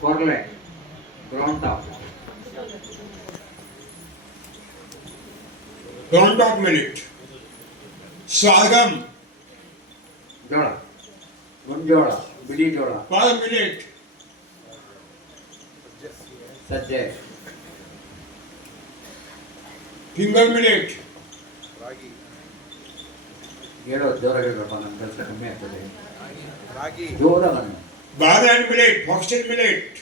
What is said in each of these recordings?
Corle, ground up. Ground up millet. Sorghum. ಜೋಳ, ಮುಂಜೋಳ, ಬಿಳಿ ಜೋಳ, Palm millet. ಸಜ್ಜೆ, Finger millet. ಹೇಳೋ ಜೋರಾಗಿ ಹೇಳ್ರಪ್ಪ, ನನ್ನ ಕೆಲಸ ಕಮ್ಮಿ ಆಗ್ತದೆ. ಜೋರಾಗಿ Barley millet. Foxtail millet.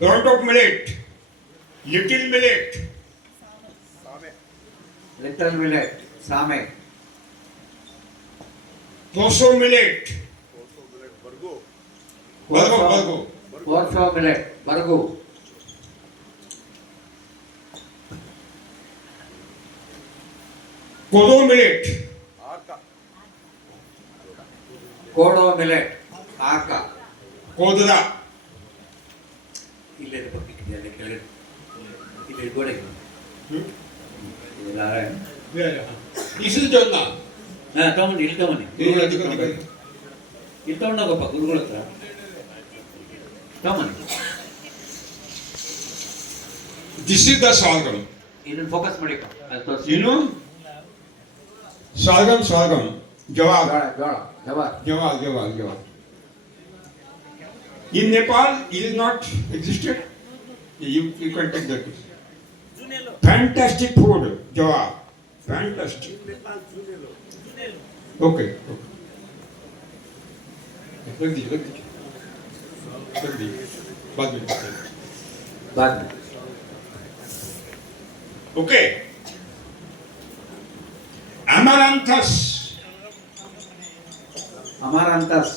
Ground up millet. Little millet. Little millet, ಸಾಮೆ, Proso millet. Bargo. ಕೋರ್ಸೋ ಮಿಲೆಟ್, ಬರ್ಗು, Kodo millet. ಕೋಡೋ ಮಿಲೆಟ್, ಆಕ, Kodra. ಇಲ್ಲೇ ಪಕ್ಕಕ್ಕಿದೆಯಲ್ಲ ಕೆಳಗಡೆ, ಇಲ್ಲಿ ಗೋಡೆ, ಇಲ್ಲ This is Jonna. ತಗೊಂಡು ಇಲ್ಲಿ ತಗೊಂಡು ಇಲ್ಲಿ ತಗೊಂಡೋಗಪ್ಪ ಗುರುಗಳ ಹತ್ರ ತಗೊಂಡು This is the sorghum. ಇದನ್ನ ಫೋಕಸ್ ಮಾಡಿಕ ಅಲ್ಲಿ ತೋರಿಸಿ. You know? Sorghum. Jawar. Jawar. In Nepal, it is not existed. You can take that. Fantastic food, Jawar. Fantastic. Okay. रख दी. बाद में. Okay. Amaranthus. ಅಮಾರಂತಸ್,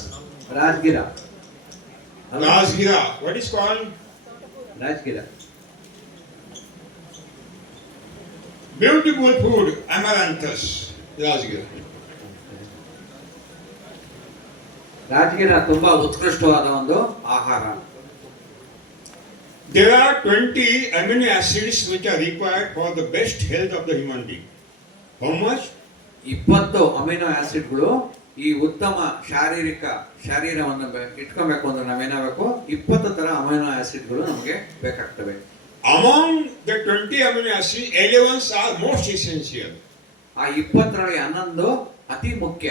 ರಾಜಗಿರ, Rajgira. What is called? ರಾಜಗಿರ, Beautiful food, Amaranthus. Rajgira. ರಾಜಗಿರ ತುಂಬಾ ಉತ್ಕೃಷ್ಟವಾದ ಒಂದು ಆಹಾರ. There are 20 amino acids which are required for the best health of the human being. How much? 20 amino ಆಸಿಡ್ಗಳು ಈ ಉತ್ತಮ ಶರೀರವನ್ನು ಇಟ್ಕೊಬೇಕು ಅಂದ್ರೆ ನಾವೇನಾಗಬೇಕು, 20 ತರ ಅಮಿನೋ ಆಸಿಡ್ಗಳು ನಮಗೆ ಬೇಕಾಗ್ತವೆ. Among the 20 amino acids, 11 are most essential. ಆ 20ರಲ್ಲಿ 11 ಅತಿ ಮುಖ್ಯ.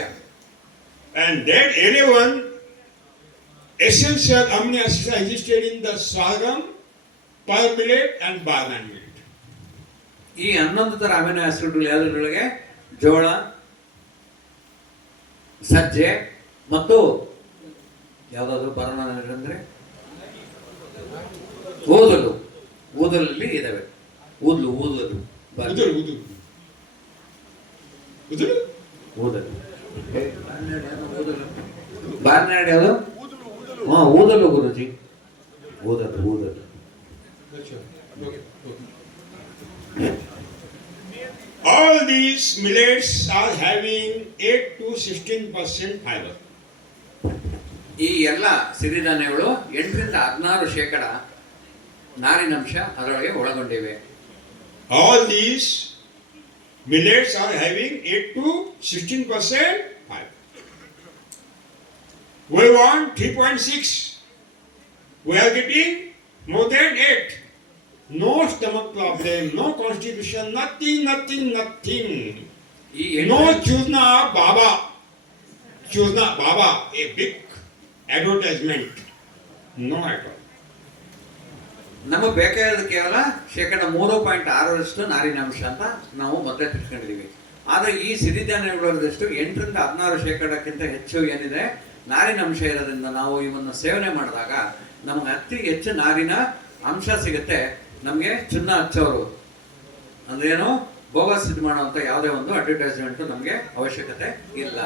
And that 11 essential amino acids are existed in the sorghum, pearl millet and barley millet. ಈ 11 ತರ ಅಮಿನೋ ಆಸಿಡ್ಗಳು ಯಾವುದ್ರೊಳಗೆ? ಜೋಳ, ಸಜ್ಜೆ ಮತ್ತು ಯಾವ್ದಾದ್ರು ಬರೋಣ ಅಂದ್ರೆ ಊದಲಲ್ಲಿ ಇದಾವೆ. ಊದಲು Udul. ಬಾರ್ನಾಡ್ ಯಾವುದು? ಊದಲು ಗುರುಜಿ, ಊದಲು. All these millets are having 8 to 16% fiber. ಈ ಎಲ್ಲ ಸಿರಿಧಾನ್ಯಗಳು 8 ರಿಂದ 16% ನಾರಿನಂಶ ಅದರೊಳಗೆ ಒಳಗೊಂಡಿವೆ. All these millets are having 8 to 16% fiber. We want 3.6. We are getting more than 8. No stomach problem, no constipation, nothing. No Chusna Baba, a big advertisement. No at all. ನಮಗೆ ಬೇಕಾದ ಕೇವಲ 3.6% ನಾರಿನಾಂಶ ಅಂತ ನಾವು ಮೊದಲೇ ತಿಳ್ಕೊಂಡಿದ್ದೀವಿ. ಆದರೆ ಈ ಸಿರಿಧಾನ್ಯಗಳಷ್ಟು 8 ರಿಂದ 16%ಕ್ಕಿಂತ ಹೆಚ್ಚು ಏನಿದೆ ನಾರಿನಾಂಶ ಇರೋದ್ರಿಂದ ನಾವು ಇವನ್ನು ಸೇವನೆ ಮಾಡಿದಾಗ ನಮಗೆ ಅತಿ ಹೆಚ್ಚು ನಾರಿನ ಅಂಶ ಸಿಗುತ್ತೆ. ನಮಗೆ ಚುನ್ನ ಹಚ್ಚೋರು ಅಂದ್ರೇನು, ಬೋಗಸ್ ಇದು ಮಾಡುವಂತ ಯಾವುದೇ ಒಂದು ಅಡ್ವರ್ಟೈಸ್ಮೆಂಟ್ ನಮಗೆ ಅವಶ್ಯಕತೆ ಇಲ್ಲ.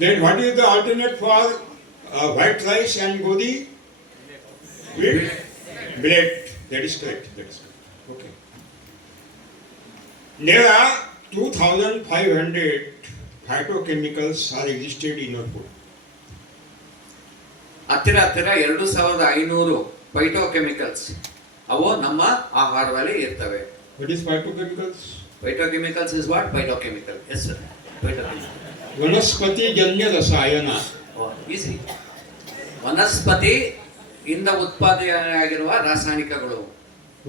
Then what is the alternate for white rice and godi? Millet. That is correct. Okay. There are 2,500 phytochemicals are existed in our food. ಹತ್ತಿರ 2,500 ಫೈಟೋಕೆಮಿಕಲ್ಸ್ ಅವು ನಮ್ಮ ಆಹಾರದಲ್ಲಿ ಇರ್ತವೆ. What is phytochemicals? Phytochemicals is what? Phytochemical. Yes sir. Phytochemical. वनस्पति जन्य रसायन. Oh, easy. ವನಸ್ಪತಿ ಇಂದ ಉತ್ಪಾದನೆಯಾಗಿರುವ ರಾಸಾಯನಿಕಗಳು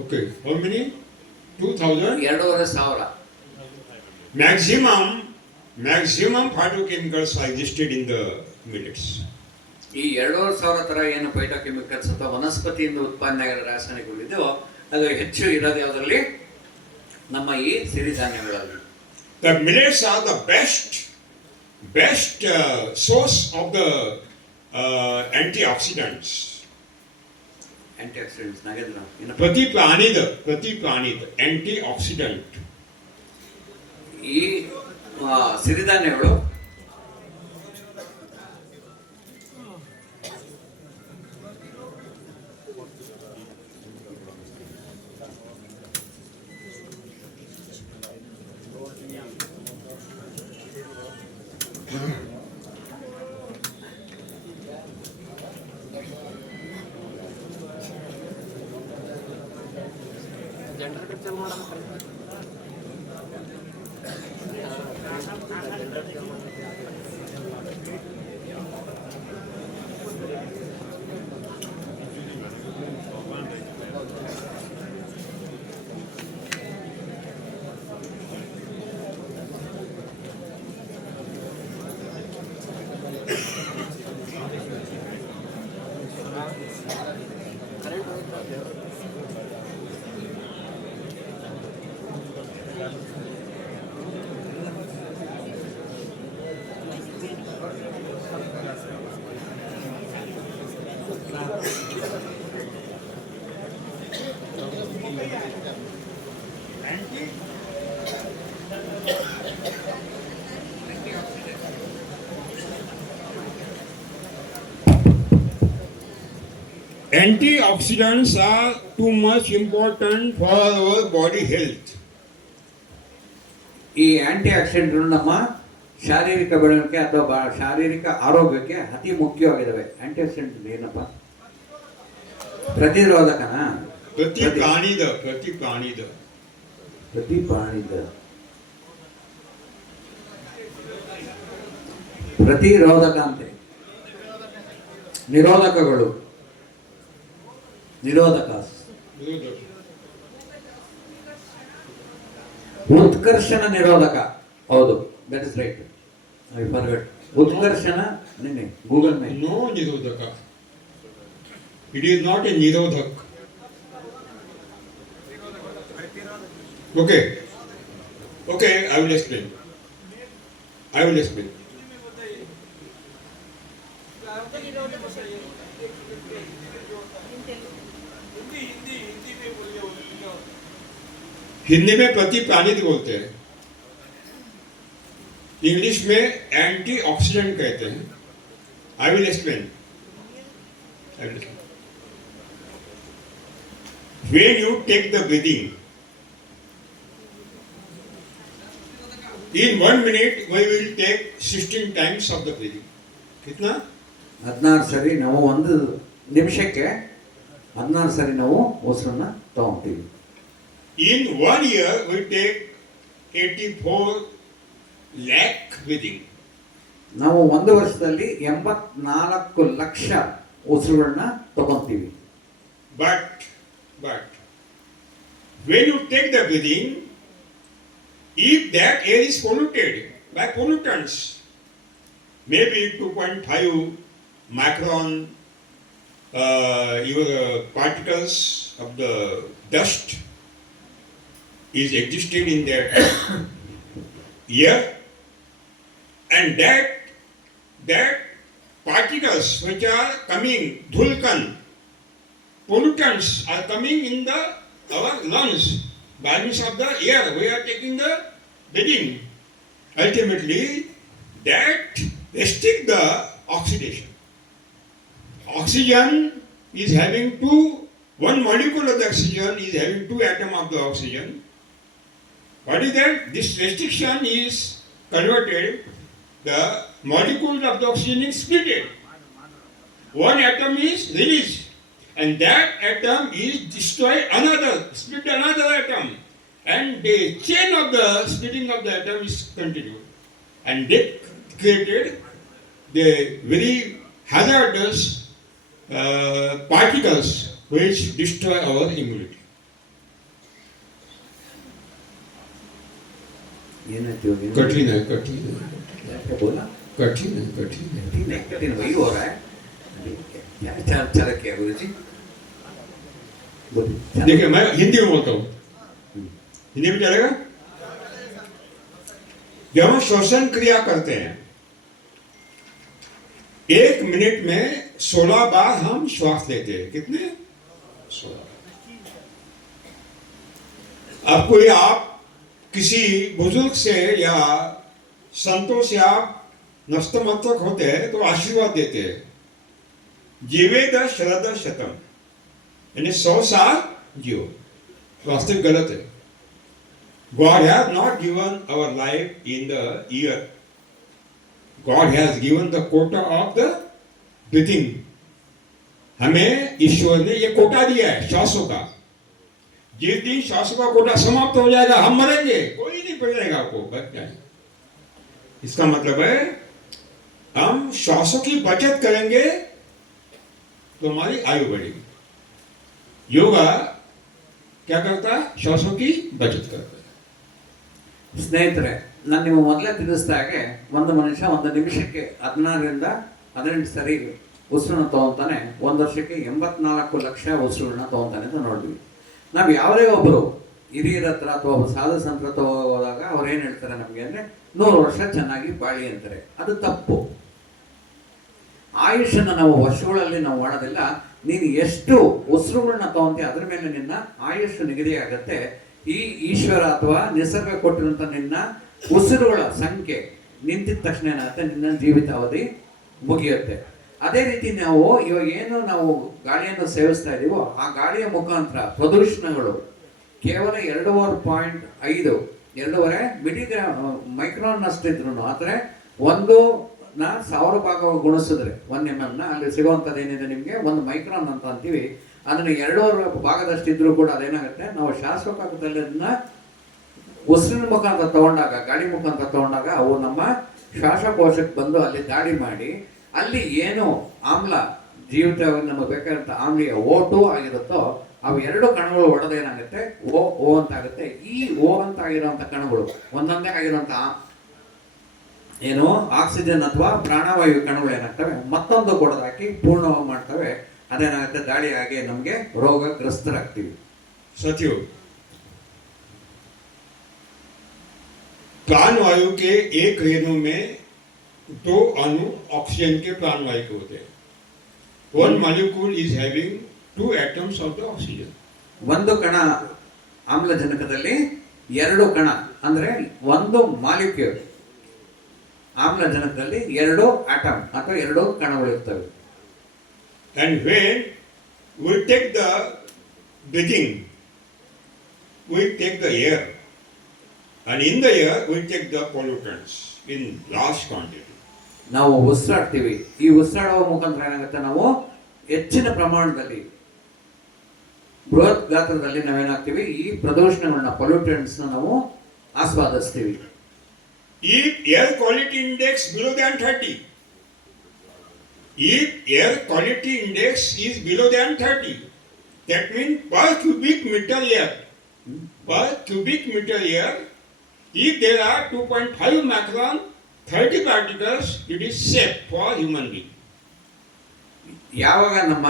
Okay, how many? 2000. 2,500. Maximum phytochemicals are existed in the millets. ಈ 2,500 ತರ ಏನು ಫೈಟೋಕೆಮಿಕಲ್ಸ್ ಅಥವಾ ವನಸ್ಪತಿಯಿಂದ ಉತ್ಪಾದನೆ ಆಗಿರೋ ರಾಸಾಯನಿಕಗಳು ಇದೆಯೋ ಅದು ಹೆಚ್ಚು ಇರೋದು ಯಾವುದರಲ್ಲಿ? ನಮ್ಮ ಈ ಸಿರಿಧಾನ್ಯಗಳಲ್ಲಿ. The millets are the best source of the antioxidants. ಆಂಟಿಆಕ್ಸಿಡೆಂಟ್ಸ್ Nagendra ಇನ್ನು ಪ್ರತಿಪ್ರಾಣಿದ antioxidant. ಈ ಸಿರಿಧಾನ್ಯಗಳು Antioxidants are too much important for our body health. ಈ ಆಂಟಿ ಆಕ್ಸಿಡೆಂಟ್ಗಳು ನಮ್ಮ ಶಾರೀರಿಕ ಬೆಳವಣಿಗೆ ಅಥವಾ ಶಾರೀರಿಕ ಆರೋಗ್ಯಕ್ಕೆ ಅತಿ ಮುಖ್ಯವಾಗಿದ್ದಾವೆ. ಆಂಟಿ ಆಕ್ಸಿಡೆಂಟ್ ಏನಪ್ಪ? ಪ್ರತಿರೋಧಕನ ಪ್ರತಿರೋಧಕ ಅಂತೆ. ನಿರೋಧಕಗಳು ಉತ್ಕರ್ಷಣ ನಿರೋಧಕ. ಹೌದು, that is right. I forgot. ಉತ್ಕರ್ಷಣ ನಿನ್ನೆ ಗೂಗಲ್ ಮೇಲೆ. No nirodhaka. It is not a nirodhak. Okay, I will explain. Hindi में प्रतिप्राणित बोलते हैं, इंग्लिश में एंटीऑक्सीडेंट कहते हैं. I will explain. When you take the breathing, in 1 minute we will take 16 times of the breathing. कितना? 16 ಸರಿ ನಾವು ಒಂದು ನಿಮಿಷಕ್ಕೆ 16 ಸರಿ ನಾವು ಉಸಿರನ್ನ ತಗೊಂತೀವಿ. In 1 year we take 84 lakh breathing. ನಾವು ಒಂದು ವರ್ಷದಲ್ಲಿ 84 lakh ಉಸಿರುಗಳನ್ನ ತಗೊಂತೀವಿ. But when you take the breathing, if that air is polluted by pollutants, maybe 2.5 micron your particles of the dust is existed in that air, and that particles which are coming, dhulkan, pollutants are coming in our lungs by means of the air we are taking the breathing. Ultimately, that restrict the oxidation. Oxygen is having one molecule of the oxygen is having 2 atoms of the oxygen. What is that? This restriction is converted, the molecule of the oxygen is splitted. One atom is released, and that atom is destroyed split another atom, and the chain of the splitting of the atom is continued, and that created the very hazardous particles which destroy our immunity. ಏನಾಯ್ತು ಇವಾಗ? कठिन है, कठिन है, ಯಾಕೆ Bola? कठिन है, कठिन है. कठिन वही हो रहा है. क्या अच्छा लग गया गुरु जी? बोलिए. देखिए मैं हिंदी में बोलता हूँ. हिंदी में चलेगा? जब हम श्वसन क्रिया करते हैं 1 मिनट में 16 बार हम श्वास लेते हैं. कितने? 16. अब कोई आप किसी बुजुर्ग से या संतों से आप नस्तमस्तक होते हैं तो आशीर्वाद देते हैं. जीवेद शरद शतम, यानी 100 साल जियो. वास्तविक गलत है. God has not given our life in the year. God has given the quota of the breathing. हमें ईश्वर ने ये कोटा दिया है श्वासों का. जिस दिन श्वासों का कोटा समाप्त हो जाएगा हम मरेंगे, कोई नहीं बचेगा, आपको बच जाएगा. इसका मतलब है हम श्वासों की बचत करेंगे तो हमारी आयु बढ़ेगी. योगा क्या करता है? श्वासों की बचत करता है. ಸ್ನೇಹಿತರೆ, ನಾನು ನೀವು ಮೊದಲೇ ತಿಳಿಸಿದ ಹಾಗೆ ಒಂದು ಮನುಷ್ಯ 1 ನಿಮಿಷಕ್ಕೆ 16ರಿಂದ 18 ಸರಿ ಉಸಿರನ್ನ ತಗೊಂತಾನೆ. 1 ವರ್ಷಕ್ಕೆ 84 ಲಕ್ಷ ಉಸಿರನ್ನ ತಗೊಂತಾನೆ ಅಂತ ನೋಡಿದ್ವಿ. ನಾವು ಯಾವುದೇ ಒಬ್ಬರು ಹಿರಿಯರ ಹತ್ರ ಅಥವಾ ಒಬ್ಬ ಸಾಧು ಸಂತರ ಹತ್ರ ಹೋದಾಗ ಅವ್ರು ಏನು ಹೇಳ್ತಾರೆ ನಮಗೆ ಅಂದರೆ 100 ವರ್ಷ ಚೆನ್ನಾಗಿ ಬಾಳಿ ಅಂತಾರೆ. ಅದು ತಪ್ಪು. ಆಯುಷನ್ನು ನಾವು ವರ್ಷಗಳಲ್ಲಿ ನಾವು ಮಾಡೋದಿಲ್ಲ. ನೀನು ಎಷ್ಟು ಉಸಿರುಗಳನ್ನ ತಗೊಂತೀಯ ಅದ್ರ ಮೇಲೆ ನಿನ್ನ ಆಯುಷ್ ನಿಗದಿ ಆಗುತ್ತೆ. ಈ ಈಶ್ವರ ಅಥವಾ ನಿಸರ್ಗ ಕೊಟ್ಟಿರುವಂತ ನಿನ್ನ ಉಸಿರುಗಳ ಸಂಖ್ಯೆ ನಿಂತಿದ ತಕ್ಷಣ ಏನಾಗುತ್ತೆ, ನಿನ್ನ ಜೀವಿತಾವಧಿ ಮುಗಿಯುತ್ತೆ. ಅದೇ ರೀತಿ ನಾವು ಇವಾಗ ಏನು ನಾವು ಗಾಳಿಯನ್ನು ಸೇವಿಸ್ತಾ ಇದೀವೋ ಆ ಗಾಳಿಯ ಮುಖಾಂತರ ಪ್ರದೂಷಣಗಳು ಕೇವಲ 2.5 ಮಿಲಿಗ್ರಾಮ್ ಮೈಕ್ರಾನ್ ಅಷ್ಟು ಇದ್ರು, ಆದರೆ 1/1000 ಭಾಗ ಗುಣಿಸಿದ್ರೆ 1 mm ಅಲ್ಲಿ ಸಿಗುವಂಥದ್ದು ಏನಿದೆ ನಿಮಗೆ 1 ಮೈಕ್ರಾನ್ ಅಂತ ಅಂತೀವಿ. ಅದನ್ನ 2 ಭಾಗದಷ್ಟು ಇದ್ರೂ ಕೂಡ ಅದೇನಾಗುತ್ತೆ, ನಾವು ಶ್ವಾಸೋಚ್ಛ್ವಾಸದಲ್ಲಿ ಅದನ್ನ ಉಸಿರಿನ ಮುಖಾಂತರ ತಗೊಂಡಾಗ, ಗಾಳಿ ಮುಖಾಂತರ ತಗೊಂಡಾಗ ಅವು ನಮ್ಮ ಶ್ವಾಸಕೋಶಕ್ಕೆ ಬಂದು ಅಲ್ಲಿ ದಾಳಿ ಮಾಡಿ ಅಲ್ಲಿ ಏನು ಆಮ್ಲ ಜೀವಿತವಾಗಿ ನಮಗೆ ಬೇಕಾದಂಥ ಆಮ್ಲೀಯ O2 ಆಗಿರುತ್ತೋ ಅವು 2 ಕಣಗಳು ಒಡೆದೇನಾಗುತ್ತೆ O ಅಂತ ಆಗುತ್ತೆ. ಈ O ಅಂತ ಆಗಿರುವಂಥ ಕಣಗಳು ಒಂದೊಂದೇ ಆಗಿರುವಂಥ ಏನು ಆಕ್ಸಿಜನ್ ಅಥವಾ ಪ್ರಾಣವಾಯು ಕಣಗಳು ಏನಾಗ್ತವೆ ಮತ್ತೊಂದು ಕೊಡದಾಕಿ ಪೂರ್ಣವಾಗಿ ಮಾಡ್ತವೆ. ಅದೇನಾಗುತ್ತೆ, ದಾಳಿಯಾಗಿ ನಮಗೆ ರೋಗಗ್ರಸ್ತರಾಗ್ತೀವಿ. साथियों, प्राणवायु के एक रेणु में 2 अणु ऑक्सीजन के प्राणवायु के होते हैं. One molecule is having 2 atoms of the oxygen. ಒಂದು ಕಣ ಆಮ್ಲಜನಕದಲ್ಲಿ 2 ಕಣ ಅಂದ್ರೆ ಒಂದು ಮಾಲಿಕ್ಯೂಲ್ ಆಮ್ಲಜನಕದಲ್ಲಿ 2 ಆಟಮ್ ಅಥವಾ 2 ಕಣಗಳು ಇರ್ತವೆ. And when we take the breathing, we take the air, and in the air we take the pollutants in large quantity. ನಾವು ಉಸಿರಾಡ್ತೀವಿ. ಈ ಉಸಿರಾಡುವ ಮುಖಾಂತರ ಏನಾಗುತ್ತೆ, ನಾವು ಹೆಚ್ಚಿನ ಪ್ರಮಾಣದಲ್ಲಿ ಬೃಹತ್ ಗಾತ್ರದಲ್ಲಿ ನಾವೇನಾಗ್ತೀವಿ, ಈ ಪ್ರದೂಷಣಗಳನ್ನ ಪೊಲ್ಯೂಟೆಂಟ್ಸ್ ನಾವು ಆಸ್ವಾದಿಸ್ತೀವಿ. If air quality index below than 30, if air quality index is below than 30, that means per cubic meter air, if there are 2.5 micron 30 particles, it is safe for human being. ಯಾವಾಗ ನಮ್ಮ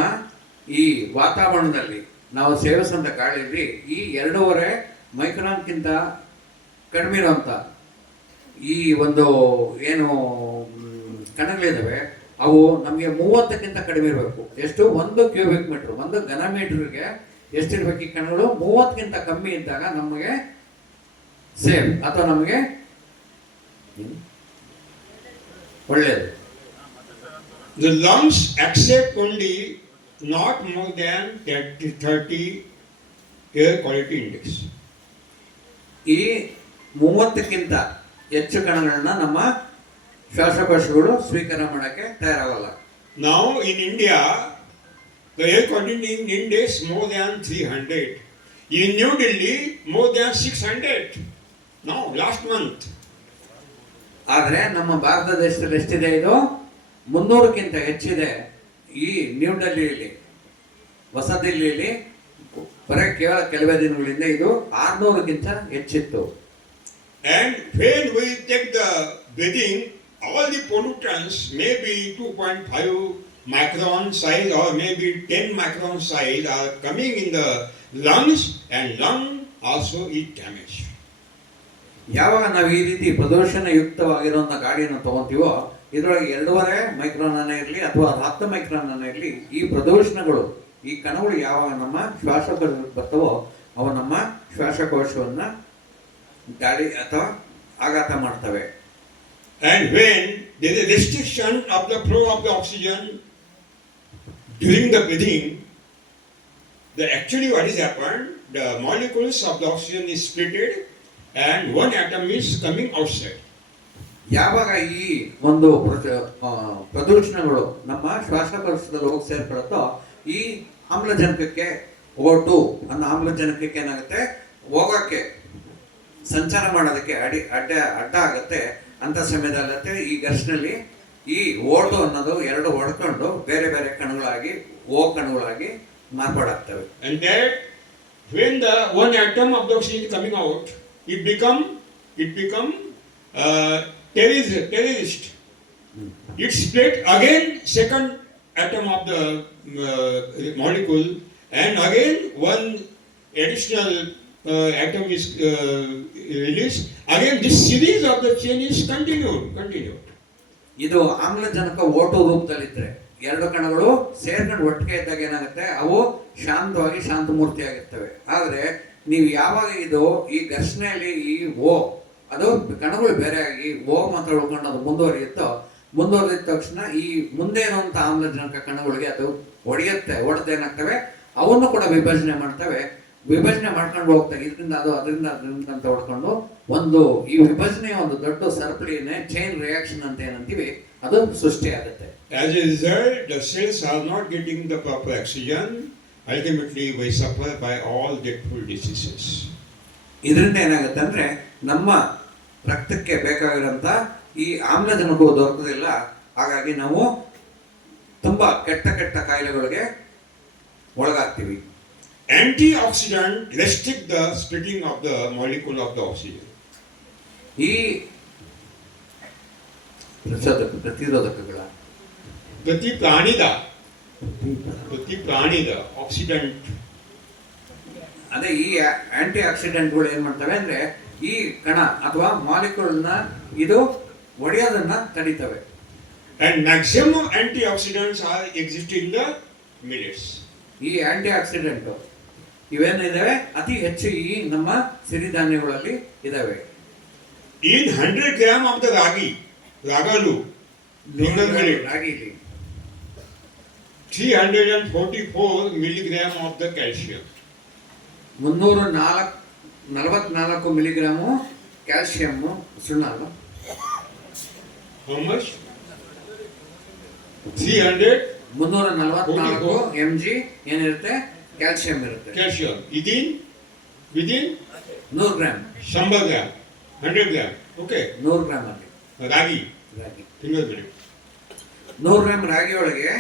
ಈ ವಾತಾವರಣದಲ್ಲಿ ನಾವು ಸೇವಿಸುವಂಥ ಗಾಳಿಯಲ್ಲಿ ಈ 2.5 ಮೈಕ್ರಾನ್ಗಿಂತ ಕಡಿಮೆ ಇರುವಂಥ ಈ ಒಂದು ಏನು ಕಣಗಳಿದ್ದಾವೆ ಅವು ನಮಗೆ 30ಕ್ಕಿಂತ ಕಡಿಮೆ ಇರಬೇಕು. ಎಷ್ಟು? 1 ಕ್ಯೂಬಿಕ್ ಮೀಟರ್, 1 ಘನ ಮೀಟರ್ಗೆ ಎಷ್ಟಿರ್ಬೇಕು ಈ ಕಣಗಳು? 30ಕ್ಕಿಂತ ಕಮ್ಮಿ ಇದ್ದಾಗ ನಮಗೆ ಸೇಫ್ ಅಥವಾ ನಮಗೆ ಒಳ್ಳೆಯದು. The lungs accept only not more than 30 air quality index. ಈ 30ಕ್ಕಿಂತ ಹೆಚ್ಚು ಕಣಗಳನ್ನ ನಮ್ಮ ಶ್ವಾಸಕೋಶಗಳು ಸ್ವೀಕಾರ ಮಾಡಕ್ಕೆ ತಯಾರಾಗಲ್ಲ. Now in India, the air quality index more than 300. In New Delhi, more than 600. Now, last month. ಆದರೆ ನಮ್ಮ ಭಾರತ ದೇಶದಲ್ಲಿ ಎಷ್ಟಿದೆ? ಇದು 300ಕ್ಕಿಂತ ಹೆಚ್ಚಿದೆ ಈ ನ್ಯೂ ಡೆಲ್ಲಿಯಲ್ಲಿ ಹೊಸ ದಿಲ್ಲಿಯಲ್ಲಿ ಕೇವಲ ಕೆಲವೇ ದಿನಗಳಿಂದ ಇದು 600ಕ್ಕಿಂತ ಹೆಚ್ಚಿತ್ತು. And when we take the breathing, all the pollutants may be 2.5 micron size or maybe 10 micron size are coming in the lungs, and lung also is damaged. ಯಾವಾಗ ನಾವು ಈ ರೀತಿ ಪ್ರದೂಷಣ ಯುಕ್ತವಾಗಿರುವಂಥ ಗಾಡಿಯನ್ನು ತಗೊಂತೀವೋ ಇದರೊಳಗೆ 2.5 ಮೈಕ್ರಾನ್ ಅನ್ನ ಇರಲಿ ಅಥವಾ 10 ಮೈಕ್ರಾನ್ ಅನ್ನ ಇರಲಿ, ಈ ಪ್ರದೂಷಣಗಳು ಈ ಕಣಗಳು ಯಾವಾಗ ನಮ್ಮ ಶ್ವಾಸಕೋಶಕ್ಕೆ ಬರ್ತವೋ ಅವು ನಮ್ಮ ಶ್ವಾಸಕೋಶವನ್ನ ಗಾಳಿ ಅಥವಾ ಆಘಾತ ಮಾಡ್ತವೆ. And when there is a restriction of the flow of the oxygen during the breathing, actually what is happened, the molecules of the oxygen is splitted and one atom is coming outside. ಯಾವಾಗ ಈ ಒಂದು ಪ್ರದೂಷಣಗಳು ನಮ್ಮ ಶ್ವಾಸಕೋಶದಲ್ಲಿ ಹೋಗಿ ಸೇರ್ಪಡುತ್ತೋ ಈ ಆಮ್ಲಜನಕಕ್ಕೆ O2 ಅನ್ನೋ ಆಮ್ಲಜನಕಕ್ಕೆ ಏನಾಗುತ್ತೆ, ಹೋಗೋಕ್ಕೆ ಸಂಚಾರ ಮಾಡೋದಕ್ಕೆ ಅಡ್ಡ ಆಗುತ್ತೆ. ಅಂತ ಸಮಯದಲ್ಲತ್ತೆ ಈ ಘರ್ಷಣೆಯಲ್ಲಿ ಈ O2 ಅನ್ನೋದು ಎರಡು ಹೊಡ್ಕೊಂಡು ಬೇರೆ ಬೇರೆ ಕಣಗಳಾಗಿ ಕಣಗಳಾಗಿ ಮಾರ್ಪಾಡಾಗ್ತವೆ. And that when the one atom of the oxygen is coming out, it become terrorist. It split again second atom of the molecule, and again one additional atom is released. Again this series of the chain is continued. ಇದು ಆಮ್ಲಜನಕ O2 ರೂಪದಲ್ಲಿದ್ರೆ ಎರಡು ಕಣಗಳು ಸೇರ್ಕೊಂಡು ಒಟ್ಟಿಗೆ ಇದ್ದಾಗ ಏನಾಗುತ್ತೆ, ಅವು ಶಾಂತವಾಗಿ ಶಾಂತಮೂರ್ತಿ ಆಗಿರ್ತವೆ. ಆದ್ರೆ ನೀವು ಯಾವಾಗ ಇದು ಈ ಘರ್ಷಣೆಯಲ್ಲಿ ಈ ಅದು ಕಣಗಳು ಬೇರೆ ಆಗಿ ಮಾತ್ರ ಉಳ್ಕೊಂಡು ಅದು ಮುಂದುವರಿದ ತಕ್ಷಣ ಈ ಮುಂದೆ ಇರುವಂತ ಆಮ್ಲಜನಕ ಕಣಗಳಿಗೆ ಅದು ಒಡೆದೇನಾಗ್ತವೆ, ಅವನ್ನು ಕೂಡ ವಿಭಜನೆ ಮಾಡ್ಕೊಂಡು ಹೋಗ್ತವೆ. ಇದರಿಂದ ಅದರಿಂದ ಅಂತ ಹೊಡ್ಕೊಂಡು ಈ ವಿಭಜನೆಯ ಒಂದು ದೊಡ್ಡ ಸರಪಳಿಯನ್ನೇ ಚೈನ್ ರಿಯಾಕ್ಷನ್ ಅಂತ ಏನಂತೀವಿ, ಅದು ಸೃಷ್ಟಿ ಆಗುತ್ತೆ. As a result, the cells are not getting the proper oxygen. Ultimately, we suffer by all dreadful diseases. ಇದರಿಂದ ಏನಾಗುತ್ತೆ ಅಂದ್ರೆ ನಮ್ಮ ರಕ್ತಕ್ಕೆ ಬೇಕಾಗಿರುವಂತ ಈ ಆಮ್ಲಜನಕವು ದೊರಕುವುದಿಲ್ಲ. ಹಾಗಾಗಿ ನಾವು ತುಂಬಾ ಕೆಟ್ಟ ಕಾಯಿಲೆಗಳಿಗೆ ಒಳಗಾಗ್ತೀವಿ. Antioxidant restrict the splitting of the molecule of the oxygen. ಈ ಪ್ರತಿರೋಧಕಗಳ ಪ್ರತಿ ಪ್ರಾಣಿದ ಆಕ್ಸಿಡೆಂಟ್, ಅದೇ ಈ ಆಂಟಿ ಆಕ್ಸಿಡೆಂಟ್ಗಳು ಏನ್ ಮಾಡ್ತವೆ ಅಂದ್ರೆ ಈ ಕಣ ಅಥವಾ ಮಾಲಿಕ್ಯೂಲ್ನ ಇದು ಒಡೆಯೋದನ್ನ ತಡೀತವೆ. And maximum antioxidants are exist in the millets. ಈ ಆಂಟಿ ಆಕ್ಸಿಡೆಂಟ್ ಇವೇನಿದಾವೆ ಅತಿ ಹೆಚ್ಚು ಈ ನಮ್ಮ ಸಿರಿಧಾನ್ಯಗಳಲ್ಲಿ ಇದಾವೆ. In 100 gram of the ragalu, ರಾಗಿಲಿ 344 milligram of the calcium. 344 milligram calcium ಸುಣ್ಣ ಅಲ್ವಾ? How much? 344 mg ಏನಿರುತ್ತೆ, ಕ್ಯಾಲ್ಸಿಯಂ ಇರುತ್ತೆ. Calcium within 100 gram, 100 gram, 100 gram. Okay. 100 gram ಅಲ್ಲಿ ರಾಗಿ ತಿಂಗಳು 100 ಗ್ರಾಮ್ ರಾಗಿ ಒಳಗೆ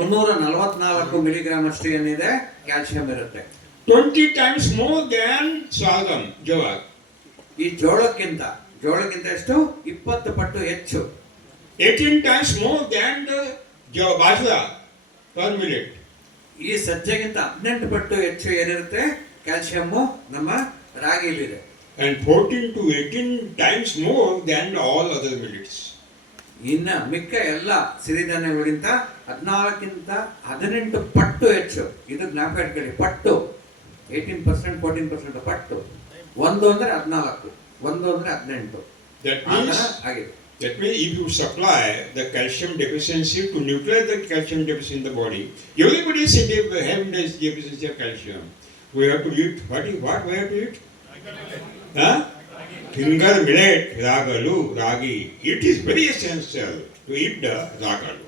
344 ಮಿಲಿಗ್ರಾಮ್ ಅಷ್ಟು ಏನಿದೆ ಕ್ಯಾಲ್ಸಿಯಂ ಇರುತ್ತೆ. 20 times more than sorghum, jowar. ಈ ಜೋಳಕ್ಕಿಂತ ಎಷ್ಟು 20 ಪಟ್ಟು ಹೆಚ್ಚು. 18 times more than the bajra per millet. ಈ ಸಜ್ಜೆಗಿಂತ 18 ಪಟ್ಟು ಹೆಚ್ಚು ಏನಿರುತ್ತೆ ಕ್ಯಾಲ್ಸಿಯಂ ನಮ್ಮ ರಾಗಿಯಲ್ಲಿದೆ. And 14 to 18 times more than all other millets. ಇನ್ನ ಮಿಕ್ಕ ಎಲ್ಲ ಸಿರಿಧಾನ್ಯಗಳಿಗಿಂತ 14ಕ್ಕಿಂತ 18 ಪಟ್ಟು ಹೆಚ್ಚು. ಇದು ಜ್ಞಾಪಕ ಇಟ್ಕೊಳ್ಳಿ, ಪಟ್ಟು. 18%, 14% ಪಟ್ಟು. ಒಂದು ಅಂದ್ರೆ 14, ಒಂದು ಅಂದ್ರೆ 18. That means if you supply the calcium deficiency to neutralize the calcium deficiency in the body, everybody is having this deficiency of calcium. We have to eat what we have to eat? Finger millet, ragi. It is very essential to eat the ragalu.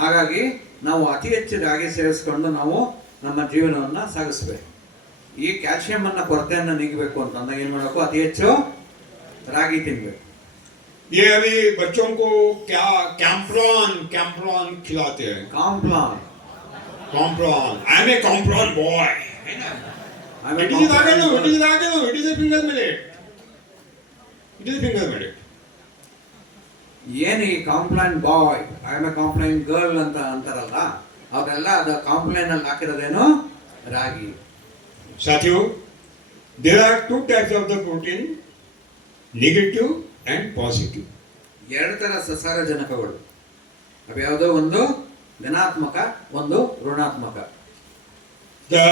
ಹಾಗಾಗಿ ನಾವು ಅತಿ ಹೆಚ್ಚು ರಾಗಿ ಸೇವಿಸಿಕೊಂಡು ನಾವು ನಮ್ಮ ಜೀವನವನ್ನ ಸಾಗಿಸಬೇಕು. ಈ calcium ಕೊರತೆಯನ್ನು ನೀಗಬೇಕು ಅಂತಂದಾಗ ಏನ್ ಮಾಡಬೇಕು, ಅತಿ ಹೆಚ್ಚು ರಾಗಿ ತಿನ್ಬೇಕು. ये अभी बच्चों को क्या कैम्प्रॉन कैम्प्रॉन खिलाते हैं. Complan. Compron. I'm a Compron boy. It is a finger millet. It is a finger millet. ಏನು ಈ complain bye, I am A complain girl ಅಂತ ಅಂತಾರಲ್ಲ, ಅವರೆಲ್ಲ ಅದು ಕಾಂಪ್ಲೈನ್ ಅಲ್ಲಿ ಹಾಕಿರೋದೇನು ರಾಗಿ. Satyo, there are two types of the protein, negative and positive. ಎರಡು ತರ ಸಸಾರಜನಕಗಳು. ಅವ್ಯಾವುದೋ ಒಂದು ಧನಾತ್ಮಕ, ಒಂದು ಋಣಾತ್ಮಕ. The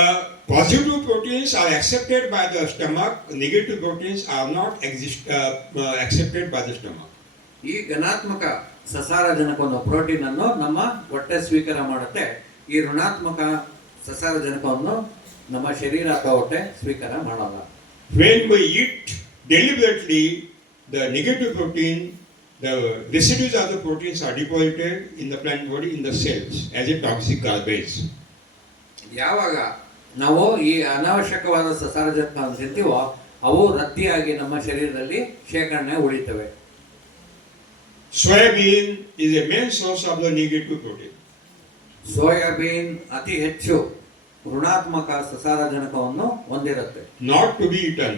positive proteins are accepted by the stomach, negative proteins are not accepted by the stomach. ಈ ಧನಾತ್ಮಕ ಸಸಾರಜನಕವನ್ನು ಪ್ರೋಟೀನ್ ಅನ್ನು ನಮ್ಮ ಹೊಟ್ಟೆ ಸ್ವೀಕಾರ ಮಾಡುತ್ತೆ. ಈ ಋಣಾತ್ಮಕ ಸಸಾರಜನಕವನ್ನು ನಮ್ಮ ಶರೀರ ಅಥವಾ ಹೊಟ್ಟೆ ಸ್ವೀಕಾರ ಮಾಡಲ್ಲ. When we eat deliberately, the negative protein, the residues of the proteins are deposited in the plant body in the cells as a toxic garbage. ಯಾವಾಗ ನಾವು ಈ ಅನಾವಶ್ಯಕವಾದ ಸಸಾರಜನಕ ತಿಂತೀವೋ ಅವು ರದ್ದಿಯಾಗಿ ನಮ್ಮ ಶರೀರದಲ್ಲಿ ಶೇಖರಣೆ ಉಳಿತವೆ. Soybean is a main source of the negative protein. Soybean ಅತಿ ಹೆಚ್ಚು ಋಣಾತ್ಮಕ ಸಸಾರಜನಕವನ್ನು ಹೊಂದಿರುತ್ತೆ. Not to be eaten.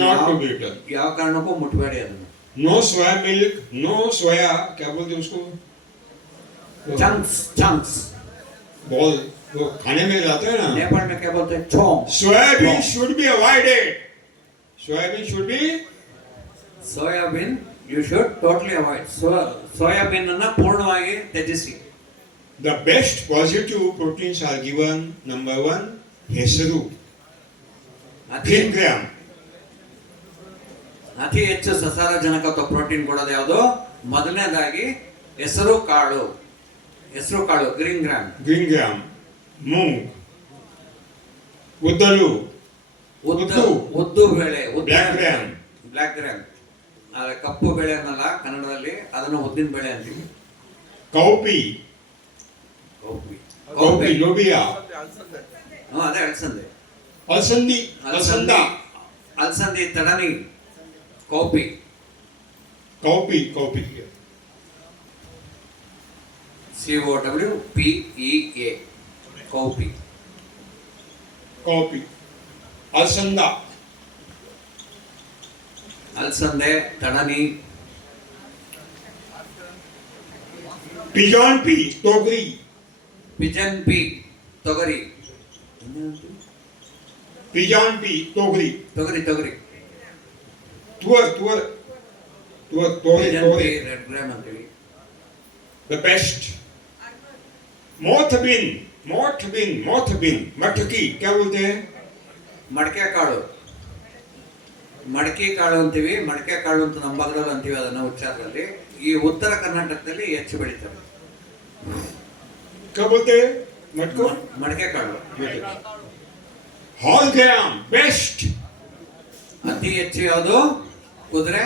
Not to be eaten. ಯಾವ ಕಾರಣಕ್ಕೂ ಮುಟ್ಟಬೇಡಿ ಅದನ್ನು. No soya milk, no soya, क्या बोलते हैं उसको? चंक्स बॉल वो खाने में जाते हैं ना. नेपाल में क्या बोलते हैं? चोंग. Soybean should be avoided. Soybean should be. Soybean you should totally avoid. Soybean ಅನ್ನ ಪೂರ್ಣವಾಗಿ ತ್ಯಜಿಸಿ. The best positive proteins are given. Number one, ಹೆಸರು, green gram. ಅತಿ ಹೆಚ್ಚು ಸಸಾರಜನಕ ಅಥವಾ ಪ್ರೋಟೀನ್ ಕೊಡೋದು ಯಾವುದು? ಮೊದಲನೇದಾಗಿ ಹೆಸರು ಕಾಳು ಗ್ರೀನ್ ಗ್ರಾಮ್. ಮೂಂಗ್, ಉದ್ದಲು, ಉದ್ದು ಬೇಳೆ, ಬ್ಲಾಕ್ ಗ್ರಾಮ್. ಕಪ್ಪು ಬೇಳೆ ಅನ್ನಲ್ಲ ಕನ್ನಡದಲ್ಲಿ, ಅದನ್ನು ಉದ್ದಿನ ಬೇಳೆ ಅಂತೀವಿ. ಕೌಪಿ, ಲೋಬಿಯಾ, ಅದೇ ಅಲಸಂದೆ. ಅಲಸಂದಿ ತಡನಿ, ಕೌಪಿ. COWPEA, cowpea. ಅಲಸಂದೆ, ತಡನಿ. ಪಿಜಾನ್ ಪಿ, ತೊಗರಿ. ಪಿಜನ್ ಪಿ, ತೊಗರಿ. ತೊಗರಿ. ತುವರ್. ರೆಡ್ ಗ್ರಾಮ್ ಅಂತೀವಿ. The best. मोथबिन, मटकी, क्या बोलते हैं? ಮಡಕೆ ಕಾಳು ಅಂತೀವಿ. ಮಡಕೆ ಕಾಳು ಅಂತ ನಮ್ಮ ಭಾಗದಲ್ಲಿ ಅಂತೀವಿ ಅದನ್ನ ಉಚ್ಚಾರದಲ್ಲಿ. ಈ ಉತ್ತರ ಕರ್ನಾಟಕದಲ್ಲಿ ಹೆಚ್ಚು ಬೆಳೀತಾರೆ. क्या बोलते हैं? ಮಡಕೆ ಕಾಳು. होल ग्राम, बेस्ट. ಅತಿ ಹೆಚ್ಚು ಯಾವುದು? ಕುದುರೆ.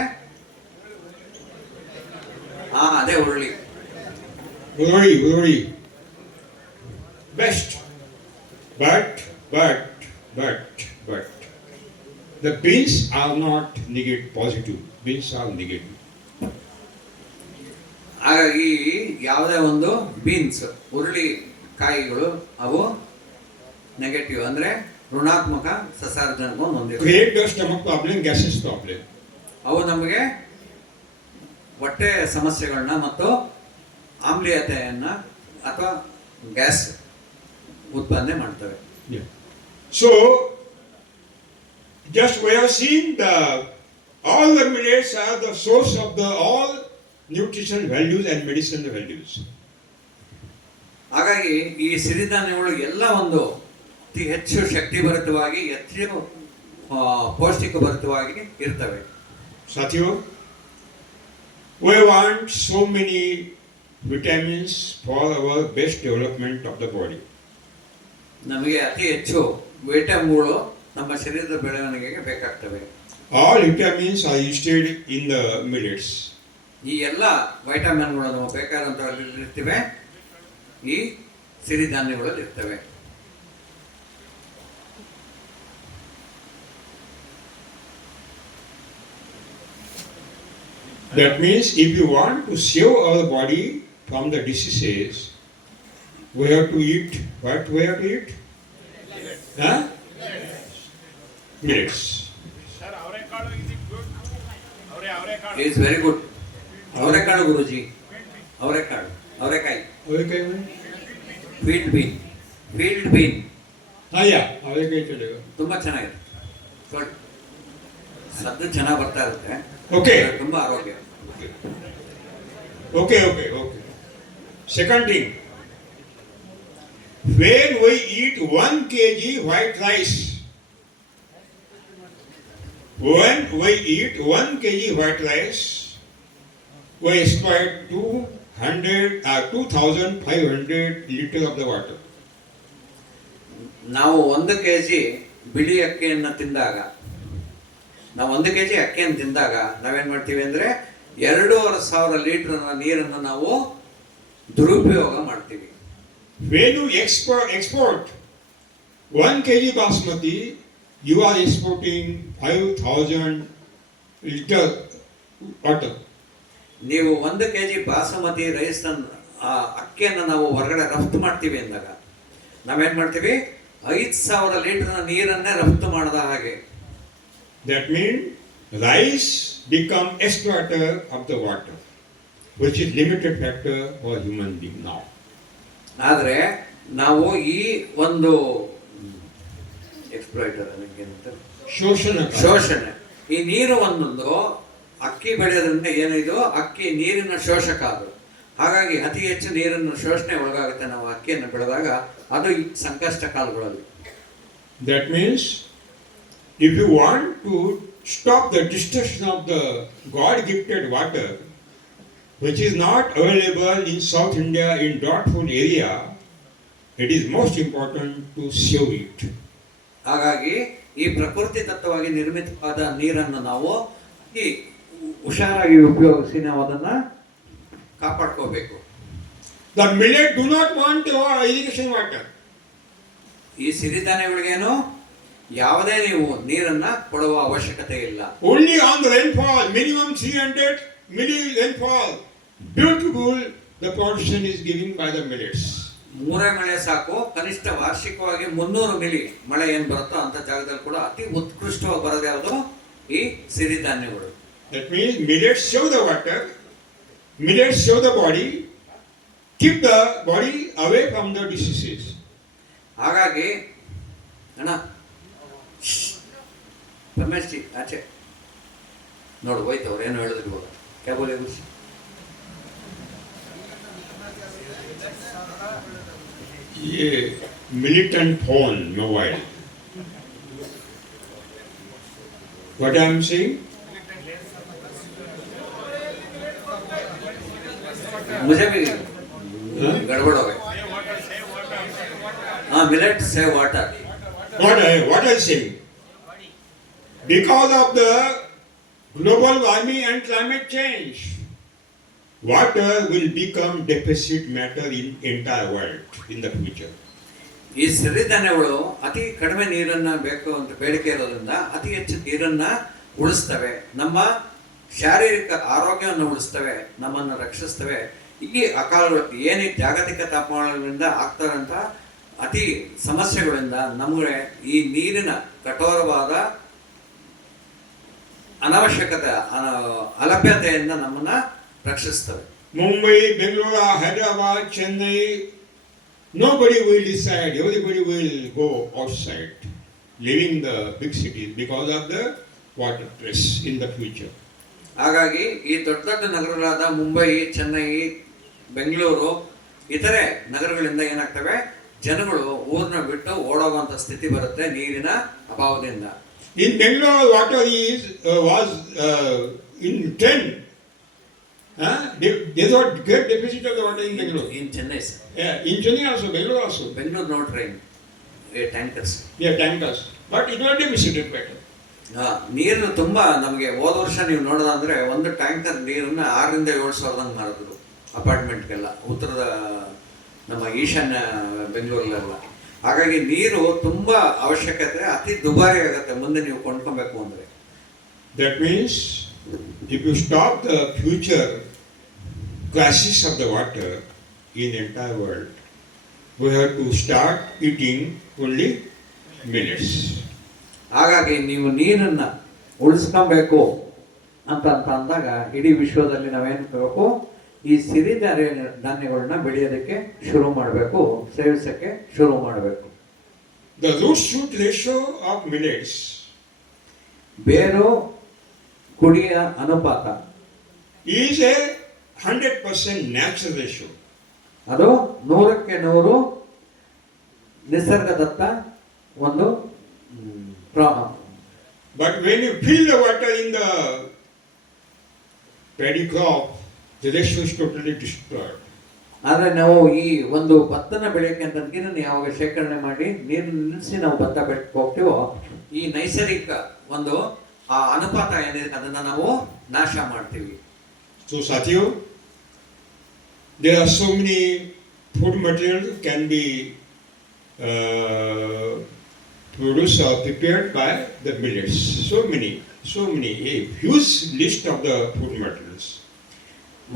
ಅದೇ ಉರುಳಿ. Best. But the beans are not positive. Beans are negative. ಹಾಗಾಗಿ ಯಾವುದೇ ಒಂದು ಬೀನ್ಸ್, ಉರುಳಿ ಕಾಯಿಗಳು ಅವು ನೆಗೆಟಿವ್, ಅಂದ್ರೆ ಋಣಾತ್ಮಕ ಸಸಾರಜನಕವನ್ನು ಹೊಂದಿವೆ. Create the stomach problem, gases problem. ಅವು ನಮಗೆ ಹೊಟ್ಟೆ ಸಮಸ್ಯೆಗಳನ್ನ ಮತ್ತು ಆಮ್ಲೀಯತೆಯನ್ನ ಅಥವಾ ಗ್ಯಾಸ್ ಉತ್ಪಾದನೆ ಮಾಡ್ತವೆ. So just we have seen all the millets are the source of all nutritional values and medicinal values. ಹಾಗಾಗಿ ಈ ಸಿರಿಧಾನ್ಯಗಳು ಎಲ್ಲ ಒಂದು ಅತಿ ಹೆಚ್ಚು ಶಕ್ತಿಭರಿತವಾಗಿ, ಹೆಚ್ಚು ಪೌಷ್ಟಿಕಭರಿತವಾಗಿ ಇರ್ತವೆ. Satyo, we want so many vitamins for our best development of the body. ನಮಗೆ ಅತಿ ಹೆಚ್ಚು ವಿಟಮಿನ್ಗಳು ನಮ್ಮ ಶರೀರದ ಬೆಳವಣಿಗೆಗೆ ಬೇಕಾಗ್ತವೆ. All vitamins are listed in the millets. ಈ ಎಲ್ಲ ವೈಟಮಿನ್ಗಳು ನಮಗೆ ಬೇಕಾದಂತಲ್ಲಿ ಇರ್ತವೆ, ಈ ಸಿರಿಧಾನ್ಯಗಳಲ್ಲಿ ಇರ್ತವೆ. That means if you want to save our body from the diseases, we have to eat. What we have to eat? Huh? Millets. Sir ಅವರೆಕಾಳು ಇದು good ಅವರೆಕಾಳು is very good. ಅವರೆಕಾಳು ಗುರುಜಿ, ಅವರೆಕಾಳು, ಅವರೆಕಾಯಿ, ಅವರೆಕಾಯಿ ಫೀಲ್ಡ್ ಬೀನ್, ಫೀಲ್ಡ್ ಬೀನ್ ಹಾಂ ಯಾ ಅವರೆಕಾಯಿ ಚಲೇಗ. ತುಂಬಾ ಚೆನ್ನಾಗಿದೆ. ನೋಡಿ, ಸದ್ದು ಚೆನ್ನಾಗಿ ಬರ್ತಾ ಇರುತ್ತೆ. Okay. ತುಂಬಾ ಆರೋಗ್ಯ. Okay. Second thing, when we eat 1 kg white rice, when we eat 1 kg white rice, we expect 2,500 liters of the water. ನಾವು 1 ಕೆಜಿ ಬಿಳಿ ಅಕ್ಕಿಯನ್ನು ತಿಂದಾಗ, ನಾವು 1 ಕೆಜಿ ಅಕ್ಕಿಯನ್ನು ತಿಂದಾಗ ನಾವೇನ್ ಮಾಡ್ತೀವಿ ಅಂದ್ರೆ 2,500 ಲೀಟರ್ ನೀರನ್ನು ನಾವು ದುರುಪಯೋಗ ಮಾಡ್ತೀವಿ. When you export 1 kg basmati, you are exporting 5,000 liter water. ನೀವು 1 ಕೆಜಿ ಬಾಸುಮತಿ ರೈಸ್ ಅಕ್ಕಿಯನ್ನು ನಾವು ಹೊರಗಡೆ ರಫ್ತು ಮಾಡ್ತೀವಿ ಅಂದಾಗ ನಾವೇನ್ ಮಾಡ್ತೀವಿ, 5,000 ಲೀಟರ್ ನೀರನ್ನೇ ರಫ್ತು ಮಾಡದ ಹಾಗೆ. That means rice become exploiter of the water, which is limited factor for human being now. ಆದ್ರೆ ನಾವು ಈ ಒಂದು ಎಕ್ಸ್ಪ್ಲಾಯ್ಟರ್ ಶೋಷಣೆ, ಈ ನೀರು ಒಂದೊಂದು ಅಕ್ಕಿ ಬೆಳೆಯೋದ್ರಿಂದ ಏನಿದು, ಅಕ್ಕಿ ನೀರಿನ ಶೋಷಕ ಅದು. ಹಾಗಾಗಿ ಅತಿ ಹೆಚ್ಚು ನೀರನ್ನು ಶೋಷಣೆ ಒಳಗಾಗುತ್ತೆ ನಾವು ಅಕ್ಕಿಯನ್ನು ಬೆಳೆದಾಗ, ಅದು ಈ ಸಂಕಷ್ಟ ಕಾಲಗಳಲ್ಲಿ. That means if you want to stop the destruction of the God-gifted water, which is not available in South India in drought-prone area, it is most important to save it. ಹಾಗಾಗಿ ಈ ಪ್ರಕೃತಿ ತತ್ವವಾಗಿ ನಿರ್ಮಿತವಾದ ನೀರನ್ನು ನಾವು ಈ ಹುಷಾರಾಗಿ ಉಪಯೋಗಿಸಿ ನಾವು ಅದನ್ನ ಕಾಪಾಡ್ಕೋಬೇಕು. The millet do not want irrigation water. ಈ ಸಿರಿಧಾನ್ಯಗಳಿಗೇನು ಯಾವುದೇ ನೀವು ನೀರನ್ನ ಕೊಡುವ ಅವಶ್ಯಕತೆ ಇಲ್ಲ. Only on the rainfall, minimum 300 milli rainfall, beautiful the production is given by the millets. 3 ಮಳೆ ಸಾಕು. ಕನಿಷ್ಠ ವಾರ್ಷಿಕವಾಗಿ 300 ಮಿಲಿ ಮಳೆ ಏನ್ ಬರುತ್ತೋ ಅಂತ ಜಾಗದಲ್ಲಿ ಕೂಡ ಅತಿ ಉತ್ಕೃಷ್ಟವಾಗಿ ಬರೋದು ಯಾವುದು, ಈ ಸಿರಿಧಾನ್ಯಗಳು. That means millets save the water, millets save the body, keep the body away from the diseases. ಹಾಗಾಗಿ ಅಣ್ಣ ರಮೇಶ್ ಜಿ ಆಚೆ ನೋಡು, ಹೋಯ್ತವ್ರು ಏನು ಹೇಳಿದ್ರು ಇವಾಗ. ಕ್ಯಾ ಬೋಲೆ ಕುछ? ये militant phone mobile. What I am saying? मुझे भी Huh? गड़बड़ हो गए. हाँ, millet save water. What I am saying? Because of the global warming and climate change, water will become deficit matter in entire world in the future. ಈ ಸಿರಿಧಾನ್ಯಗಳು ಅತಿ ಕಡಿಮೆ ನೀರನ್ನ ಬೇಕು ಅಂತ ಬೇಡಿಕೆ ಇರೋದ್ರಿಂದ ಅತಿ ಹೆಚ್ಚು ನೀರನ್ನ ಉಳಿಸ್ತವೆ, ನಮ್ಮ ಶಾರೀರಿಕ ಆರೋಗ್ಯವನ್ನು ಉಳಿಸ್ತವೆ, ನಮ್ಮನ್ನು ರಕ್ಷಿಸ್ತವೆ. ಈ ಅಕಾಲಗಳು ಏನೇ ಜಾಗತಿಕ ತಾಪಮಾನಗಳಿಂದ ಆಗ್ತಾರಂತ ಅತಿ ಸಮಸ್ಯೆಗಳಿಂದ ನಮಗೆ ಈ ನೀರಿನ ಕಠೋರವಾದ ಅನವಶ್ಯಕತೆ ಅಲಭ್ಯತೆಯಿಂದ ನಮ್ಮನ್ನ ರಕ್ಷಿಸ್ತವೆ. Mumbai, Bengaluru, Hyderabad, Chennai, nobody will decide, everybody will go outside, leaving the big cities because of the water stress in the future. ಹಾಗಾಗಿ ಈ ದೊಡ್ಡ ದೊಡ್ಡ ನಗರಗಳಾದ ಮುಂಬೈ, ಚೆನ್ನೈ, ಬೆಂಗಳೂರು ಇತರೆ ನಗರಗಳಿಂದ ಏನಾಗ್ತವೆ, ಜನಗಳು ಊರನ್ನ ಬಿಟ್ಟು ಓಡೋಗುವಂತ ಸ್ಥಿತಿ ಬರುತ್ತೆ ನೀರಿನ ಅಭಾವದಿಂದ. In Bengaluru, water was in 10. There's a great deficit of the water in Bengaluru. In Chennai sir, Yeah, in Chennai also, Bengaluru also. Bengaluru no train tankers. Yeah, tankers. But it was deficited better. ನೀರು ತುಂಬಾ ನಮಗೆ ಹೋದ ವರ್ಷ ನೀವು ನೋಡೋದಂದ್ರೆ 1 tanker ನೀರನ್ನ 6,000 ರಿಂದ 7,000 ಮಾರಿದ್ರು ಅಪಾರ್ಟ್ಮೆಂಟ್ಗೆಲ್ಲ, ಉತ್ತರದ ನಮ್ಮ ಈಶಾನ್ಯ ಬೆಂಗಳೂರಲ್ಲೆಲ್ಲ. ಹಾಗಾಗಿ ನೀರು ತುಂಬಾ ಅವಶ್ಯಕತೆ, ಅತಿ ದುಬಾರಿ ಆಗುತ್ತೆ ಮುಂದೆ ನೀವು ಕೊಂಡ್ಕೊಬೇಕು ಅಂದ್ರೆ. That means if you stop the future crisis of the water in the entire world, we have to start eating only millets. ಹಾಗಾಗಿ ನೀವು ನೀರನ್ನ ಉಳಿಸ್ಕೊಬೇಕು ಅಂತ ಅಂದಾಗ ಇಡೀ ವಿಶ್ವದಲ್ಲಿ ನಾವೇನು ಮಾಡಬೇಕು, ಈ ಧಾನ್ಯಗಳನ್ನ ಬೆಳೆಯೋದಕ್ಕೆ ಶುರು ಮಾಡಬೇಕು, ಸೇವಿಸಕ್ಕೆ ಶುರು ಮಾಡಬೇಕು. The root shoot ratio of millets ಬೇರು ಕುಡಿಯ ಅನುಪಾತ is a 100% natural ratio. ಅದು 100ಕ್ಕೆ 100 ನಿಸರ್ಗದತ್ತ ಒಂದು But when you fill the water in the paddy crop, the ratio is totally destroyed. ಆದ್ರೆ ನಾವು ಈ ಒಂದು ಭತ್ತನ ಬೆಳೆಯಕ್ಕೆ ಅಂತ ನೀರನ್ನು ಯಾವಾಗ ಶೇಖರಣೆ ಮಾಡಿ ನೀರನ್ನು ನಿಲ್ಲಿಸಿ ನಾವು ಭತ್ತ ಬೆಳಕ್ಕೆ ಹೋಗ್ತೀವೋ, ಈ ನೈಸರ್ಗಿಕ ಒಂದು ಆ ಅನುಪಾತ ಏನಿದೆ ಅದನ್ನ ನಾವು ನಾಶ ಮಾಡ್ತೀವಿ. So Satyo, there are so many food materials can be produced or prepared by the millets. So many, a huge list of the food materials.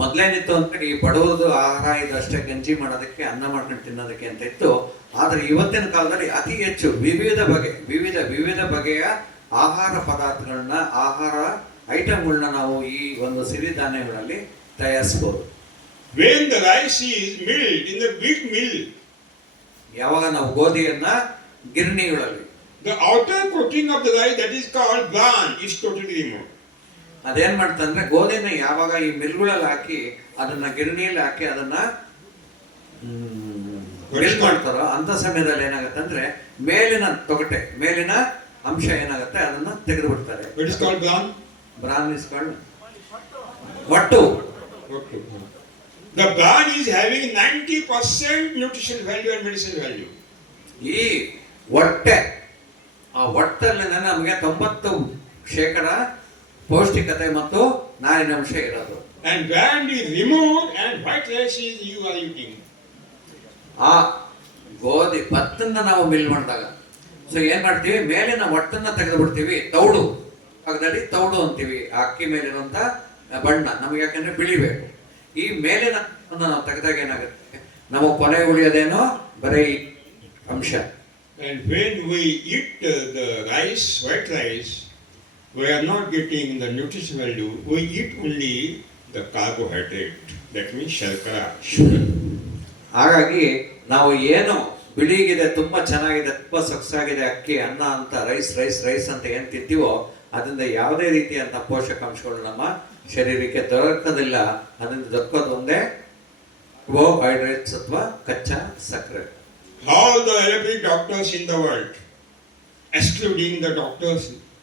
ಮೊದಲೇನಿತ್ತು ಅಂತ ಈ ಬಡವರದು ಆಹಾರ ಇದಷ್ಟೇ, ಗಂಜಿ ಮಾಡೋದಕ್ಕೆ, ಅನ್ನ ಮಾಡ್ಕೊಂಡು ತಿನ್ನೋದಕ್ಕೆ ಅಂತ ಇತ್ತು. ಆದ್ರೆ ಇವತ್ತಿನ ಕಾಲದಲ್ಲಿ ಅತಿ ಹೆಚ್ಚು ವಿವಿಧ ಬಗೆಯ ಆಹಾರ ಪದಾರ್ಥಗಳನ್ನ, ಆಹಾರ ಐಟಮ್ಗಳನ್ನ ನಾವು ಈ ಒಂದು ಸಿರಿಧಾನ್ಯಗಳಲ್ಲಿ ತಯಾರಿಸಬಹುದು. When the rice is milled in the wheat mill, ಯಾವಾಗ ನಾವು ಗೋಧಿಯನ್ನ ಗಿರಣಿಗಳಲ್ಲಿ, the outer coating of the rice that is called bran is totally removed. ಅದೇನ್ ಮಾಡ್ತಂದ್ರೆ ಗೋಧಿನ ಯಾವಾಗ ಈ ಮಿಲ್ಗಳಲ್ಲಿ ಹಾಕಿ ಅದನ್ನ ಗಿರಣಿಯಲ್ಲಿ ಹಾಕಿ ಅದನ್ನ ಮಿಲ್ ಮಾಡ್ತಾರೋ ಅಂತ ಸಮಯದಲ್ಲಿ ಏನಾಗುತ್ತೆ ಅಂದ್ರೆ ಮೇಲಿನ ತೊಗಟೆ, ಮೇಲಿನ ಅಂಶ ಏನಾಗುತ್ತೆ ಅದನ್ನ ತೆಗೆದು ಬಿಡ್ತಾರೆ. What is called bran? Bran is called ಒಟ್ಟು. Okay. The bran is having 90% nutritional value and medicinal value. ಈ ಹೊಟ್ಟೆ, ಆ ಹೊಟ್ಟಲ್ಲಿ ನಮಗೆ 90% ಪೌಷ್ಟಿಕತೆ ಮತ್ತು ನಾರಿನಾಂಶ ಇರೋದು. And bran is removed and white rice is you are eating. ಆ ಗೋಧಿ ಭತ್ತನ್ನ ನಾವು ಮಿಲ್ ಮಾಡಿದಾಗ ಸೊ ಏನ್ ಮಾಡ್ತೀವಿ, ಮೇಲಿನ ಹೊಟ್ಟನ್ನ ತೆಗೆದು ಬಿಡ್ತೀವಿ. ತೌಡು ಪಕ್ಕದಲ್ಲಿ ತೌಡು ಅಂತೀವಿ, ಆ ಅಕ್ಕಿ ಮೇಲಿರುವಂತ ಬಣ್ಣ ನಮಗೆ ಯಾಕಂದ್ರೆ ಬಿಳಿಬೇಕು. ಈ ಮೇಲಿನ ನಾವು ತೆಗೆದಾಗ ಏನಾಗುತ್ತೆ, ನಮಗೆ ಕೊನೆ ಉಳಿಯೋದೇನೋ ಬರೀ ಅಂಶ. And when we eat the rice, white rice, we are not getting the nutritional value. We eat only the carbohydrate. That means sharkara, sugar. ಹಾಗಾಗಿ ನಾವು ಏನು ಬಿಳಿಗಿದೆ, ತುಂಬಾ ಚೆನ್ನಾಗಿದೆ, ತುಂಬಾ ಸೊಗಸಾಗಿದೆ ಅಕ್ಕಿ ಅನ್ನ ಅಂತ ರೈಸ್ ಅಂತ ಏನ್ ತಿಂತೀವೋ ಅದರಿಂದ ಯಾವುದೇ ರೀತಿಯಂತ ಪೋಷಕಾಂಶಗಳು ನಮ್ಮ ಶರೀರಕ್ಕೆ ದೊರಕೋದಿಲ್ಲ. ಅದರಿಂದ ದೊರಕೋದು ಒಂದೇ ಕಾರ್ಬೋಹೈಡ್ರೇಟ್ಸ್ ಅಥವಾ ಕಚ್ಚಾ ಸಕ್ಕರೆ. All the allopathic doctors in the world, excluding the doctors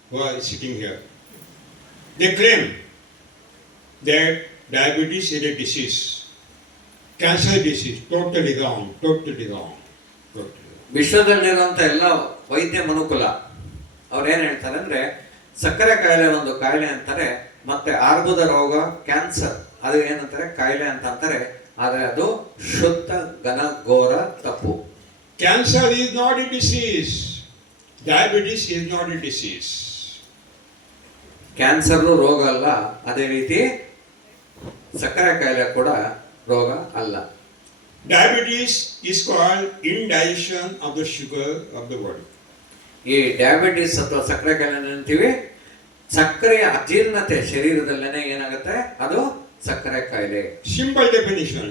who are sitting here, they claim that diabetes is a disease, cancer disease. Totally wrong. ವಿಶ್ವದಲ್ಲಿರುವಂತ ಎಲ್ಲ ವೈದ್ಯ ಮನುಕುಲ ಅವ್ರೇನ್ ಹೇಳ್ತಾರೆ ಅಂದ್ರೆ ಸಕ್ಕರೆ ಕಾಯಿಲೆ ಒಂದು ಕಾಯಿಲೆ ಅಂತಾರೆ, ಮತ್ತೆ ಆರ್ಬುದ ರೋಗ, ಕ್ಯಾನ್ಸರ್ ಅದು ಏನಂತಾರೆ ಕಾಯಿಲೆ ಅಂತ ಅಂತಾರೆ. ಆದ್ರೆ ಅದು ಶುದ್ಧ ಘನಘೋರ ತಪ್ಪು. Cancer is not a disease. Diabetes is not a disease. Cancer ರೋಗ ಅಲ್ಲ, ಅದೇ ರೀತಿ ಸಕ್ಕರೆ ಕಾಯಿಲೆ ಕೂಡ ರೋಗ ಅಲ್ಲ. Diabetes is called indigestion of the sugar of the body. ಈ ಡಯಾಬಿಟಿಸ್ ಅಥವಾ ಸಕ್ಕರೆ ಕಾಯಿಲೆ ಅಂತೀವಿ, ಸಕ್ಕರೆಯ ಅಜೀರ್ಣತೆ ಶರೀರದಲ್ಲೇನೆ ಏನಾಗುತ್ತೆ, ಅದು ಸಕ್ಕರೆ ಕಾಯಿಲೆ. Simple definition.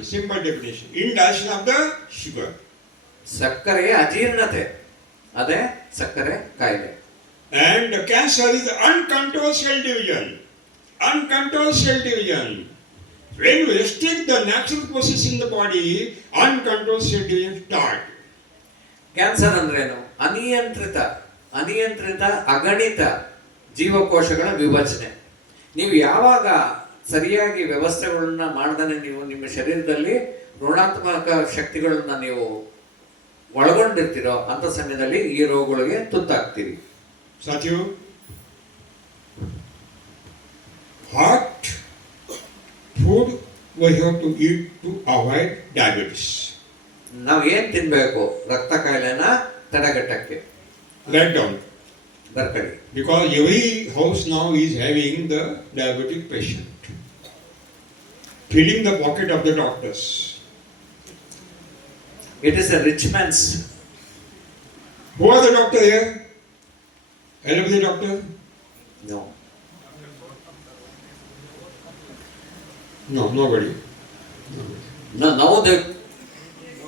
Indigestion of the sugar. ಸಕ್ಕರೆಯ ಅಜೀರ್ಣತೆ ಅದೇ ಸಕ್ಕರೆ ಕಾಯಿಲೆ. And the cancer is uncontrolled cell division. When you restrict the natural process in the body, uncontrolled cell division start. Cancer ಅಂದ್ರೇನು? ಅನಿಯಂತ್ರಿತ ಅಗಣಿತ ಜೀವಕೋಶಗಳ ವಿಭಜನೆ. ನೀವು ಯಾವಾಗ ಸರಿಯಾಗಿ ವ್ಯವಸ್ಥೆಗಳನ್ನ ಮಾಡದೇ ನೀವು ನಿಮ್ಮ ಶರೀರದಲ್ಲಿ ಋಣಾತ್ಮಕ ಶಕ್ತಿಗಳನ್ನ ನೀವು ಒಳಗೊಂಡಿರ್ತೀರೋ ಅಂತ ಸಮಯದಲ್ಲಿ ಈ ರೋಗಗಳಿಗೆ ತುತ್ತಾಗ್ತೀರಿ. Satyu, what food we have to eat to avoid diabetes? ನಾವು ಏನ್ ತಿನ್ಬೇಕು ರಕ್ತ ಕಾಯಿಲೆನ ತಡೆಗಟ್ಟಕ್ಕೆ? Write down. ಬರ್ಕೊಳ್ಳಿ. Because every house now is having the diabetic patient, filling the pocket of the doctors. It is a rich man's. Who are the doctor here? Allopathy doctor? No. No, nobody. No, now they,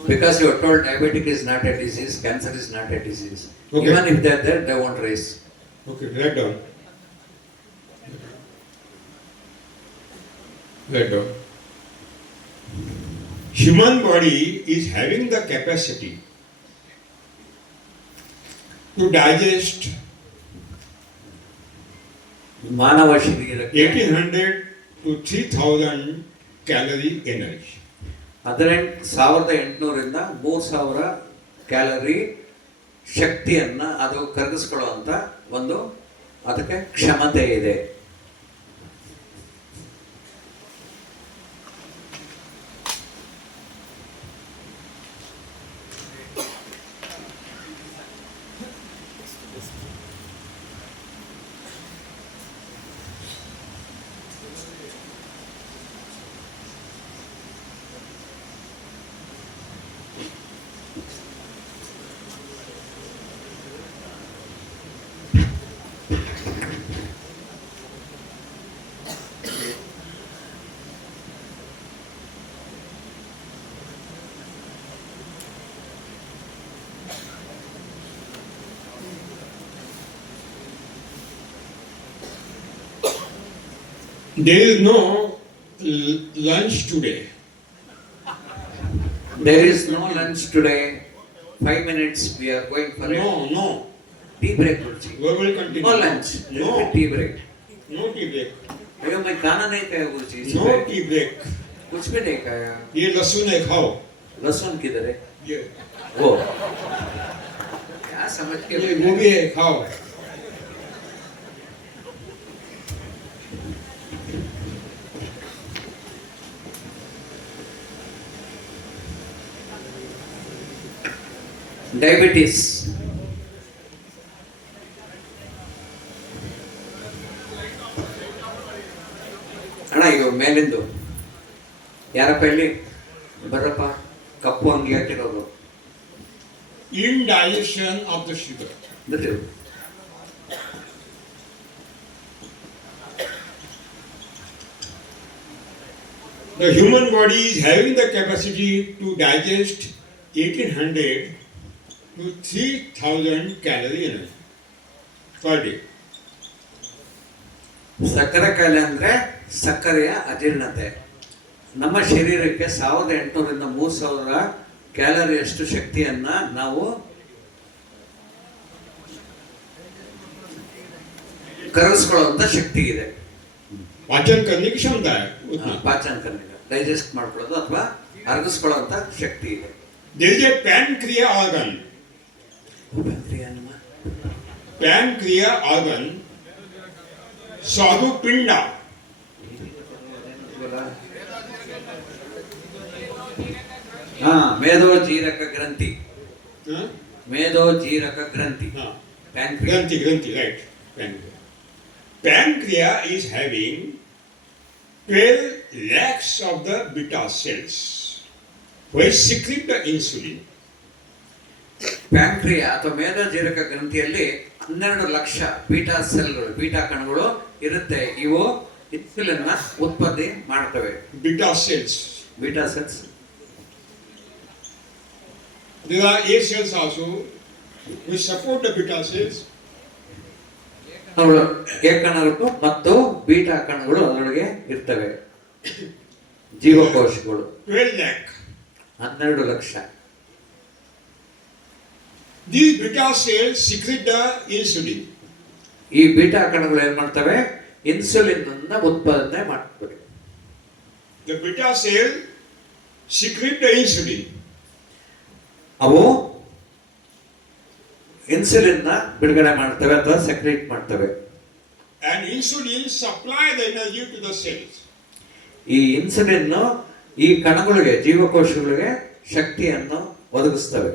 because you are told diabetic is not a disease, cancer is not a disease. Okay. Even if they are there, they won't raise. Okay, write down. Write down. Human body is having the capacity to digest ಮಾನವ ಶರೀರಕ್ಕೆ 1800 to 3000 calorie energy. 18,800 3,000 calorie ಶಕ್ತಿಯನ್ನ ಅದು ಕರಗಿಸ್ಕೊಳ್ಳುವಂತ ಒಂದು ಅದಕ್ಕೆ ಕ್ಷಮತೆ ಇದೆ. There is no lunch today. There is no lunch today. 5 minutes we are going for a No. tea break. Guruji. We will continue. No lunch. No. Tea break. No tea break. अयो मैं खाना नहीं खाया गुरुजी. No tea break. कुछ भी नहीं खाया. ये लहसुन है खाओ. लहसुन किधर है? ये वो क्या समझ के ये गोभी है खाओ. ಡಯಾಬಿಟಿಸ್ ಅಣ್ಣ ಇದು ಮೇಲಿಂದು ಯಾರಪ್ಪ ಇಲ್ಲಿ ಬರಪ್ಪ ಕಪ್ಪು ಅಂಗಿ ಹಾಕಿರೋದು Indigestion of the sugar. ಬರ್ರಿ. The human body is having the capacity to digest 1800 to 3000 calorie energy per day. ಸಕ್ಕರೆ ಕಾಯಿಲೆ ಅಂದ್ರೆ ಸಕ್ಕರೆಯ ಅಜೀರ್ಣತೆ. ನಮ್ಮ ಶರೀರಕ್ಕೆ 1800 3,000 ಕ್ಯಾಲರಿಯಷ್ಟು ಶಕ್ತಿಯನ್ನ ನಾವು ಕರಗಿಸ್ಕೊಳ್ಳುವಂತ ಶಕ್ತಿ ಇದೆ. पाचन करने की क्षमता है उतना. ಪಾಚನ ಕರ್ನಿಗೆ ಡೈಜೆಸ್ಟ್ ಮಾಡ್ಕೊಳ್ಳೋದು ಅಥವಾ ಅರಗಿಸ್ಕೊಳ್ಳುವಂತ ಶಕ್ತಿ ಇದೆ. There is a pancreas organ. Pancreas organ, स्वादुपिंड. ಹಾ, ಮೇದೋಜೀರಕ ಗ್ರಂಥಿ. हाँ? ಮೇದೋಜೀರಕ ಗ್ರಂಥಿ. हाँ. Pancreas. Granthi, right. Pancreas is having 12 lakhs of the beta cells which secrete the insulin. ಪ್ಯಾಂಕ್ರಿಯಾ ಅಥವಾ ಮೇದೋಜೀರಕ ಗ್ರಂಥಿಯಲ್ಲಿ 12 ಲಕ್ಷ ಬೀಟಾ ಸೆಲ್ಗಳು, ಬೀಟಾ ಕಣಗಳು ಇರುತ್ತೆ. ಇವು ಇನ್ಸುಲಿನ್ ಉತ್ಪತ್ತಿ ಮಾಡ್ತವೆ. Beta cells. Beta cells. There are A cells also which support the beta cells. ಅವುಗಳು A ಕಣಗಳು ಮತ್ತು beta ಕಣಗಳು ಅದರೊಳಗೆ ಇರ್ತವೆ. ಜೀವಕೋಶಗಳು 12 lakh. 12 lakh. These beta cells secrete the insulin. ಈ ಬೀಟಾ ಕಣಗಳು ಏನ್ ಮಾಡ್ತವೆ? ಇನ್ಸುಲಿನ್ ಅನ್ನ ಉತ್ಪಾದನೆ ಮಾಡ್ತವೆ. The beta cell secrete the insulin. ಅವು ಇನ್ಸುಲಿನ್ ನ ಬಿಡುಗಡೆ ಮಾಡ್ತವೆ ಅಥವಾ ಸೆಕ್ರೇಟ್ ಮಾಡ್ತವೆ. And insulin supply the energy to the cells. ಈ ಇನ್ಸುಲಿನ್ ಈ ಕಣಗಳಿಗೆ, ಜೀವಕೋಶಗಳಿಗೆ ಶಕ್ತಿಯನ್ನು ಒದಗಿಸ್ತವೆ.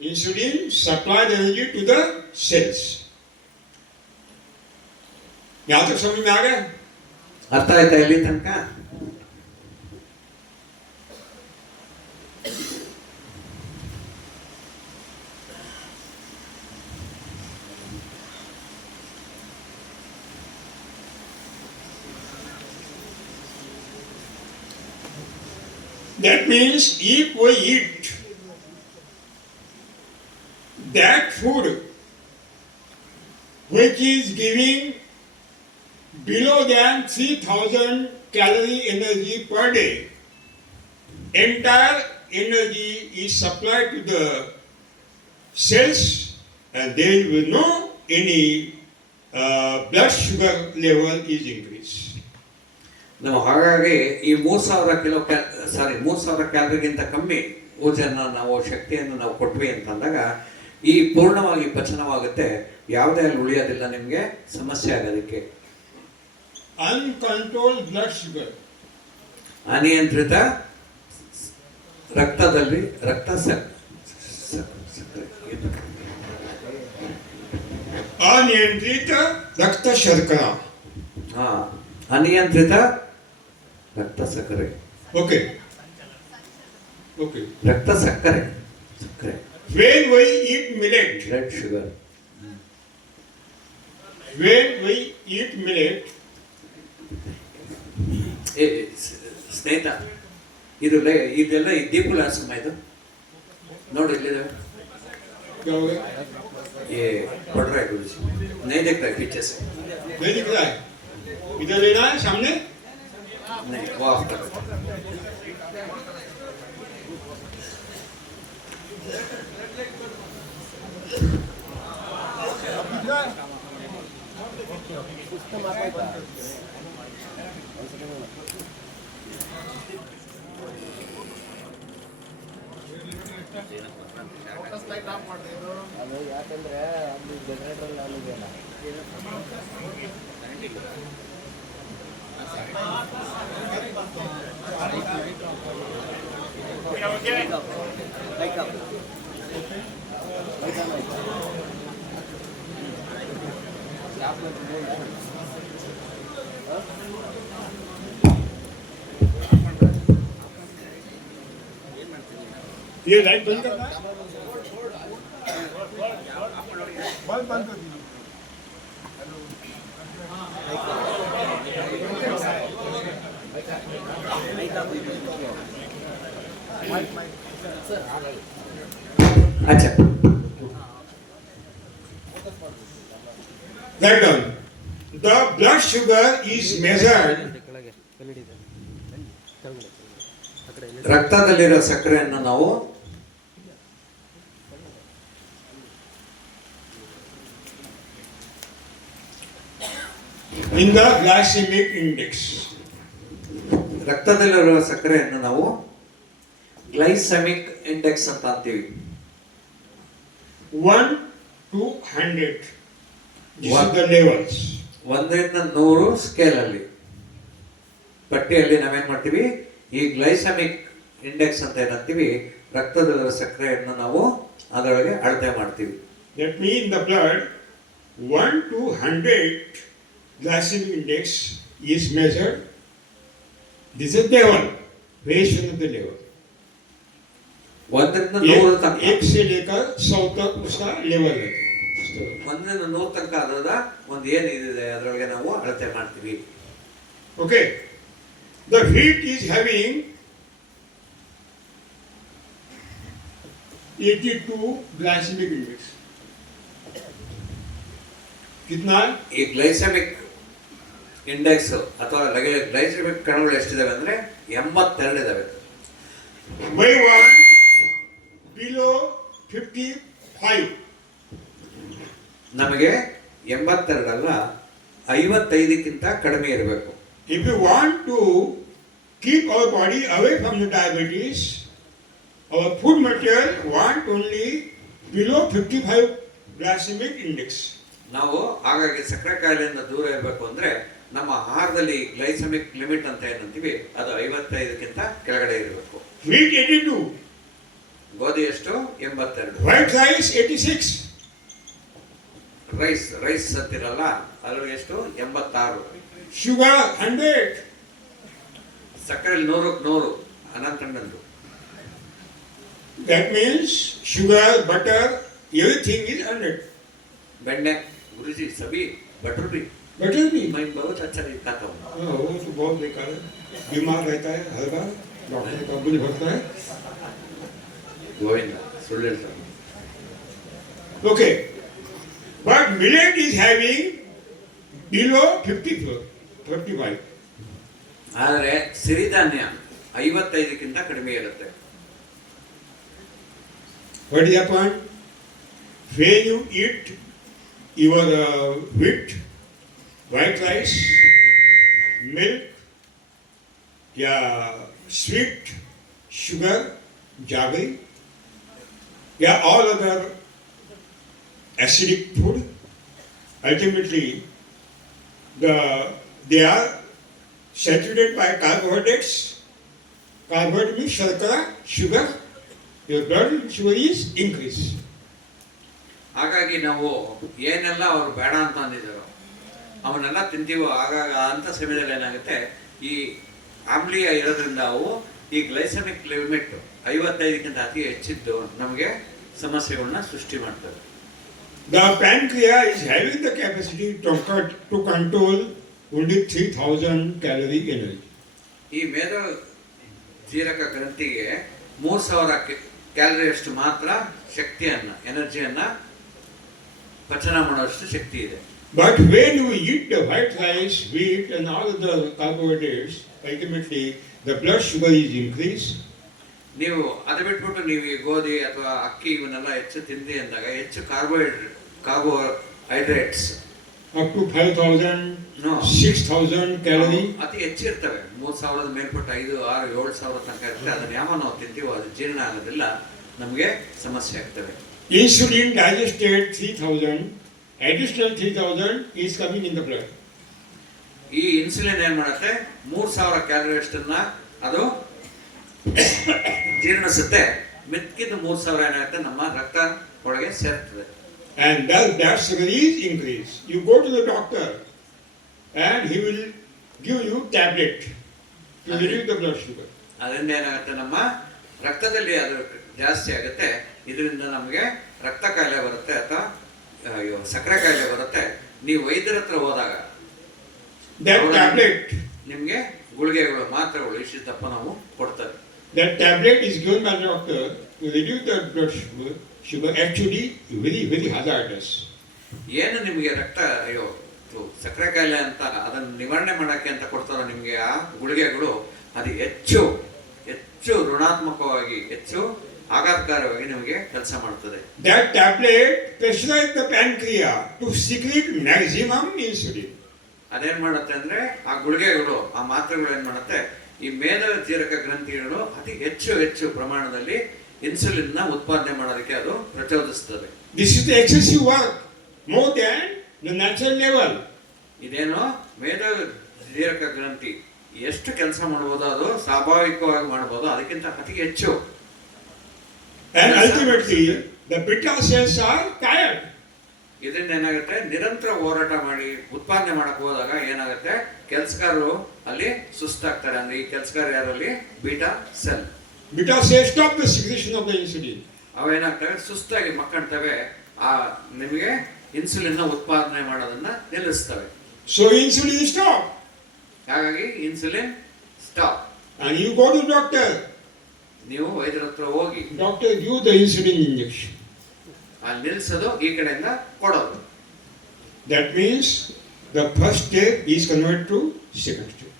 Insulin supply the energy to the cells. यहाँ तक समझ में आ गया? ಅರ್ಥ ಆಯ್ತಾ ಇಲ್ಲಿ ತನಕ? That means if we eat that food which is giving below than 3000 calorie energy per day, entire energy is supplied to the cells and there will no any blood sugar level is increased. ನಾವು ಹಾಗಾಗಿ ಈ 3000 ಕ್ಯಾಲರಿಗಿಂತ ಕಮ್ಮಿ ಓಜನ್ನ ನಾವು ಶಕ್ತಿಯನ್ನು ನಾವು ಕೊಟ್ವಿ ಅಂತಂದಾಗ ಈ ಪೂರ್ಣವಾಗಿ ಪಚನವಾಗುತ್ತೆ, ಯಾವುದೇ ಅಲ್ಲಿ ಉಳಿಯೋದಿಲ್ಲ, ನಿಮಗೆ ಸಮಸ್ಯೆ ಆಗೋದಕ್ಕೆ. Uncontrolled blood sugar. ಅನಿಯಂತ್ರಿತ ರಕ್ತದಲ್ಲಿ ಸಕ್ಕರೆ अनियंत्रित रक्त शर्करा. ಹಾ, ಅನಿಯಂತ್ರಿತ ರಕ್ತ ಸಕ್ಕರೆ. Okay. Okay. ರಕ್ತ ಸಕ್ಕರೆ. When we eat millet, blood sugar. when we eat millet, ಸ್ನೇಹಿತ, ಇದೆಲ್ಲ ಈ ದೀಪುಲಾಸಮ ಇದು ನೋಡಿ ಇಲ್ಲಿದೆ. क्या हो गया? ये पढ़ रहा है गुरुजी, नहीं देख रहा है पीछे से, नहीं दिख रहा है? इधर लेना है सामने? नहीं वो ऑफ कर दो. ಅದು ಯಾಕಂದ್ರೆ ಅಲ್ಲಿ ಜನರೇಟರ್ ಅಲ್ಲಿದೆಯಲ್ಲ ये लाइट बंद करना है? बल्ब बंद कर दीजिए. अच्छा, Write down. The blood sugar is measured ಕೆಳಗೆ ಎಲ್ಇಡಿ ಇದೆ ಕೆಳಗಡೆ ಆ ಕಡೆ ರಕ್ತದಲ್ಲಿರೋ ಸಕ್ಕರೆಯನ್ನು ನಾವು in the glycemic index. ರಕ್ತದಲ್ಲಿರುವ ಸಕ್ಕರೆಯನ್ನು ನಾವು ಗ್ಲೈಸೆಮಿಕ್ ಇಂಡೆಕ್ಸ್ ಅಂತ ಅಂತೀವಿ. 1 to 100. This is the levels. 1ರಿಂದ 100 scale ಅಲ್ಲಿ ಪಟ್ಟಿಯಲ್ಲಿ ನಾವೇನ್ ಮಾಡ್ತೀವಿ, ಈ ಗ್ಲೈಸೆಮಿಕ್ ಇಂಡೆಕ್ಸ್ ಅಂತ ಏನಂತೀವಿ, ರಕ್ತದಲ್ಲಿರುವ ಸಕ್ಕರೆಯನ್ನು ನಾವು ಅದರೊಳಗೆ ಅಳತೆ ಮಾಡ್ತೀವಿ. That means the blood 1 to 100 glycemic index is measured. This is level, variation of the level. 1ರಿಂದ 100 ತನಕ, 1 से लेकर 100 तक उसका लेवल है. 1ರಿಂದ 100 ತನಕ ಅದರ ಒಂದು ಏನಿದೆ ಅದರೊಳಗೆ ನಾವು ಅಳತೆ ಮಾಡ್ತೀವಿ. Okay. The wheat is having 82 glycemic index. कितना है? ಈ ಗ್ಲೈಸೆಮಿಕ್ ಇಂಡೆಕ್ಸ್ ಅಥವಾ ಗ್ಲೈಸೆಮಿಕ್ ಕಣಗಳು ಎಷ್ಟಿದಾವೆ ಅಂದ್ರೆ 82 ಇದಾವೆ. We want below 55. ನಮಗೆ 82 ಅಲ್ಲ, 55ಕ್ಕಿಂತ ಕಡಿಮೆ ಇರಬೇಕು. If you want to keep our body away from the diabetes, our food material want only below 55 glycemic index. ನಾವು ಹಾಗಾಗಿ ಸಕ್ಕರೆ ಕಾಯಿಲೆಯಿಂದ ದೂರ ಇರಬೇಕು ಅಂದ್ರೆ ನಮ್ಮ ಆಹಾರದಲ್ಲಿ ಗ್ಲೈಸೆಮಿಕ್ ಲಿಮಿಟ್ ಅಂತ ಏನಂತೀವಿ ಅದು 55ಕ್ಕಿಂತ ಕೆಳಗಡೆ ಇರಬೇಕು. Wheat 82. ಗೋಧಿ ಎಷ್ಟು? 82. White rice 86. ರೈಸ್ ಅಂತಿರಲ್ಲ ಅದ್ರಲ್ಲಿ ಎಷ್ಟು 86, Sugar 100. ಸಕ್ಕರೆ 100 ಅನಂತಣ್ಣಂದು. That means sugar, butter, everything is 100. ಬೆಣ್ಣೆ गुरुजी सभी बटर भी Butter भी. मैं बहुत अच्छा खाता हूँ. हाँ, वो तो बहुत बेकार है, बीमार रहता है हर बार, डॉक्टर का बिल भरता है. ಗೋವಿಂದ ಸುಳ್ಳು ಹೇಳ್ತಾರೆ. Okay, but millet is having below 35. ಆದರೆ ಸಿರಿಧಾನ್ಯ 55ಕ್ಕಿಂತ ಕಡಿಮೆ ಇರುತ್ತೆ. What is the point? When you eat your wheat, white rice, milk, yeah, sweet, sugar, jaggery, yeah, all other acidic food, ultimately they are saturated by carbohydrates. Carbohydrate means sharkara, sugar. Your blood sugar is increased. ಹಾಗಾಗಿ ನಾವು ಏನೆಲ್ಲ ಅವ್ರು ಬೇಡ ಅಂತ ಅಂದಿದ್ದಾರೋ ಅವನ್ನೆಲ್ಲ ತಿಂತೀವೋ ಆಗಾಗ ಅಂತ ಸಮಯದಲ್ಲಿ ಏನಾಗುತ್ತೆ, ಈ ಆಮ್ಲೀಯ ಇರೋದ್ರಿಂದ ಅವು ಈ ಗ್ಲೈಸಮಿಕ್ ಲಿಮಿಟ್ 55ಕ್ಕಿಂತ ಅತಿ ಹೆಚ್ಚಿದ್ದು ನಮಗೆ ಸಮಸ್ಯೆಗಳನ್ನ ಸೃಷ್ಟಿ ಮಾಡ್ತದೆ. The pancreas is having the capacity to control only 3000 calorie energy. ಈ ಮೇದ ಜೀರಕ ಗ್ರಂಥಿಗೆ 3000 ಕ್ಯಾಲರಿಯಷ್ಟು ಮಾತ್ರ ಶಕ್ತಿಯನ್ನ ಎನರ್ಜಿಯನ್ನ ಪಚನ ಮಾಡುವಷ್ಟು ಶಕ್ತಿ ಇದೆ. But when you eat the white rice, wheat and all of the carbohydrates, ultimately the blood sugar is increased. ನೀವು ಅದು ಬಿಟ್ಬಿಟ್ಟು ನೀವು ಈ ಗೋಧಿ ಅಥವಾ ಅಕ್ಕಿ ಇವನ್ನೆಲ್ಲ ಹೆಚ್ಚು ತಿಂದಿ ಅಂದಾಗ ಹೆಚ್ಚು carbohydrates Up to 5000, No. 6000 calorie. ಅತಿ ಹೆಚ್ಚಿರ್ತವೆ. 3000 ಮೇಲ್ಪಟ್ಟು 5, 6, 7000 ತನಕ ಇರುತ್ತೆ. ಅದನ್ನ ಯಾವ ನಾವು ತಿಂತೀವೋ ಅದು ಜೀರ್ಣ ಆಗೋದಿಲ್ಲ, ನಮಗೆ ಸಮಸ್ಯೆ ಆಗ್ತವೆ. Insulin digested 3000, additional 3000 is coming in the blood. ಈ ಇನ್ಸುಲಿನ್ ಏನ್ ಮಾಡುತ್ತೆ, 3000 ಕ್ಯಾಲರಿ ಅಷ್ಟನ್ನ ಅದು ಜೀರ್ಣಿಸುತ್ತೆ. ಮಿಕ್ಕಿದ 3000 ಏನಾಗುತ್ತೆ ನಮ್ಮ ರಕ್ತ ಒಳಗೆ ಸೇರ್ತದೆ. And thus that sugar is increased. You go to the doctor and he will give you tablet to reduce the blood sugar. ಅದರಿಂದ ಏನಾಗುತ್ತೆ, ನಮ್ಮ ರಕ್ತದಲ್ಲಿ ಅದು ಜಾಸ್ತಿ ಆಗುತ್ತೆ. ಇದರಿಂದ ನಮಗೆ ರಕ್ತ ಕಾಯಿಲೆ ಬರುತ್ತೆ ಅಥವಾ ಸಕ್ಕರೆ ಕಾಯಿಲೆ ಬರುತ್ತೆ. ನೀವು ವೈದ್ಯರ ಹತ್ರ ಹೋದಾಗ That tablet, ನಿಮಗೆ ಗುಳಿಗೆಗಳು ಮಾತ್ರೆಗಳು ಇಷ್ಟಿದ್ದಪ್ಪ ನಾವು ಕೊಡ್ತಾರೆ. that tablet is given by the doctor to reduce the blood sugar actually very, very hazardous. ಏನು ನಿಮಗೆ ರಕ್ತ ಸಕ್ಕರೆ ಕಾಯಿಲೆ ಅಂತ ಅದನ್ನು ನಿವಾರಣೆ ಮಾಡಕ್ಕೆ ಅಂತ ಕೊಡ್ತಾರೋ ನಿಮಗೆ ಆ ಗುಳಿಗೆಗಳು, ಅದು ಹೆಚ್ಚು ಹೆಚ್ಚು ಋಣಾತ್ಮಕವಾಗಿ ಹೆಚ್ಚು ಆಘಾತಕಾರವಾಗಿ ನಿಮಗೆ ಕೆಲಸ ಮಾಡ್ತದೆ. That tablet pressurizes the pancreas to secrete maximum insulin. ಅದೇನ್ ಮಾಡುತ್ತೆ ಅಂದ್ರೆ ಆ ಗುಳಿಗೆಗಳು ಆ ಮಾತ್ರೆಗಳು ಏನ್ ಮಾಡುತ್ತೆ, ಈ ಮೇದ ಜೀರಕ ಗ್ರಂಥಿಗಳು ಅತಿ ಹೆಚ್ಚು ಪ್ರಮಾಣದಲ್ಲಿ ಇನ್ಸುಲಿನ್ ನ ಉತ್ಪಾದನೆ ಮಾಡೋದಕ್ಕೆ ಅದು ಪ್ರಚೋದಿಸ್ತದೆ. This is the excessive work, more than the natural level. ಇದೇನೋ ಮೇದ ಜೀರಕ ಗ್ರಂಥಿ ಎಷ್ಟು ಕೆಲಸ ಮಾಡಬಹುದು ಅದು ಸ್ವಾಭಾವಿಕವಾಗಿ ಮಾಡಬಹುದು, ಅದಕ್ಕಿಂತ ಅತಿ ಹೆಚ್ಚು. And ultimately the beta cells are tired. ಇದರಿಂದ ಏನಾಗುತ್ತೆ, ನಿರಂತರ ಹೋರಾಟ ಮಾಡಿ ಉತ್ಪಾದನೆ ಮಾಡಕ್ ಹೋದಾಗ ಏನಾಗುತ್ತೆ, ಕೆಲಸಗಾರರು ಅಲ್ಲಿ ಸುಸ್ತಾಗ್ತಾರೆ. ಅಂದ್ರೆ ಈ ಕೆಲಸಗಾರ ಯಾರಲ್ಲಿ beta cell. Beta cells stop the secretion of the insulin. ಅವೇನಾಗ್ತವೆ, ಸುಸ್ತಾಗಿ ಮಕ್ಕಳ್ತವೆ, ಆ ನಿಮಗೆ ಇನ್ಸುಲಿನ್ ನ ಉತ್ಪಾದನೆ ಮಾಡೋದನ್ನ ನಿಲ್ಲಿಸ್ತವೆ. So insulin stop. ಹಾಗಾಗಿ insulin stop. And you go to doctor. ನೀವು ವೈದ್ಯರ ಹತ್ರ ಹೋಗಿ Doctor give the insulin injection. ಅಲ್ಲಿ ನಿಲ್ಸೋದು, ಈ ಕಡೆಯಿಂದ ಕೊಡೋದು. That means the first step is converted to second step.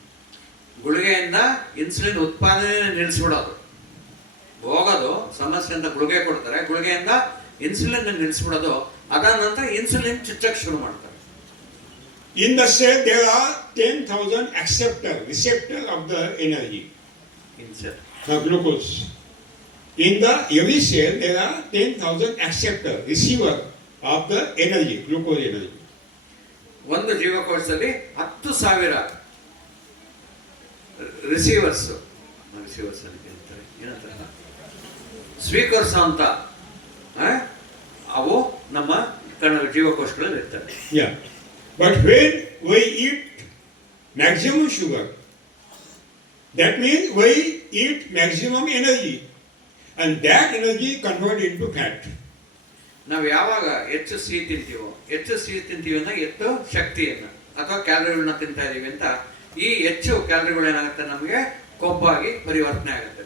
ಗುಳಿಗೆಯಿಂದ ಇನ್ಸುಲಿನ್ ಉತ್ಪಾದನೆ ನಿಲ್ಲಿಸ್ಬಿಡೋದು, ಹೋಗೋದು ಸಮಸ್ಯೆ ಅಂತ ಗುಳಿಗೆ ಕೊಡ್ತಾರೆ, ಗುಳಿಗೆಯಿಂದ ಇನ್ಸುಲಿನ್ ನಿಲ್ಲಿಸ್ಬಿಡೋದು. ಅದಾದ ನಂತರ ಇನ್ಸುಲಿನ್ ಚುಚ್ಚಕ್ಕೆ ಶುರು ಮಾಡ್ತಾರೆ. In the cell there are 10,000 receptor of the energy, insulin glucose. In the every cell there are 10,000 receiver of the energy, glucose energy. ಒಂದು ಜೀವಕೋಶದಲ್ಲಿ 10,000 ರಿಸೀವರ್ಸ್ ಅಂತಾರೆ, ಏನಂತಾರೆ, ಸ್ವೀಕರಿಸುವಂತ ಅವು ನಮ್ಮ ಜೀವಕೋಶಗಳಲ್ಲಿ ಇರ್ತದೆ. Yeah. But when we eat maximum sugar, that means we eat maximum energy. And that energy converted into fat. ನಾವು ಯಾವಾಗ ಹೆಚ್ಚು ಸಿಹಿ ತಿಂತೀವೋ, ಹೆಚ್ಚು ಸಿಹಿ ತಿಂತೀವಿ ಅಂದ್ರೆ ಹೆಚ್ಚು ಶಕ್ತಿಯನ್ನ ಅಥವಾ ಕ್ಯಾಲರಿಗಳನ್ನ ತಿಂತಾ ಇದೀವಿ ಅಂತ ಈ ಹೆಚ್ಚು ಕ್ಯಾಲರಿಗಳು ಏನಾಗುತ್ತೆ ನಮಗೆ ಕೊಬ್ಬಾಗಿ ಪರಿವರ್ತನೆ ಆಗುತ್ತೆ.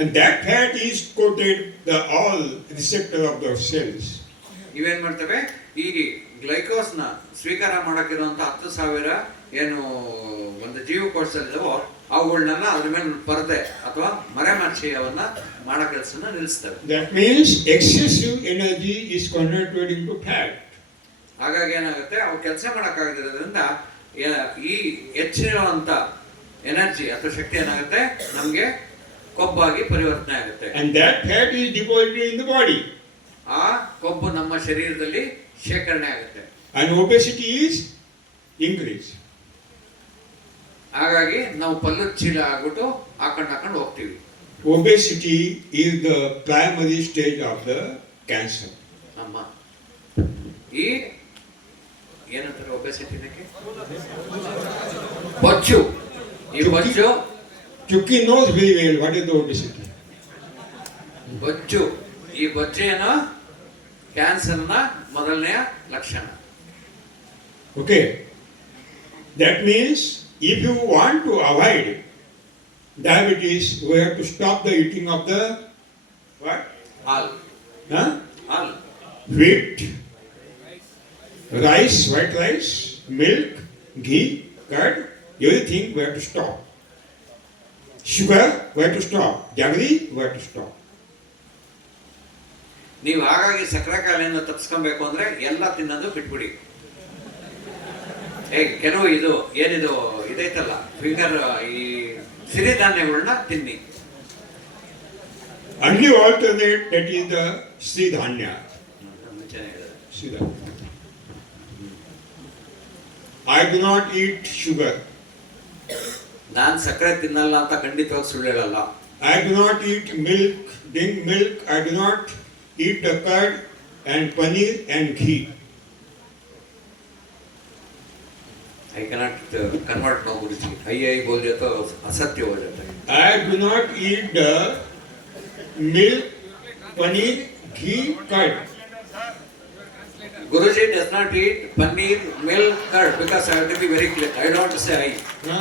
And that fat is coated the all receptor of the cells. ಇವೇನ್ ಮಾಡ್ತವೆ, ಈ ಗ್ಲೈಕೋಸ್ ನ ಸ್ವೀಕಾರ ಮಾಡಕ್ಕಿರುವಂತ 10,000 ಏನು ಒಂದು ಜೀವಕೋಶದಲ್ಲಿದಾವೋ ಅವುಗಳನ್ನೆಲ್ಲ ಅದ್ರ ಮೇಲೆ ಪರದೆ ಅಥವಾ ಮರೆಮಾಚಿಯವನ್ನ ಮಾಡೋ ಕೆಲಸನ ನಿಲ್ಲಿಸ್ತವೆ. That means excessive energy is converted into fat. ಹಾಗಾಗಿ ಏನಾಗುತ್ತೆ, ಅವು ಕೆಲಸ ಮಾಡಕ್ಕಾಗದಿರೋದ್ರಿಂದ ಈ ಹೆಚ್ಚಿರುವಂತ ಎನರ್ಜಿ ಅಥವಾ ಶಕ್ತಿ ಏನಾಗುತ್ತೆ ನಮ್ಗೆ ಕೊಬ್ಬಾಗಿ ಪರಿವರ್ತನೆ ಆಗುತ್ತೆ. And that fat is deposited in the body. ಆ ಕೊಬ್ಬು ನಮ್ಮ ಶರೀರದಲ್ಲಿ ಶೇಖರಣೆ ಆಗುತ್ತೆ. And obesity is increased. ಹಾಗಾಗಿ ನಾವು ಪಲ್ಲದ ಚೀಲ ಆಗ್ಬಿಟ್ಟು ಹಾಕೊಂಡು ಹೋಗ್ತೀವಿ. Obesity is the primary stage of the cancer. ನಮ್ಮ ಈ ಏನಂತಾರೆ ಒಬೆಸಿಟಿನಕ್ಕೆ, ಬೊಜ್ಜು. ಈ ಬೊಜ್ಜು, Chucky knows very well what is the obesity. ಬೊಜ್ಜು, ಈ ಬೊಜ್ಜೇನು ಕ್ಯಾನ್ಸರ್ನ ಮೊದಲನೆಯ ಲಕ್ಷಣ. Okay. That means if you want to avoid diabetes, we have to stop the eating of the what? Hall Huh? Hall Wheat, rice, white rice, milk, ghee, curd, everything we have to stop. Sugar, we have to stop. Jaggery, we have to stop. ನೀವು ಹಾಗಾಗಿ ಸಕ್ಕರೆ ಕಾಯಿಲೆಯಿಂದ ತಪ್ಪಿಸ್ಕೊಬೇಕು ಅಂದ್ರೆ ಎಲ್ಲ ತಿನ್ನೋದು ಬಿಟ್ಬಿಡಿ. ಕೆಲವು ಇದು ಏನಿದು ಇದೈತಲ್ಲ ಫಿಂಗರ್, ಈ ಸಿರಿಧಾನ್ಯಗಳನ್ನ ತಿನ್ನಿ. Only alternate, that is the Siddhanya. ಮುಂಚೆನೇ ಹೇಳಿದೆ. Siddhanya. I do not eat sugar. ನಾನ್ ಸಕ್ಕರೆ ತಿನ್ನಲ್ಲ ಅಂತ ಖಂಡಿತವಾಗಿ ಸುಳ್ಳು ಹೇಳಲ್ಲ. I do not eat milk, drink milk. I do not eat the curd and paneer and ghee. I cannot convert now गुरुजी. आई बोल दिया तो असत्य हो जाता है. I do not eat the milk, paneer, ghee, curd. Guruji does not eat paneer, milk, curd because I have to be very clear. I don't want to say I. No,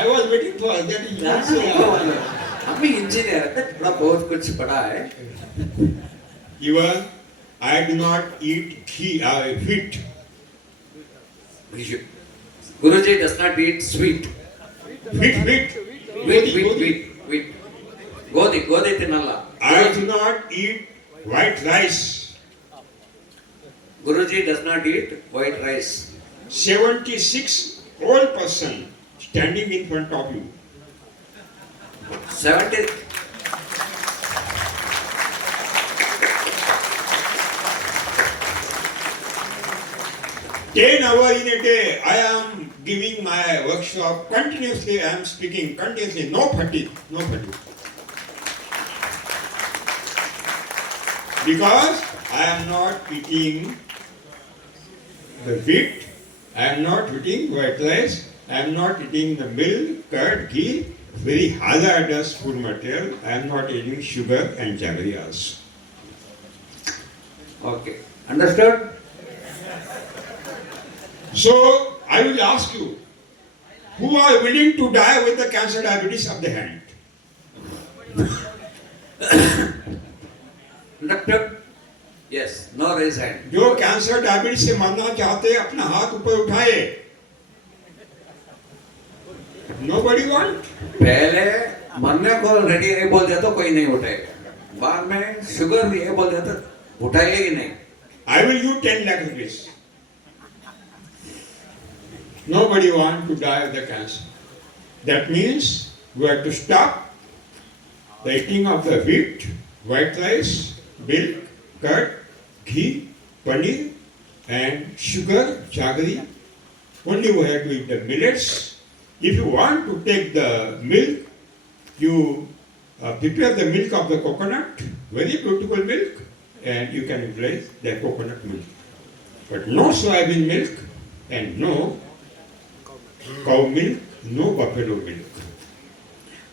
I was waiting for that. You don't say I. हम भी engineer है, थोड़ा बहुत कुछ पढ़ा है. Even I do not eat ghee, wheat. Guruji does not eat sweet. Wheat. ಗೋಧಿ ತಿನ್ನಲ್ಲ. I do not eat white rice. Guruji does not eat white rice. 76 old person standing in front of you. 70. Ten hours in a day, I am giving my workshop continuously. I am speaking continuously. No fatigue. Because I am not eating the wheat. I am not eating white rice. I am not eating the milk, curd, ghee. Very hazardous food material. I am not eating sugar and jaggery also. Okay. Understood? So, I will ask you, who are willing to die with the cancer diabetes of the hand? Doctor? Yes. No raise hand. जो cancer diabetes से मरना चाहते हैं अपना हाथ ऊपर उठाए. Nobody want? पहले मरने को रेडी ये बोल दिया तो कोई नहीं उठाएगा. बाद में शुगर ये बोल दिया तो उठाएगा ही नहीं. I will give 10 lakh rupees. Nobody want to die of the cancer. That means we have to stop the eating of the wheat, white rice, milk, curd, ghee, paneer, and sugar, jaggery. Only we have to eat the millets. If you want to take the milk, you prepare the milk of the coconut, very beautiful milk, and you can utilize the coconut milk. but no soybean milk and no cow milk, no buffalo milk.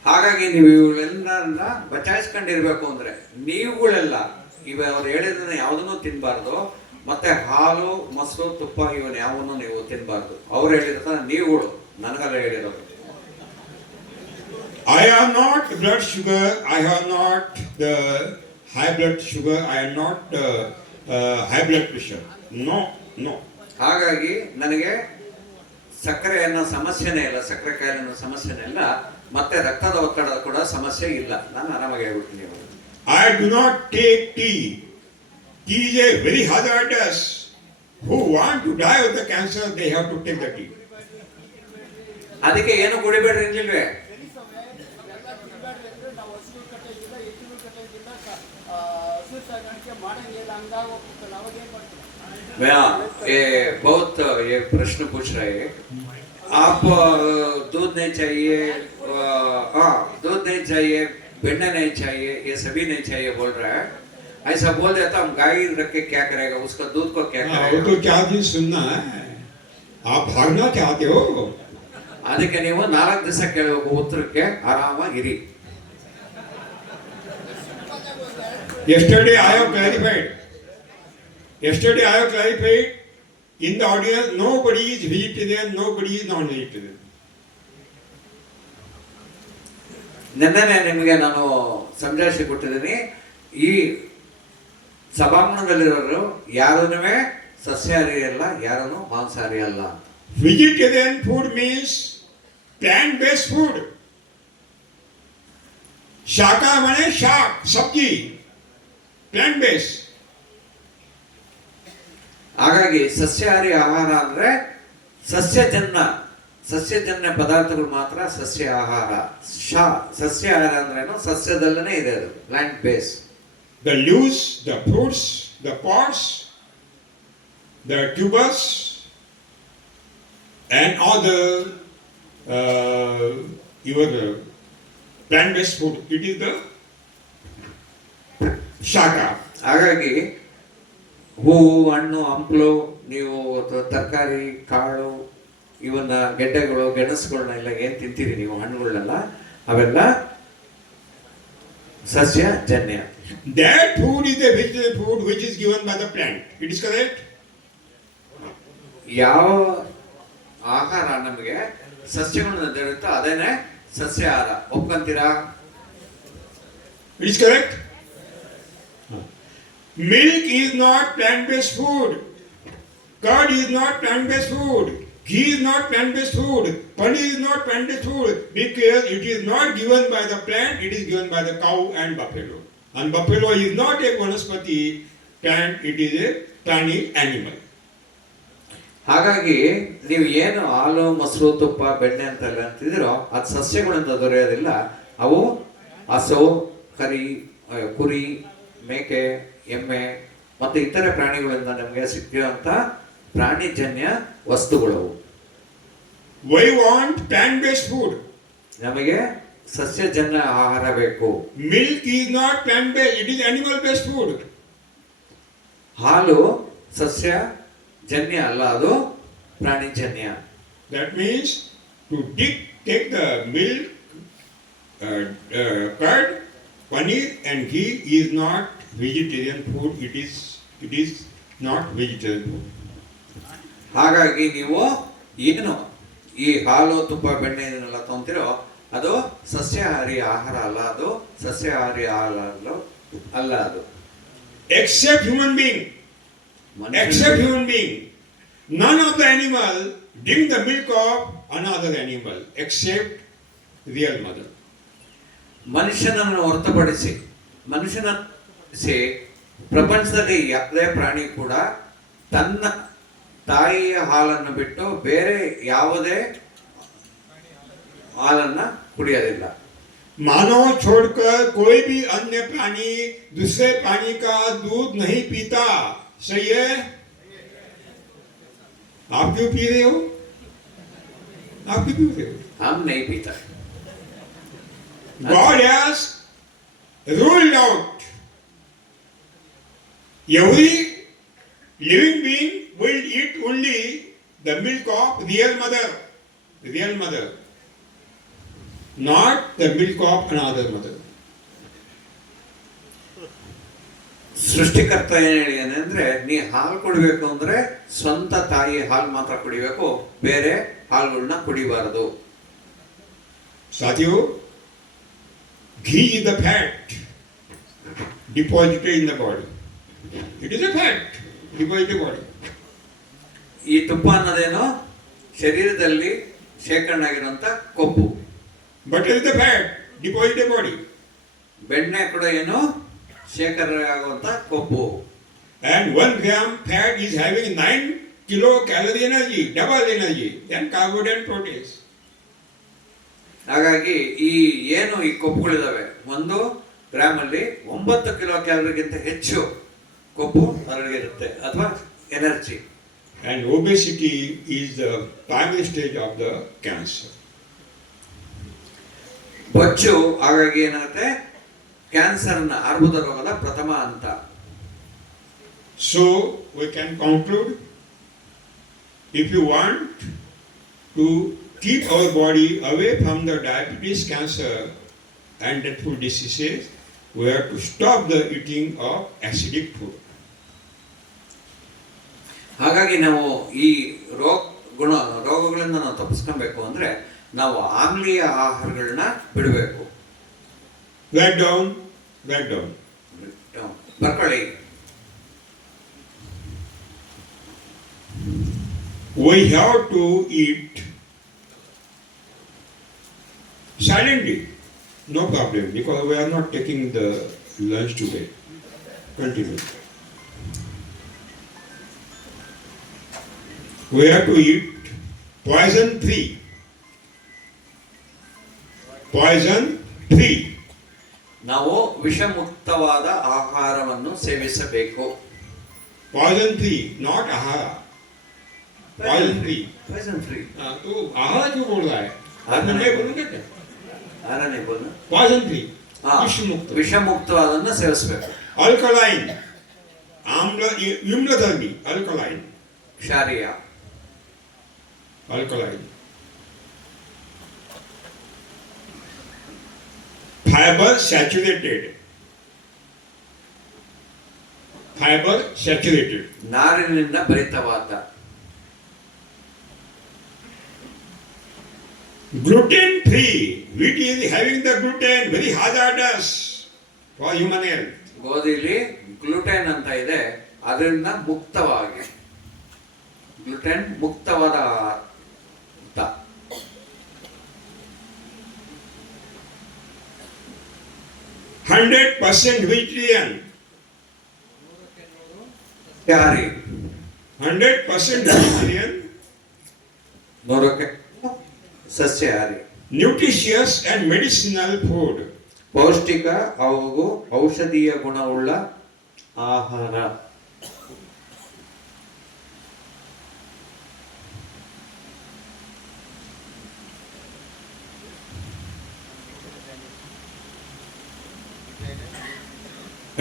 ಹಾಗಾಗಿ ನೀವು ಇವುಗಳೆಲ್ಲ ಬಚಾಯಿಸ್ಕೊಂಡಿರ್ಬೇಕು ಅಂದ್ರೆ ನೀವುಗಳೆಲ್ಲ ಅವ್ರು ಹೇಳಿದ್ರೆ ಯಾವುದನ್ನು ತಿನ್ನಬಾರ್ದು, ಮತ್ತೆ ಹಾಲು ಮೊಸರು ತುಪ್ಪ ಇವನ್ ಯಾವನ್ನೂ ನೀವು ತಿನ್ನಬಾರ್ದು. ಅವ್ರು ಹೇಳಿರ್ತಾರೆ, ನೀವುಗಳು ನನಗೆಲ್ಲ ಹೇಳಿರೋದು. I have not blood sugar, I have not the high blood sugar, I am not high blood pressure. No, no. ಹಾಗಾಗಿ ನನಗೆ ಸಕ್ಕರೆ ಅನ್ನೋ ಸಮಸ್ಯೆನೇ ಇಲ್ಲ, ಸಕ್ಕರೆ ಕಾಯಿಲೆ ಅನ್ನೋ ಸಮಸ್ಯೆನೇ ಇಲ್ಲ, ಮತ್ತೆ ರಕ್ತದ ಒತ್ತಡ ಕೂಡ ಸಮಸ್ಯೆ ಇಲ್ಲ. ನಾನು ಆರಾಮಾಗಿ ಹೇಳ್ಬಿಡ್ತೀನಿ. I do not take tea. Tea is a very hazardous. Who want to die of the cancer, they have to take the tea. ಅದಕ್ಕೆ ಏನು ಕುಡಿಬೇಡ್ರಿ ಅಂದಿಲ್ವೇ? बहुत ये प्रश्न पूछ रहे हैं, आप दूध नहीं चाहिए, दूध नहीं चाहिए, बेड़ना नहीं चाहिए, ये सभी नहीं चाहिए बोल रहा है. ऐसा बोल देता हम गाय रख के क्या करेगा, उसका दूध को क्या वो करेगा? तो क्या भी सुनना है, आप भागना चाहते हो. ಅದಕ್ಕೆ ನೀವು 4 ದಿವಸ ಕೇಳಬೇಕು, ಉತ್ತರಕ್ಕೆ ಆರಾಮಾಗಿರಿ. Yesterday I have clarified. In the audience, nobody is vegetarian, nobody is non-vegetarian. ನಿನ್ನೆ ನಿಮಗೆ ನಾನು ಸಂಜಾಯಿಸಿ ಕೊಟ್ಟಿದ್ದೀನಿ. ಈ ಸಭಾಂಗಣದಲ್ಲಿರೋರು ಯಾರನ್ನೂ ಸಸ್ಯಾಹಾರಿ ಅಲ್ಲ, ಯಾರನ್ನು ಮಾಂಸಾಹಾರಿ ಅಲ್ಲ. Vegetarian food means plant-based food. Shaka mane shak, sabji, plant-based. ಹಾಗಾಗಿ ಸಸ್ಯಾಹಾರಿ ಆಹಾರ ಅಂದ್ರೆ ಸಸ್ಯಜನ್ಯ ಪದಾರ್ಥಗಳು ಮಾತ್ರ ಸಸ್ಯ ಆಹಾರ. ಸಸ್ಯಾಹಾರ ಅಂದ್ರೇನು? ಸಸ್ಯದಲ್ಲೇ ಇದೆ ಅದು, plant base. The leaves, the fruits, the pods, the tubers, and all the your plant-based food. It is the shaka. ಹಾಗಾಗಿ ಹೂವು, ಹಣ್ಣು, ಹಂಪಲು, ನೀವು ತರಕಾರಿ, ಕಾಳು, ಇವನ್ನ ಗೆಡ್ಡೆಗಳು, ಗೆಣಸುಗಳನ್ನೆಲ್ಲ ಏನ್ ತಿಂತೀರಿ ನೀವು, ಹಣ್ಣುಗಳನ್ನೆಲ್ಲ, ಅವೆಲ್ಲ ಸಸ್ಯಜನ್ಯ. That food is the vegetarian food which is given by the plant. It is correct? ಯಾವ ಆಹಾರ ನಮಗೆ ಸಸ್ಯಗಳನ್ನು ದೊರೆಯುತ್ತೋ ಅದೇನೆ ಸಸ್ಯಾಹಾರ. ಒಪ್ಕೊಂತೀರಾ? It is correct? Milk is not plant-based food. Curd is not plant-based food. Ghee is not plant-based food. Paneer is not plant-based food because it is not given by the plant, it is given by the cow and buffalo. And buffalo is not a vanaspati plant, it is a prani animal. ಹಾಗಾಗಿ ನೀವು ಏನು ಹಾಲು, ಮೊಸರು, ತುಪ್ಪ, ಬೆಣ್ಣೆ ಅಂತೆಲ್ಲ ಅಂತಿದ್ದೀರೋ ಅದು ಸಸ್ಯಗಳಿಂದ ದೊರೆಯೋದಿಲ್ಲ. ಅವು ಹಸು, ಕುರಿ, ಮೇಕೆ, ಎಮ್ಮೆ ಮತ್ತು ಇತರೆ ಪ್ರಾಣಿಗಳಿಂದ ನಮಗೆ ಸಿಕ್ಕಿರುವಂತ ಪ್ರಾಣಿಜನ್ಯ ವಸ್ತುಗಳು. We want plant-based food. ನಮಗೆ ಸಸ್ಯಜನ್ಯ ಆಹಾರ ಬೇಕು. Milk is not plant-based, it is animal-based food. ಹಾಲು ಸಸ್ಯಜನ್ಯ ಅಲ್ಲ, ಅದು ಪ್ರಾಣಿಜನ್ಯ. That means to take the milk, curd, paneer and ghee is not vegetarian food. It is not vegetarian food. ಹಾಗಾಗಿ ನೀವು ಏನು ಈ ಹಾಲು, ತುಪ್ಪ, ಬೆಣ್ಣೆ ಇದನ್ನೆಲ್ಲ ತಗೊಂತೀರೋ ಅದು ಸಸ್ಯಾಹಾರಿ ಆಹಾರ ಅಲ್ಲ, ಅದು ಸಸ್ಯಾಹಾರಿ ಆಹಾರ ಅಲ್ಲ ಅದು. Except human being, none of the animal drink the milk of another animal except real mother. ಮನುಷ್ಯನನ್ನು ಹೊರತುಪಡಿಸಿ ಪ್ರಪಂಚದಲ್ಲಿ ಯಾವುದೇ ಪ್ರಾಣಿ ಕೂಡ ತನ್ನ ತಾಯಿಯ ಹಾಲನ್ನು ಬಿಟ್ಟು ಬೇರೆ ಯಾವುದೇ ಹಾಲನ್ನ ಕುಡಿಯೋದಿಲ್ಲ. मानव छोड़कर कोई भी अन्य प्राणी दूसरे प्राणी का दूध नहीं पीता. सही है? आप क्यों पी रहे हो? आप क्यों पी रहे हो? हम नहीं पीता. God has ruled out every living being will the milk of real mother, not the milk of another mother. ಸೃಷ್ಟಿಕರ್ತ ಏನು ಹೇಳಿದಾನೆ ಅಂದ್ರೆ, ನೀ ಹಾಲು ಕುಡಿಬೇಕು ಅಂದ್ರೆ ಸ್ವಂತ ತಾಯಿ ಹಾಲು ಮಾತ್ರ ಕುಡಿಬೇಕು, ಬೇರೆ ಹಾಲುಗಳನ್ನ ಕುಡಿಬಾರದು. Sathiyo, ghee is the fat deposited in the body. It is a fat deposited in the body. ಈ ತುಪ್ಪ ಅನ್ನೋದೇನು ಶರೀರದಲ್ಲಿ ಶೇಖರಣೆ ಆಗಿರುವಂತ ಕೊಬ್ಬು. Butter is the fat deposited in the body. ಬೆಣ್ಣೆ ಕೂಡ ಏನು ಶೇಖರಣೆ ಆಗುವಂತ ಕೊಬ್ಬು. And 1 gram fat is having 9 kilocalorie energy, double energy than carbohydrate and proteins. ಹಾಗಾಗಿ ಈ ಏನು ಈ ಕೊಬ್ಬುಗಳಿದಾವೆ, 1 ಗ್ರಾಮ್ ಅಲ್ಲಿ 9 ಕಿಲೋ ಕ್ಯಾಲರಿಗಿಂತ ಹೆಚ್ಚು ಕೊಬ್ಬು ಅದರಲ್ಲಿರುತ್ತೆ ಅಥವಾ energy. And obesity is the primary stage of the cancer. ಬೊಜ್ಜು ಹಾಗಾಗಿ ಏನಾಗುತ್ತೆ, ಕ್ಯಾನ್ಸರ್ನ ಅರ್ಬುದ ರೋಗದ ಪ್ರಥಮ ಹಂತ. So we can conclude, if you want to keep our body away from the diabetes, cancer and dreadful diseases, we have to stop the eating of acidic food. ಹಾಗಾಗಿ ನಾವು ಈ ರೋಗಗಳಿಂದ ನಾವು ತಪ್ಪಿಸ್ಕೊಬೇಕು ಅಂದ್ರೆ ನಾವು ಆಮ್ಲೀಯ ಆಹಾರಗಳನ್ನ ಬಿಡಬೇಕು. Write down. ಬರ್ಕೊಳ್ಳಿ. We have to eat silently, no problem, because we are not taking the lunch today. Continue. We have to eat poison free. ನಾವು ವಿಷಮುಕ್ತವಾದ ಆಹಾರವನ್ನು ಸೇವಿಸಬೇಕು. Poison free, not ahara. Poison free. तो आहार क्यों बोल रहा है? आहार मैं बोलूँगा क्या? ಆರನೇ ಬೋಲು. Poison free. ಹಾ, ವಿಷಮುಕ್ತವಾದನ್ನ ಸೇವಿಸಬೇಕು. Alkaline. Amla, alkaline. ಕ್ಷಾರೀಯ. Alkaline. Fiber saturated. ನಾರಿನಿಂದ ಭರಿತವಾದ. Gluten free. Wheat is having the gluten, very hazardous for human health. ಗೋಧಿಲಿ ಗ್ಲೂಟೆನ್ ಅಂತ ಇದೆ, ಅದರಿಂದ ಮುಕ್ತವಾಗಿ, ಗ್ಲೂಟೆನ್ ಮುಕ್ತವಾದ ಅಂತ. 100% vegetarian. 100% vegetarian. ಸಸ್ಯಾಹಾರಿ. Nutritious and medicinal food. ಪೌಷ್ಟಿಕ ಹಾಗೂ ಔಷಧೀಯ ಗುಣವುಳ್ಳ ಆಹಾರ.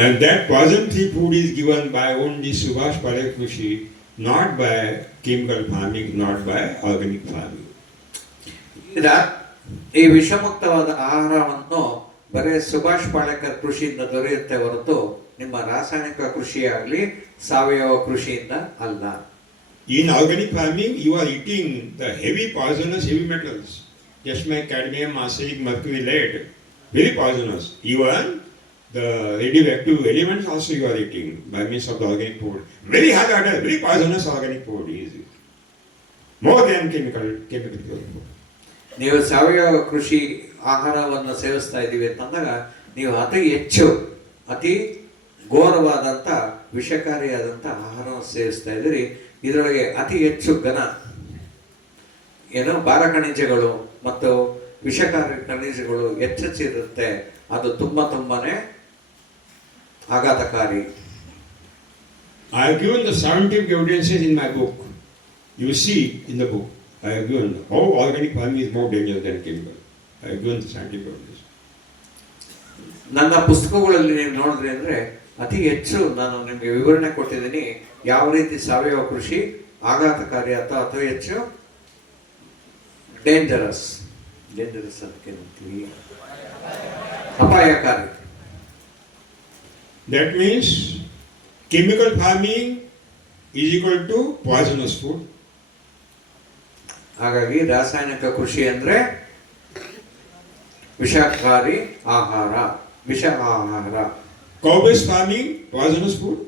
And that poison-free food is given by only Subhash Parekh Krushi, not by chemical farming, not by organic farming. ಈ ವಿಷಮುಕ್ತವಾದ ಆಹಾರವನ್ನು ಬರೀ ಸುಭಾಷ್ ಪಾಳೇಕರ್ ಕೃಷಿಯಿಂದ ದೊರೆಯುತ್ತೆ ಹೊರತು ನಿಮ್ಮ ರಾಸಾಯನಿಕ ಕೃಷಿಯಾಗಲಿ ಸಾವಯವ ಕೃಷಿಯಿಂದ ಅಲ್ಲ. In organic farming, you are eating the heavy poisonous heavy metals, just like cadmium, arsenic, mercury, lead, very poisonous. Even the radioactive elements also you are eating by means of the organic food. Very hazardous, very poisonous organic food is more than chemical food. ನೀವು ಸಾವಯವ ಕೃಷಿ ಆಹಾರವನ್ನು ಸೇವಿಸ್ತಾ ಇದ್ದೀವಿ ಅಂತಂದಾಗ ನೀವು ಅತಿ ಘೋರವಾದಂಥ ವಿಷಕಾರಿಯಾದಂಥ ಆಹಾರವನ್ನು ಸೇವಿಸ್ತಾ ಇದ್ದೀರಿ. ಇದರೊಳಗೆ ಅತಿ ಹೆಚ್ಚು ಭಾರ ಖನಿಜಗಳು ಮತ್ತು ವಿಷಕಾರಿ ಖನಿಜಗಳು ಹೆಚ್ಚಿರುತ್ತೆ. ಅದು ತುಂಬಾನೇ ಆಘಾತಕಾರಿ. I have given the scientific evidences in my book. You see in the book, I have given how organic farming is more dangerous than chemical. I have given the scientific evidence. ನನ್ನ ಪುಸ್ತಕಗಳಲ್ಲಿ ನೀವು ನೋಡಿದ್ರಿ ಅಂದ್ರೆ ಅತಿ ಹೆಚ್ಚು ನಾನು ನಿಮಗೆ ವಿವರಣೆ ಕೊಟ್ಟಿದ್ದೀನಿ ಯಾವ ರೀತಿ ಸಾವಯವ ಕೃಷಿ ಆಘಾತಕಾರಿ ಅಥವಾ ಅಥವಾ ಹೆಚ್ಚು ಡೇಂಜರಸ್ ಅದಕ್ಕೆ ಏನಂತೀವಿ? ಅಪಾಯಕಾರಿ. That means chemical farming is equal to poisonous food. ಹಾಗಾಗಿ ರಾಸಾಯನಿಕ ಕೃಷಿ ಅಂದ್ರೆ ವಿಷಕಾರಿ ಆಹಾರ, ವಿಷ ಆಹಾರ. Cow-based farming, poisonous food,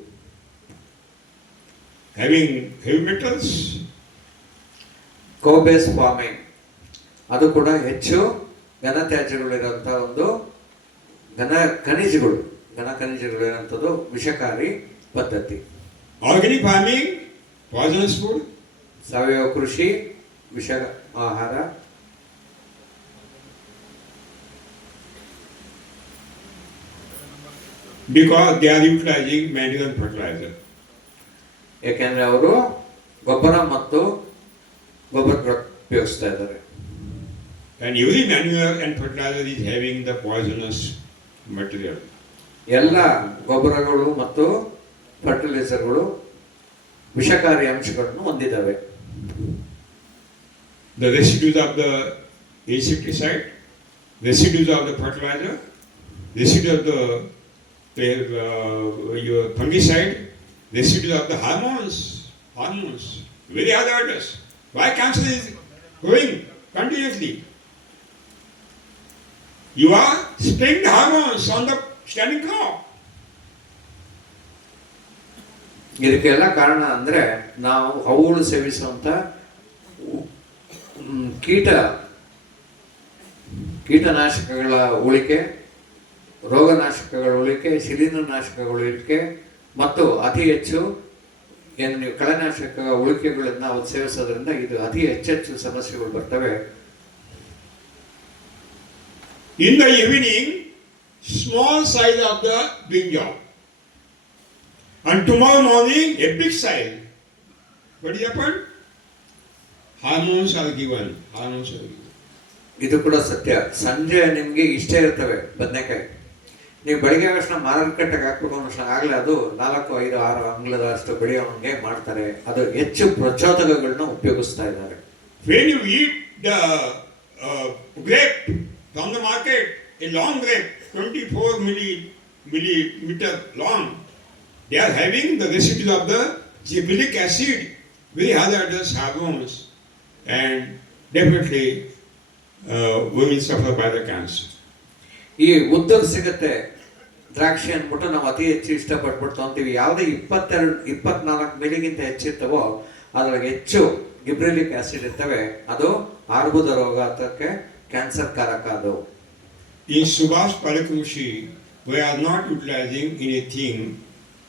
having heavy metals. Cow base farming ಅದು ಕೂಡ ಹೆಚ್ಚು ಘನತ್ಯಾಜ್ಯಗಳಿರುವಂತಹ ಒಂದು ಘನ ಖನಿಜಗಳು ಇರುವಂಥದ್ದು ವಿಷಕಾರಿ ಪದ್ಧತಿ. Organic farming, poisonous food. ಸಾವಯವ ಕೃಷಿ ವಿಷ ಆಹಾರ. Because they are utilizing manure and fertilizer. ಯಾಕೆಂದ್ರೆ ಅವರು ಗೊಬ್ಬರ ಮತ್ತು ಗೊಬ್ಬರ ಉಪಯೋಗಿಸ್ತಾ ಇದ್ದಾರೆ. And every manure and fertilizer is having the poisonous material. ಎಲ್ಲ ಗೊಬ್ಬರಗಳು ಮತ್ತು ಫರ್ಟಿಲೈಸರ್ಗಳು ವಿಷಕಾರಿ ಅಂಶಗಳನ್ನು ಹೊಂದಿದ್ದಾವೆ. The residues of the insecticide, residues of the fertilizer, residue of the your fungicide, residue of the hormones, very hazardous. Why cancer is growing continuously? You are spraying the hormones on the standing crop. ಇದಕ್ಕೆಲ್ಲ ಕಾರಣ ಅಂದ್ರೆ ನಾವು ಅವುಗಳು ಸೇವಿಸುವಂತ ಕೀಟನಾಶಕಗಳ ಉಳಿಕೆ, ರೋಗನಾಶಕಗಳ ಉಳಿಕೆ, ಶಿಲೀಂಧ್ರನಾಶಕಗಳ ಉಳಿಕೆ ಮತ್ತು ಅತಿ ಹೆಚ್ಚು ಏನು ನೀವು ಕಳೆನಾಶಕ ಉಳಿಕೆಗಳನ್ನ ನಾವು ಸೇವಿಸೋದ್ರಿಂದ ಇದು ಅತಿ ಹೆಚ್ಚೆಚ್ಚು ಸಮಸ್ಯೆಗಳು ಬರ್ತವೆ. In the evening, small size of the brinjal, and tomorrow morning a big size. What is happened? Hormones are given. ಇದು ಕೂಡ ಸತ್ಯ. ಸಂಜೆ ನಿಮ್ಗೆ ಇಷ್ಟೇ ಇರ್ತವೆ ಬದನೆಕಾಯಿ, ನೀವು ಬೆಳಿಗ್ಗೆ ಅಷ್ಟು ಮಾರುಕಟ್ಟೆಗೆ ಹಾಕ್ಬೇಕು ಅನ್ನೋ ಆಗಲೇ ಅದು 4, 5, 6 ಅಂಗ್ಲದಷ್ಟು ಬೆಳೆಯೋಂಗೆ ಮಾಡ್ತಾರೆ. ಅದು ಹೆಚ್ಚು ಪ್ರಚೋದಕಗಳನ್ನ ಉಪಯೋಗಿಸ್ತಾ ಇದ್ದಾರೆ. When you eat the grape from the market, a long grape, 24 millimeter long, they are having the residue of the gibberellic acid, very hazardous hormones, and definitely women suffer by the cancer. ಈ ಉದ್ದಕ್ಕೆ ಸಿಗುತ್ತೆ ದ್ರಾಕ್ಷಿ ಅಂದ್ಬಿಟ್ಟು ನಾವು ಅತಿ ಹೆಚ್ಚು ಇಷ್ಟಪಟ್ಬಿಟ್ಟು ತೊಗೊಂತೀವಿ. ಯಾವುದೇ 22-24 ಮಿಲಿಗಿಂತ ಹೆಚ್ಚಿರ್ತವೋ ಅದ್ರಾಗ ಹೆಚ್ಚು ಗಿಬ್ರೆಲಿಕ್ ಆಸಿಡ್ ಇರ್ತವೆ. ಅದು ಆರ್ಬುದ ರೋಗ ಅಥವಾ ಕ್ಯಾನ್ಸರ್ ಕಾರಕ. ಅದು In Subhash Palakrushi, we are not utilizing anything.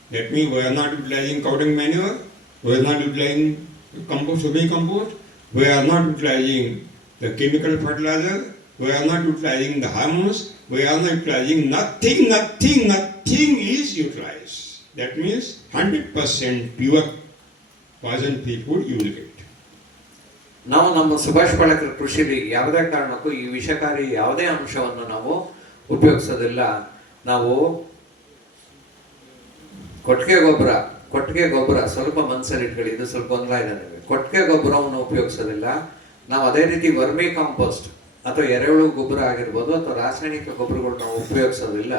That means we are not utilizing cow dung manure, we are not utilizing compost, compost, we are not utilizing the chemical fertilizer, we are not utilizing the hormones, we are not utilizing nothing is utilized. That means 100% pure poison-free food you will get. ನಾವು ನಮ್ಮ ಸುಭಾಷ್ ಪಾಳೇಕರ್ ಕೃಷಿಲಿ ಯಾವುದೇ ಕಾರಣಕ್ಕೂ ಈ ವಿಷಕಾರಿ ಯಾವುದೇ ಅಂಶವನ್ನು ನಾವು ಉಪಯೋಗಿಸೋದಿಲ್ಲ. ನಾವು ಕೊಟ್ಟಿಗೆ ಗೊಬ್ಬರ ಸ್ವಲ್ಪ ಮನಸ್ಸಲ್ಲಿ ಇಟ್ಕೊಳ್ಳಿ, ಇದು ಸ್ವಲ್ಪ ಗೊಂದಲ ಇದೆ ನನಗೆ. ಕೊಟ್ಟಿಗೆ ಗೊಬ್ಬರವನ್ನು ಉಪಯೋಗಿಸೋದಿಲ್ಲ ನಾವು. ಅದೇ ರೀತಿ ವರ್ಮಿ ಕಾಂಪೋಸ್ಟ್ ಅಥವಾ ಎರೆಹುಳು ಗೊಬ್ಬರ ಆಗಿರ್ಬೋದು ಅಥವಾ ರಾಸಾಯನಿಕ ಗೊಬ್ಬರಗಳು ನಾವು ಉಪಯೋಗಿಸೋದಿಲ್ಲ.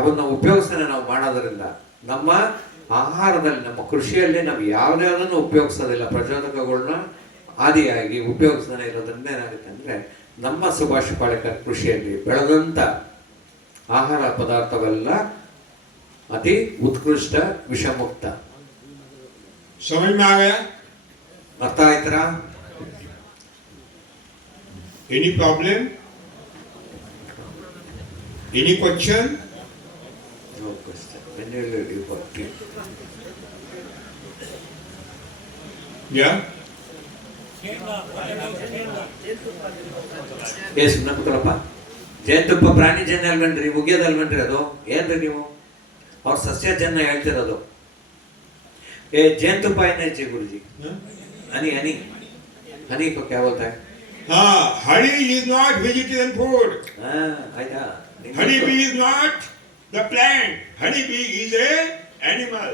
ಅವನ್ನ ಉಪಯೋಗಿಸ್ತಾನೆ ನಾವು ಮಾಡೋದ್ರಿಂದ ನಮ್ಮ ಆಹಾರದಲ್ಲಿ, ನಮ್ಮ ಕೃಷಿಯಲ್ಲಿ ನಾವು ಯಾವುದನ್ನು ಉಪಯೋಗಿಸೋದಿಲ್ಲ. ಪ್ರಚೋದಕಗಳನ್ನ ಆದಿಯಾಗಿ ಉಪಯೋಗಿಸ್ತಾನೆ ಇರೋದ್ರಿಂದ ಏನಾಗುತ್ತೆ ಅಂದರೆ ನಮ್ಮ ಸುಭಾಷ್ ಪಾಳೇಕರ್ ಕೃಷಿಯಲ್ಲಿ ಬೆಳೆದಂಥ ಆಹಾರ ಪದಾರ್ಥವೆಲ್ಲ ಅತಿ ಉತ್ಕೃಷ್ಟ ವಿಷಮುಕ್ತ. समझ में आ गया? ಅರ್ಥ ಆಯ್ತಾ? Any problem? Any question? No question. When you work. Yeah? ಸುಮ್ಮನೆ ಕೂತಾರಪ್ಪ. ಜೇನುತುಪ್ಪ ಪ್ರಾಣಿ ಜನ್ಯ ಅಲ್ವೇನ್ರಿ, ಮುಗಿಯೋದಲ್ವೇನ್ರಿ ಅದು? ಏನ್ರಿ ನೀವು ಅವ್ರ ಸಸ್ಯ ಜನ್ಯ ಹೇಳ್ತಿರೋದು? ಜೇನುತುಪ್ಪ ಏನೇ ची गुरुजी? हनी को क्या बोलता है? Honey is not vegetarian food. आयता. Honey bee is not the plant. Honey bee is a animal.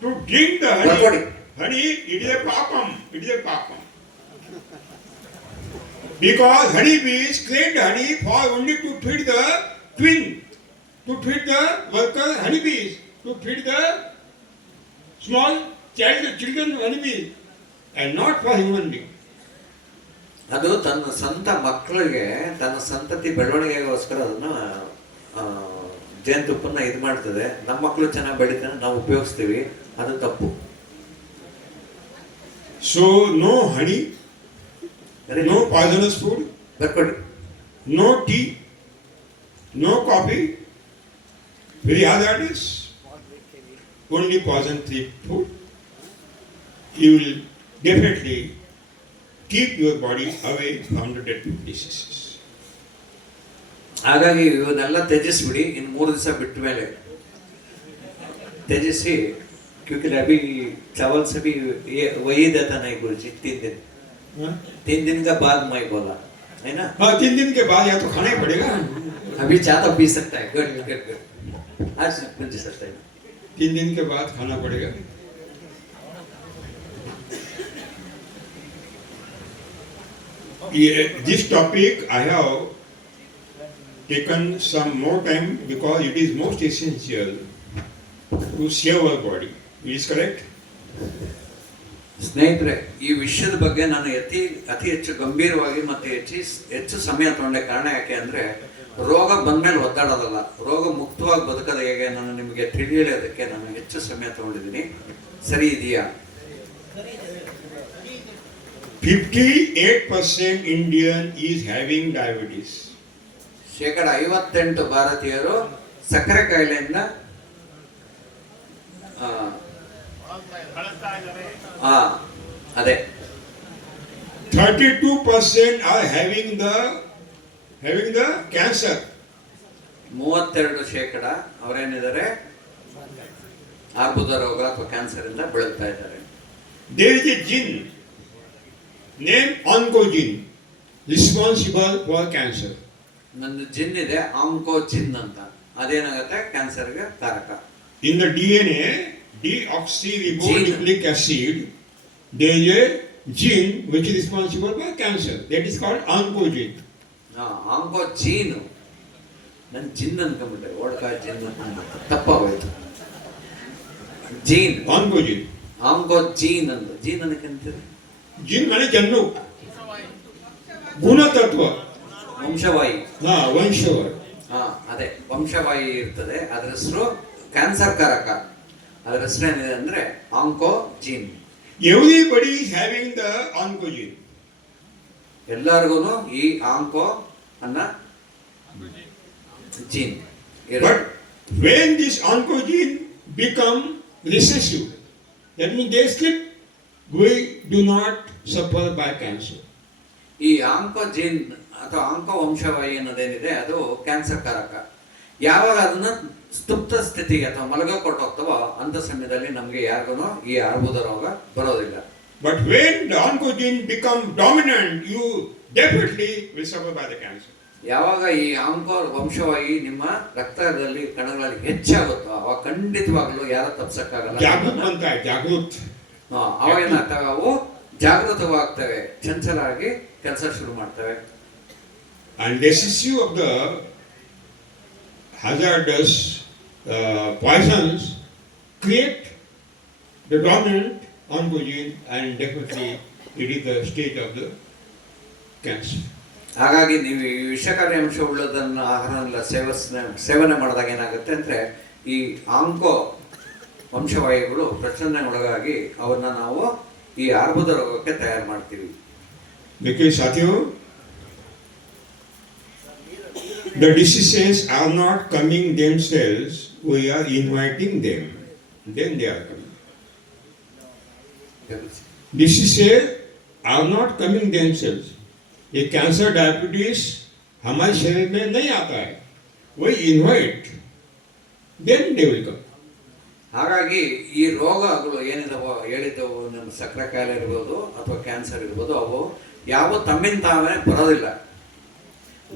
to drink the Bakodi. honey, it is a papam. It is a papam. Because honeybees create honey for only to feed the queen, to feed the worker honeybees, to feed the small children honeybees, and not for human being. ಅದು ತನ್ನ ಸ್ವಂತ ಮಕ್ಕಳಿಗೆ ತನ್ನ ಸಂತತಿ ಬೆಳವಣಿಗೆಗೋಸ್ಕರ ಅದನ್ನ ಜೇನುತುಪ್ಪನ್ನ ಇದು ಮಾಡ್ತದೆ. ನಮ್ಮ ಮಕ್ಕಳು ಚೆನ್ನಾಗಿ ಬೆಳಿತಾನೆ, ನಾವು ಉಪಯೋಗಿಸ್ತೀವಿ, ಅದು ತಪ್ಪು. So no honey, no poisonous food, ಬರ್ಕೊಡಿ. no tea, no coffee, very hazardous, only poison-free food. You will definitely keep your body away from the dead diseases. ಹಾಗಾಗಿ ಇವನ್ನೆಲ್ಲ ತ್ಯಜಿಸ್ಬಿಡಿ. ಇನ್ನು 3 ದಿವಸ ಬಿಟ್ಟ ಮೇಲೆ ತ್ಯಜಿಸಿ. क्योंकि अभी चावल से भी ये वही देता नहीं गुरुजी. 3 दिन का बाद मैं बोला है ना. हाँ, 3 दिन के बाद या तो खाना ही पड़ेगा. अभी चाह तो पी सकता है. Good good good. आज कुछ सकता है. 3 दिन के बाद खाना पड़ेगा. This topic I have taken some more time because it is most essential to save our body. Is correct? ಸ್ನೇಹಿತರೆ, ಈ ವಿಷಯದ ಬಗ್ಗೆ ನಾನು ಅತಿ ಹೆಚ್ಚು ಗಂಭೀರವಾಗಿ ಮತ್ತೆ ಹೆಚ್ಚು ಸಮಯ ತಗೊಂಡೆ. ಕಾರಣ ಯಾಕೆ ಅಂದ್ರೆ, ರೋಗ ಬಂದ್ಮೇಲೆ ಒದ್ದಾಡೋದಲ್ಲ, ರೋಗ ಮುಕ್ತವಾಗಿ ಬದುಕೋದು ಹೇಗೆ ನಾನು ನಿಮಗೆ ತಿಳಿಯೋದಕ್ಕೆ ನಾನು ಹೆಚ್ಚು ಸಮಯ ತಗೊಂಡಿದ್ದೀನಿ. ಸರಿ ಇದೆಯಾ? 58% Indian is having diabetes. 58% ಭಾರತೀಯರು ಸಕ್ಕರೆ ಕಾಯಿಲೆಯಿಂದ ಅದೇ 32% are having the cancer. 32% ಅವರೇನಿದ್ದಾರೆ ಆರ್ಬುದ ರೋಗ ಅಥವಾ ಕ್ಯಾನ್ಸರ್ ಇಂದ ಬಳಲ್ತಾ ಇದ್ದಾರೆ. There is a gene named oncogene responsible for cancer. ನಂದು ಜಿನ್ ಇದೆ, ಆಂಕೋಜಿನ್ ಅಂತ. ಅದೇನಾಗುತ್ತೆ, ಕ್ಯಾನ್ಸರ್ಗೆ ಕಾರಕ. In the DNA, deoxyribonucleic acid, there is a gene which is responsible for cancer. That is called oncogene. ಆಂಕೋಜೀನ್. ನನ್ ಜಿನ್ ಅನ್ಕೊಂಡ್ಬಿಟ್ಟೆ, ಓಡ್ಕಾ ಜಿನ್ ಅನ್ಕೊಂಡ್ಬಿಟ್ಟೆ, ತಪ್ಪಾಗೋಯ್ತು. Gene, Oncogene. ಆಂಕೋಜೀನ್ ಅಂತ. ಜೀನ್ ಅನ್ನಕ್ಕಂತೀರಿ? Gene माने जन्नु, गुणतत्व. ವಂಶವಾಹಿ. ವಂಶವಾಹಿ. ಅದೇ ವಂಶವಾಹಿ ಇರ್ತದೆ. ಅದರ ಹೆಸರು ಕ್ಯಾನ್ಸರ್ ಕಾರಕ. ಅದರ ಹೆಸರು ಏನಿದೆ ಅಂದ್ರೆ ಆಂಕೋಜೀನ್. Everybody is having the oncogene. ಎಲ್ಲರಿಗೂ ಈ ಆಂಕೋ ಅನ್ನ gene. But when this oncogene become recessive, that means they slip, we do not suffer by cancer. ಈ ಆಂಕೋಜೀನ್ ಅಥವಾ ಆಂಕೋ ವಂಶವಾಹಿ ಅನ್ನೋದೇನಿದೆ ಅದು ಕ್ಯಾನ್ಸರ್ ಕಾರಕ. ಯಾವಾಗ ಅದನ್ನ ಸ್ತುಪ್ತ ಸ್ಥಿತಿಗೆ ಅಥವಾ ಮಲಗ ಕೊಟ್ಟೋಗ್ತವೋ ಅಂತ ಸಮಯದಲ್ಲಿ ನಮಗೆ ಯಾರಿಗೂ ಈ ಆರ್ಬುದ ರೋಗ ಬರೋದಿಲ್ಲ. But when the oncogene become dominant, you definitely will suffer by the cancer. ಯಾವಾಗ ಈ ಆಂಕೋ ವಂಶವಾಹಿ ನಿಮ್ಮ ರಕ್ತದಲ್ಲಿ ಕಣಗಳಲ್ಲಿ ಹೆಚ್ಚಾಗುತ್ತೋ ಅವಾಗ ಖಂಡಿತವಾಗ್ಲೂ ಯಾರು ತಪ್ಸಕ್ಕಾಗಲ್ಲ. ಜಾಗೃತ್ ಅಂತ ಜಾಗೃತ್. ಅವಾಗ ಏನಾಗ್ತವೆ, ಅವು ಜಾಗೃತವಾಗ್ತವೆ, ಚಂಚಲಾಗಿ ಕೆಲಸ ಶುರು ಮಾಡ್ತವೆ. And this issue of the hazardous poisons create the dominant oncogene, and definitely it is the stage of the cancer. ಹಾಗಾಗಿ ನೀವು ಈ ವಿಷಕಾರಿ ಅಂಶ ಉಳ್ಳದನ್ನು ಆಹಾರನೆಲ್ಲ ಸೇವನೆ ಮಾಡಿದಾಗ ಏನಾಗುತ್ತೆ ಅಂದರೆ, ಈ ಆಂಕೋ ವಂಶವಾಹಿಗಳು ಪ್ರಚೋದನೆಗೊಳಗಾಗಿ ಅವನ್ನ ನಾವು ಈ ಆರ್ಬುದ ರೋಗಕ್ಕೆ ತಯಾರು ಮಾಡ್ತೀವಿ. Because Satyo, the diseases are not coming themselves, we are inviting them, then they are coming. Diseases are not coming themselves. ये कैंसर डायबिटीज हमारे शरीर में नहीं आता है, वही invite, then they will come. ಹಾಗಾಗಿ ಈ ರೋಗಗಳು ಏನಿದಾವೋ ಹೇಳಿದ್ದವು, ನಮ್ಮ ಸಕ್ಕರೆ ಕಾಯಿಲೆ ಇರ್ಬೋದು ಅಥವಾ ಕ್ಯಾನ್ಸರ್ ಇರ್ಬೋದು, ಅವು ಯಾವ ತಮ್ಮಿಂದ ತಾವೇ ಬರೋದಿಲ್ಲ.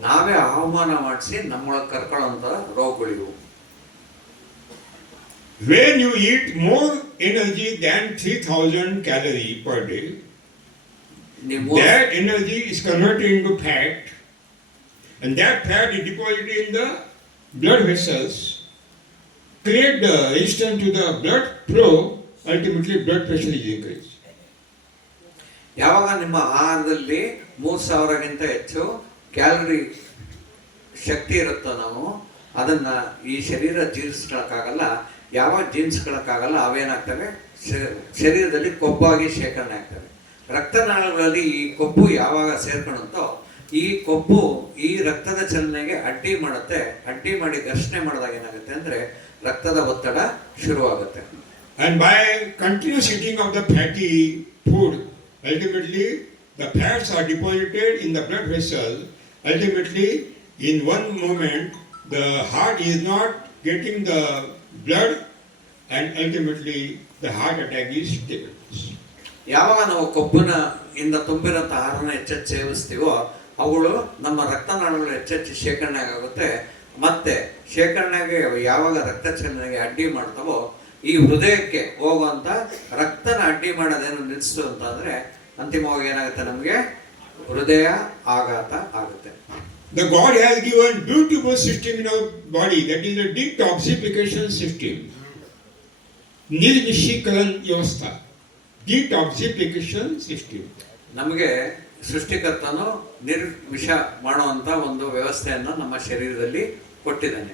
ನಾವೇ ಆಹ್ವಾನ ಮಾಡಿಸಿ ನಮ್ಮೊಳಗೆ ಕರ್ಕೊಳ್ಳೋಂಥ ರೋಗಗಳಿವು. when you eat more energy than 3000 calorie per day, ನೀವು that energy is converted into fat, and that fat is deposited in the blood vessels, create the resistance to the blood flow, ultimately blood pressure is increased. ಯಾವಾಗ ನಿಮ್ಮ ಆಹಾರದಲ್ಲಿ 3000ಗಿಂತ ಹೆಚ್ಚು calorie ಶಕ್ತಿ ಇರುತ್ತೋ ನಾವು ಅದನ್ನ ಈ ಶರೀರ ಜೀರ್ಣಿಸ್ಕೊಳಕ್ಕಾಗಲ್ಲ. ಯಾವಾಗ ಜೀರ್ಣಿಸ್ಕೊಳಕ್ಕಾಗಲ್ಲ ಅವೇನಾಗ್ತವೆ, ಶರೀರದಲ್ಲಿ ಕೊಬ್ಬಾಗಿ ಶೇಖರಣೆ ಆಗ್ತವೆ. ರಕ್ತನಾಳಗಳಲ್ಲಿ ಈ ಕೊಬ್ಬು ಯಾವಾಗ ಸೇರ್ಕೊಳ್ಳುತ್ತೋ ಈ ಕೊಬ್ಬು ಈ ರಕ್ತದ ಚಲನೆಗೆ ಅಡ್ಡಿ ಮಾಡುತ್ತೆ. ಅಡ್ಡಿ ಮಾಡಿ ಘರ್ಷಣೆ ಮಾಡಿದಾಗ ಏನಾಗುತ್ತೆ ಅಂದ್ರೆ ರಕ್ತದ ಒತ್ತಡ ಶುರುವಾಗುತ್ತೆ. And by continuous eating of the fatty food, ultimately the fats are deposited in the blood vessel. Ultimately, in one moment, the heart is not getting the blood, and ultimately the heart attack is taken. ಯಾವಾಗ ನಾವು ಕೊಬ್ಬಿನ ಇಂದ ತುಂಬಿರೋಂಥ ಆಹಾರನ ಹೆಚ್ಚೆಚ್ಚು ಸೇವಿಸ್ತೀವೋ ಅವುಗಳು ನಮ್ಮ ರಕ್ತನಾಳಗಳು ಹೆಚ್ಚೆಚ್ಚು ಶೇಖರಣೆ ಆಗುತ್ತೆ. ಮತ್ತೆ ಶೇಖರಣೆಗೆ ಯಾವಾಗ ರಕ್ತ ಚಲನೆಗೆ ಅಡ್ಡಿ ಮಾಡ್ತಾವೋ ಈ ಹೃದಯಕ್ಕೆ ಹೋಗುವಂತ ರಕ್ತನ ಅಡ್ಡಿ ಮಾಡೋದೇನು ನಿಲ್ಲಿಸ್ತು ಅಂತಂದ್ರೆ ಅಂತಿಮವಾಗಿ ಏನಾಗುತ್ತೆ, ನಮಗೆ ಹೃದಯ ಆಘಾತ ಆಗುತ್ತೆ. The God has given beautiful system in our body, that is a detoxification system. Nirvishikaran Vyavastha. Detoxification system. ನಮಗೆ ಸೃಷ್ಟಿಕರ್ತನು ನಿರ್ವಿಷ ಮಾಡುವಂತ ಒಂದು ವ್ಯವಸ್ಥೆಯನ್ನು ನಮ್ಮ ಶರೀರದಲ್ಲಿ ಕೊಟ್ಟಿದ್ದಾನೆ.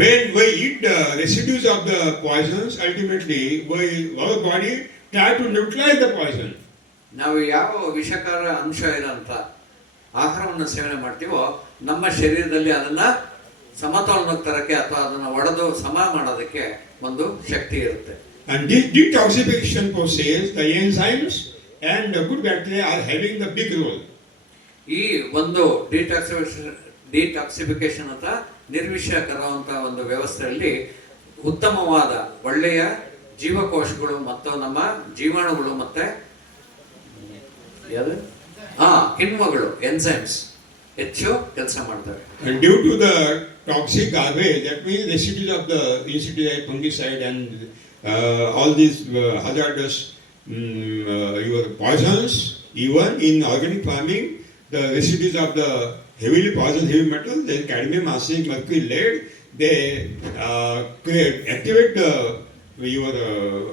When we eat the residues of the poisons, ultimately our body try to neutralize the poison. ನಾವು ಯಾವ ವಿಷಕಾರ ಅಂಶ ಇರೋಂಥ ಆಹಾರವನ್ನು ಸೇವನೆ ಮಾಡ್ತೀವೋ ನಮ್ಮ ಶರೀರದಲ್ಲಿ ಅದನ್ನ ಸಮತೋಲನಕ್ಕೆ ತರಕ್ಕೆ ಅಥವಾ ಅದನ್ನ ಒಡೆದು ಸಮ ಮಾಡೋದಕ್ಕೆ ಒಂದು ಶಕ್ತಿ ಇರುತ್ತೆ. And this detoxification process, the enzymes and the good bacteria are having the big role. ಈ ಒಂದು ಡಿಟಾಕ್ಸಿಫಿಕೇಶನ್ ಅಥವಾ ನಿರ್ವಿಷಕರುವಂತ ಒಂದು ವ್ಯವಸ್ಥೆಯಲ್ಲಿ ಉತ್ತಮವಾದ ಒಳ್ಳೆಯ ಜೀವಕೋಶಗಳು ಮತ್ತು ನಮ್ಮ ಜೀವಾಣುಗಳು ಮತ್ತೆ ಕಿಣ್ವಗಳು ಎನ್ಸೈಮ್ಸ್ ಹೆಚ್ಚು ಕೆಲಸ ಮಾಡ್ತವೆ. And due to the toxic garbage, that means residues of the insecticide, fungicide, and all these hazardous your poisons, even in organic farming, the residues of the heavily poisonous heavy metals, then cadmium, arsenic, mercury, lead, they activate your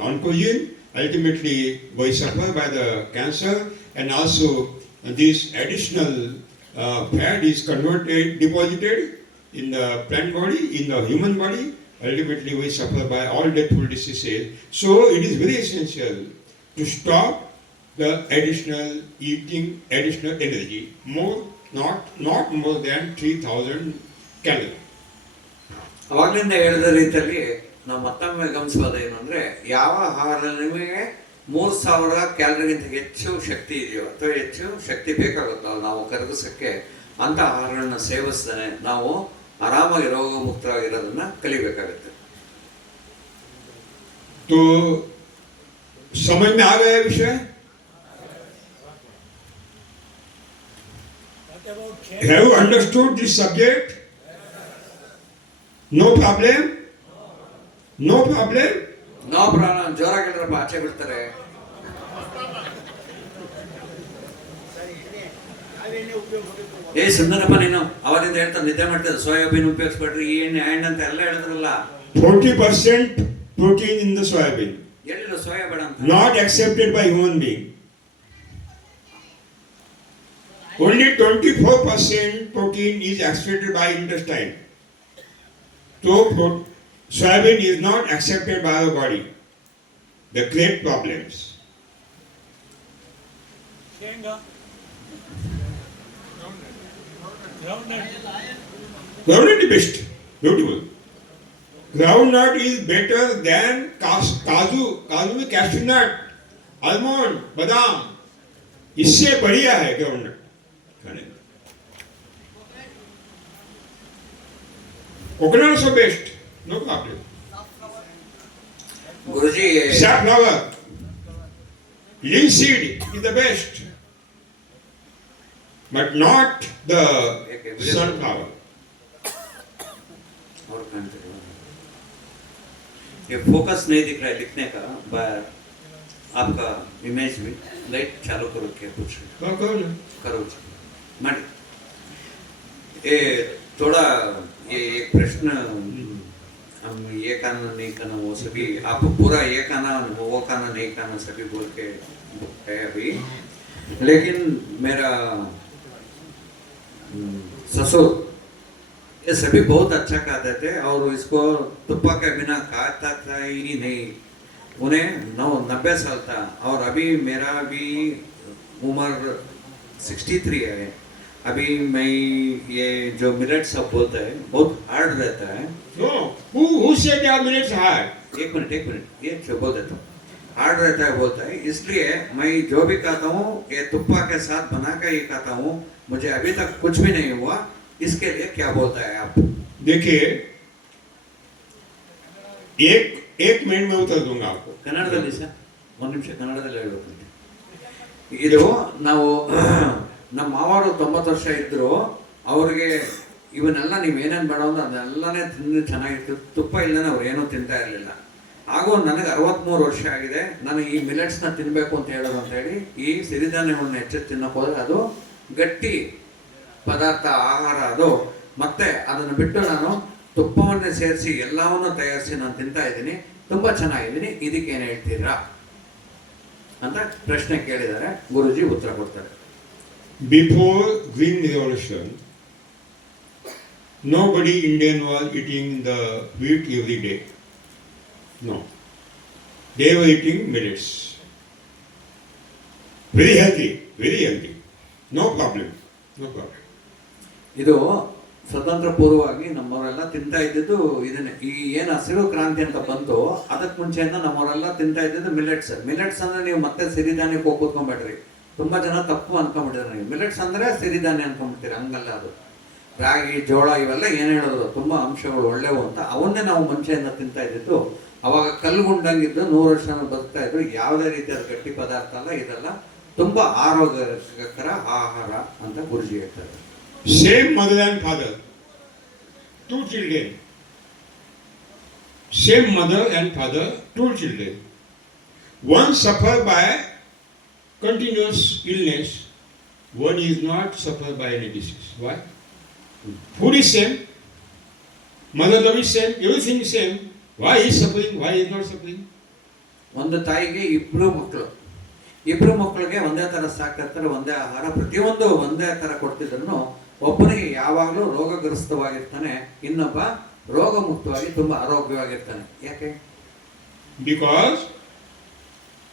oncogene. Ultimately, we suffer by the cancer, and also this additional fat is converted, deposited in the plant body, in the human body. Ultimately, we suffer by all deathful diseases. So, it is very essential to stop the additional eating, additional energy, not more than 3000 calories. ಅವಾಗಲಿಂದ ಹೇಳಿದ ರೀತಿಯಲ್ಲಿ ನಾವು ಮತ್ತೊಮ್ಮೆ ಗಮನಿಸೋದೇನು ಅಂದ್ರೆ ಯಾವ ಆಹಾರದಲ್ಲಿ ನಿಮಗೆ 3000 ಕ್ಯಾಲರಿಗಿಂತ ಹೆಚ್ಚು ಶಕ್ತಿ ಇದೆಯೋ ಅಥವಾ ಹೆಚ್ಚು ಶಕ್ತಿ ಬೇಕಾಗುತ್ತೋ ನಾವು ಕರಗಿಸಕ್ಕೆ ಅಂತ ಆಹಾರಗಳನ್ನ ಸೇವಿಸ್ತಾನೆ ನಾವು ಆರಾಮಾಗಿ ರೋಗ ಮುಕ್ತವಾಗಿರೋದನ್ನ ಕಲಿಬೇಕಾಗುತ್ತೆ. तो समझ में आ गया विषय? Have you understood this subject? No problem? No problem? No problem. ಜೋರಾಗಿಲ್ಲರಪ್ಪ, ಆಚೆ ಬಿಡ್ತಾರೆ. ಸುಂದರಪ್ಪ, ನೀನು ಅವರಿಂದ ಹೇಳ್ತಾ ನಿದ್ದೆ ಮಾಡ್ತಿದ್ದ ಸೋಯಾಬೀನ್ ಉಪಯೋಗಿಸ್ಬೇಡ್ರಿ ಈ ಎಣ್ಣೆ ಅಂತ ಎಲ್ಲ ಹೇಳಿದ್ರಲ್ಲ. 40% protein in the soybean. ಹೇಳಿಲ್ಲ ಸೋಯಾ ಬೇಡ ಅಂತ. Not accepted by human being. Only 24% protein is accepted by intestine. So soybean is not accepted by our body. They create problems. Groundnut is best. Beautiful. Groundnut is better than काजू. काजू में cashew nut, almond, बादाम, इससे बढ़िया है groundnut खाने में. Coconut also best. No problem. Guruji, Safflower, linseed is the best, but not the sunflower. ಅವ್ರು ಕಾಣ್ತಾರೆ. ये फोकस नहीं दिख रहा है लिखने का, आपका इमेज भी लाइट चालू करो क्या कुछ हाँ, करो ना। करो माड़ी ये थोड़ा ये एक प्रश्न हम ये खाना नहीं खाना वो सभी आप पूरा ये खाना वो खाना नहीं खाना सभी बोल के है अभी, लेकिन मेरा ससुर ये सभी बहुत अच्छा खाते थे और इसको तुप्पा के बिना खाता था ही नहीं। उन्हें 90 साल था और अभी मेरा भी उम्र 63 है। अभी मैं ये जो मिलेट सब बोलता है बहुत हार्ड रहता है। No, who said that millets hard? एक मिनट ये जो बोल देता हूँ हार्ड रहता है बोलता है, इसलिए मैं जो भी खाता हूँ ये तुप्पा के साथ बना कर ही खाता हूँ। मुझे अभी तक कुछ भी नहीं हुआ, इसके लिए क्या बोलता है आप? देखिए, एक मिनट में उत्तर दूंगा आपको। ಕನ್ನಡದಲ್ಲಿ ಸರ್ ಒಂದು ನಿಮಿಷ ಕನ್ನಡದಲ್ಲಿ ಹೇಳ್ಬೇಕಂತೆ. ಇದು ನಾವು ನಮ್ಮ ಮಾವರು 90 ವರ್ಷ ಇದ್ರು, ಅವ್ರಿಗೆ ಇವನ್ನೆಲ್ಲ ನೀವು ಏನೇನು ಬೇಡ ಅಂದ್ರೆ ಅದೆಲ್ಲನೇ ತಿಂದು ಚೆನ್ನಾಗಿತ್ತು. ತುಪ್ಪ ಇಲ್ಲದೇ ಅವ್ರು ಏನೂ ತಿಂತಾ ಇರಲಿಲ್ಲ. ಹಾಗೂ ನನಗೆ 63 ವರ್ಷ ಆಗಿದೆ. ನಾನು ಈ ಮಿಲೆಟ್ಸ್ನ ತಿನ್ನಬೇಕು ಅಂತ ಹೇಳೋದು ಅಂತ ಹೇಳಿ ಈ ಸಿರಿಧಾನ್ಯಗಳನ್ನ ಹೆಚ್ಚೆಚ್ಚು ತಿನ್ನೋಕೆ ಹೋದ್ರೆ ಅದು ಗಟ್ಟಿ ಪದಾರ್ಥ ಆಹಾರ ಅದು. ಮತ್ತೆ ಅದನ್ನು ಬಿಟ್ಟು ನಾನು ತುಪ್ಪವನ್ನೇ ಸೇರಿಸಿ ಎಲ್ಲವನ್ನೂ ತಯಾರಿಸಿ ನಾನು ತಿಂತಾ ಇದ್ದೀನಿ, ತುಂಬಾ ಚೆನ್ನಾಗಿದ್ದೀನಿ, ಇದಕ್ಕೆ ಏನು ಹೇಳ್ತೀರಾ ಅಂತ ಪ್ರಶ್ನೆ ಕೇಳಿದ್ದಾರೆ. ಗುರುಜಿ ಉತ್ತರ ಕೊಡ್ತಾರೆ. Before Green Revolution, nobody Indian was eating the wheat every day. No. They were eating millets. Very healthy, very healthy. No problem. No problem. ಇದು ಸ್ವತಂತ್ರ ಪೂರ್ವವಾಗಿ ನಮ್ಮವರೆಲ್ಲ ತಿಂತಾ ಇದ್ದಿದ್ದು ಇದನ್ನೇ. ಈ ಏನು ಹಸಿರು ಕ್ರಾಂತಿ ಅಂತ ಬಂತು ಅದಕ್ಕೆ ಮುಂಚೆಯಿಂದ ನಮ್ಮವರೆಲ್ಲ ತಿಂತಾ ಇದ್ದಿದ್ದು ಮಿಲೆಟ್ಸ್. ಮಿಲೆಟ್ಸ್ ಅಂದ್ರೆ ನೀವು ಮತ್ತೆ ಸಿರಿಧಾನ್ಯಕ್ಕೆ ಹೋಗಿ ಕೂತ್ಕೊಂಡ್ಬೇಡ್ರಿ. ತುಂಬಾ ಜನ ತಪ್ಪು ಅನ್ಕೊಂಡ್ಬಿಟ್ಟಿದ್ದಾರೆ. ನೀವು ಮಿಲೆಟ್ಸ್ ಅಂದ್ರೆ ಸಿರಿಧಾನ್ಯ ಅನ್ಕೊಂಡ್ಬಿಡ್ತೀರಿ, ಹಂಗಲ್ಲ. ಅದು ರಾಗಿ ಜೋಳ ಇವೆಲ್ಲ ಏನು ಹೇಳಿದ್ರು ತುಂಬಾ ಅಂಶಗಳು ಒಳ್ಳೆವು ಅಂತ ಅವನ್ನೇ ನಾವು ಮುಂಚೆಯಿಂದ ತಿಂತಾ ಇದ್ದಿದ್ದು. ಅವಾಗ ಕಲ್ಲುಗುಂಡಂಗಿದ್ದು 100 ವರ್ಷ ಬದುಕ್ತಾ ಇದ್ರು. ಯಾವುದೇ ರೀತಿಯಾದ ಗಟ್ಟಿ ಪದಾರ್ಥ ಅಲ್ಲ ಇದೆಲ್ಲ, ತುಂಬಾ ಆರೋಗ್ಯಕರ ಆಹಾರ ಅಂತ ಗುರುಜಿ ಹೇಳ್ತಾರೆ. Same mother and father, 2 children. Same mother and father, 2 children. One suffered by continuous illness, one is not suffered by any disease. Why? Food is same, mother love is same, everything is same. Why is suffering? Why is not suffering? ಒಂದು ತಾಯಿಗೆ ಇಬ್ರು ಮಕ್ಕಳಿಗೆ ಒಂದೇ ತರ ಸಾಕಿರ್ತಾರೆ, ಒಂದೇ ಆಹಾರ, ಪ್ರತಿಯೊಂದು ಒಂದೇ ತರ ಕೊಡ್ತಿದ್ರು. ಒಬ್ಬನಿಗೆ ಯಾವಾಗಲೂ ರೋಗಗ್ರಸ್ತವಾಗಿರ್ತಾನೆ, ಇನ್ನೊಬ್ಬ ರೋಗ ಮುಕ್ತವಾಗಿ ತುಂಬಾ ಆರೋಗ್ಯವಾಗಿರ್ತಾನೆ. ಯಾಕೆ? Because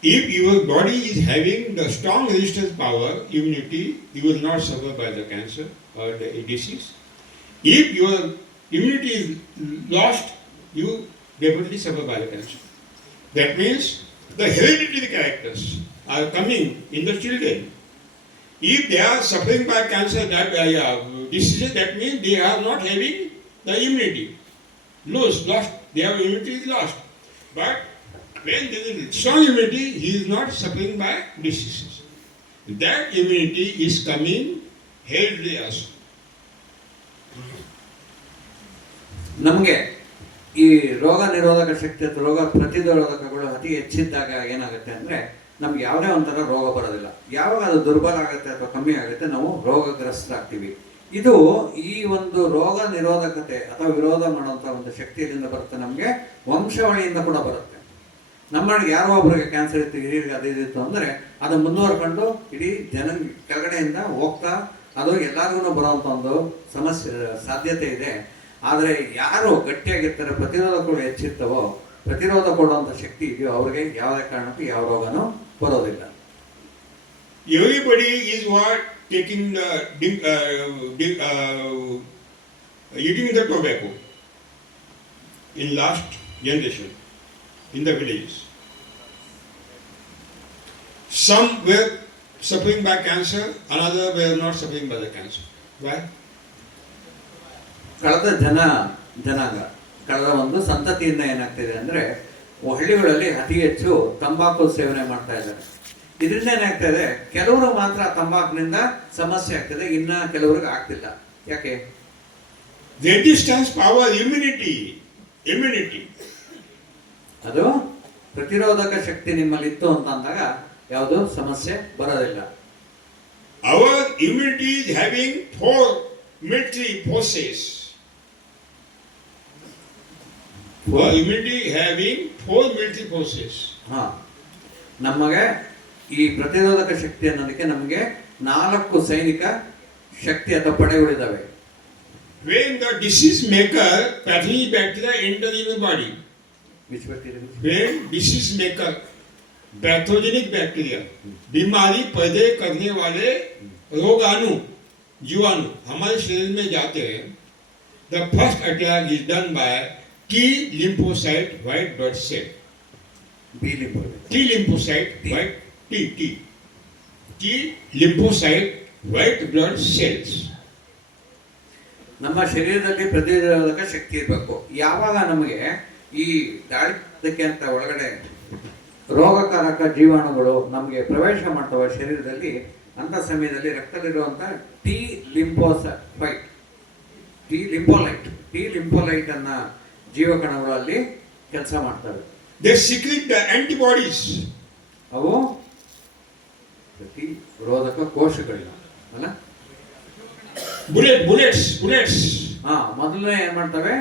if your body is having the strong resistance power, immunity, you will not suffer by the cancer or the disease. If your immunity is lost, you definitely suffer by the cancer. That means the hereditary characters are coming in the children. If they are suffering by cancer, diseases, that means they are not having the immunity. Lost, their immunity is lost. But when there is strong immunity, he is not suffering by diseases. That immunity is coming hereditary also. ನಮಗೆ ಈ ರೋಗ ನಿರೋಧಕ ಶಕ್ತಿ ಅಥವಾ ರೋಗ ಪ್ರತಿರೋಧಕಗಳು ಅತಿ ಹೆಚ್ಚಿದ್ದಾಗ ಏನಾಗುತ್ತೆ ಅಂದ್ರೆ ನಮ್ಗೆ ಯಾವುದೇ ಒಂಥರ ರೋಗ ಬರೋದಿಲ್ಲ. ಯಾವಾಗ ಅದು ದುರ್ಬಲ ಆಗುತ್ತೆ ಅಥವಾ ಕಮ್ಮಿ ಆಗುತ್ತೆ ನಾವು ರೋಗಗ್ರಸ್ತರಾಗ್ತೀವಿ. ಇದು ಈ ಒಂದು ರೋಗ ನಿರೋಧಕತೆ ಅಥವಾ ವಿರೋಧ ಮಾಡುವಂಥ ಒಂದು ಶಕ್ತಿಯಿಂದ ಬರುತ್ತೆ. ನಮಗೆ ವಂಶಾವಳಿಯಿಂದ ಕೂಡ ಬರುತ್ತೆ. ನಮ್ಮೊಳಗೆ ಯಾರೋ ಒಬ್ಬರಿಗೆ ಕ್ಯಾನ್ಸರ್ ಇತ್ತು, ಹಿರಿಯರಿಗೆ ಅದಿತ್ತು ಅಂದರೆ ಅದು ಮುಂದುವರ್ಕೊಂಡು ಇಡೀ ಕೆಳಗಡೆಯಿಂದ ಹೋಗ್ತಾ ಅದು ಎಲ್ಲರಿಗೂ ಬರುವಂಥ ಒಂದು ಸಮಸ್ಯೆ ಸಾಧ್ಯತೆ ಇದೆ. ಆದರೆ ಯಾರು ಗಟ್ಟಿಯಾಗಿರ್ತಾರೆ, ಪ್ರತಿರೋಧಗಳು ಹೆಚ್ಚಿರ್ತವೋ, ಪ್ರತಿರೋಧ ಕೊಡುವಂಥ ಶಕ್ತಿ ಇದೆಯೋ ಅವ್ರಿಗೆ ಯಾವುದೇ ಕಾರಣಕ್ಕೂ ಯಾವ ರೋಗನೂ ಬರೋದಿಲ್ಲ. Everybody is taking eating the tobacco in last generation in the villages. Some were suffering by cancer, another were not suffering by the cancer. Why? ಕಳೆದ ಜನಾಂಗ ಕಳೆದ ಒಂದು ಸಂತತಿಯಿಂದ ಏನಾಗ್ತಿದೆ ಅಂದ್ರೆ ಹಳ್ಳಿಗಳಲ್ಲಿ ಅತಿ ಹೆಚ್ಚು ತಂಬಾಕು ಸೇವನೆ ಮಾಡ್ತಾ ಇದ್ದಾರೆ. ಇದರಿಂದ ಏನಾಗ್ತಾ ಇದೆ, ಕೆಲವರು ಮಾತ್ರ ತಂಬಾಕಿನಿಂದ ಸಮಸ್ಯೆ ಆಗ್ತದೆ, ಇನ್ನ ಕೆಲವರಿಗೆ ಆಗ್ತಿಲ್ಲ. ಯಾಕೆ? Resistance power, immunity. ಅದು ಪ್ರತಿರೋಧಕ ಶಕ್ತಿ ನಿಮ್ಮಲ್ಲಿ ಇತ್ತು ಅಂತ ಅಂದಾಗ ಯಾವುದು ಸಮಸ್ಯೆ ಬರೋದಿಲ್ಲ. Our immunity is having 4 military forces. Our immunity having 4 military forces. ಹಾ, ನಮಗೆ ಈ ಪ್ರತಿರೋಧಕ ಶಕ್ತಿ ಅನ್ನೋದಕ್ಕೆ ನಮಗೆ 4 ಸೈನಿಕ ಶಕ್ತಿ ಅಥವಾ ಪಡೆಗಳಿದ್ದಾವೆ. When the disease maker pathogenic bacteria enter in the body, when disease maker pathogenic bacteria बीमारी पैदा करने वाले रोगाणु जीवाणु हमारे शरीर में जाते हैं, the first attack is done by T lymphocyte white blood cell. T lymphocyte white T lymphocyte white blood cells. ನಮ್ಮ ಶರೀರದಲ್ಲಿ ಪ್ರತಿರೋಧಕ ಶಕ್ತಿ ಇರಬೇಕು. ಯಾವಾಗ ನಮಗೆ ಈ ದಾಳಿಕೆ ಅಂತ ಒಳಗಡೆ ರೋಗಕಾರಕ ಜೀವಾಣುಗಳು ನಮಗೆ ಪ್ರವೇಶ ಮಾಡ್ತವೆ ಶರೀರದಲ್ಲಿ, ಅಂತ ಸಮಯದಲ್ಲಿ ರಕ್ತದಲ್ಲಿರುವಂಥ ಟಿ ಲಿಂಫೋಲೈಟ್ ಅನ್ನ ಜೀವಕಣಗಳು ಅಲ್ಲಿ ಕೆಲಸ ಮಾಡ್ತವೆ. They secrete the antibodies. ಅವು ಪ್ರತಿರೋಧಕ ಕೋಶಗಳಿಲ್ಲ ಅಲ್ಲ, bullets. ಹಾ, ಮೊದಲನೇ ಏನ್ ಮಾಡ್ತವೆ,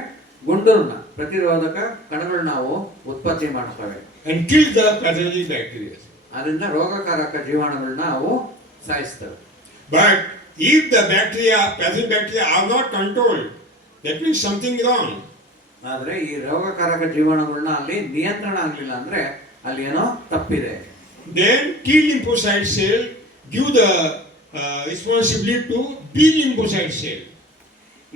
ಗುಂಡೂರನ್ನ ಪ್ರತಿರೋಧಕ ಕಣಗಳನ್ನ ನಾವು ಉತ್ಪತ್ತಿ ಮಾಡ್ತವೆ And kill the pathogenic bacteria. ಅದರಿಂದ ರೋಗಕಾರಕ ಜೀವಾಣುಗಳನ್ನ ಅವು ಸಾಯಿಸ್ತವೆ. But if the pathogenic bacteria are not controlled, that means something wrong. ಆದ್ರೆ ಈ ರೋಗಕಾರಕ ಜೀವಾಣುಗಳನ್ನ ಅಲ್ಲಿ ನಿಯಂತ್ರಣ ಆಗ್ಲಿಲ್ಲ ಅಂದ್ರೆ ಅಲ್ಲಿ ಏನೋ ತಪ್ಪಿದೆ. Then T lymphocyte cell give the responsibility to B lymphocyte cell.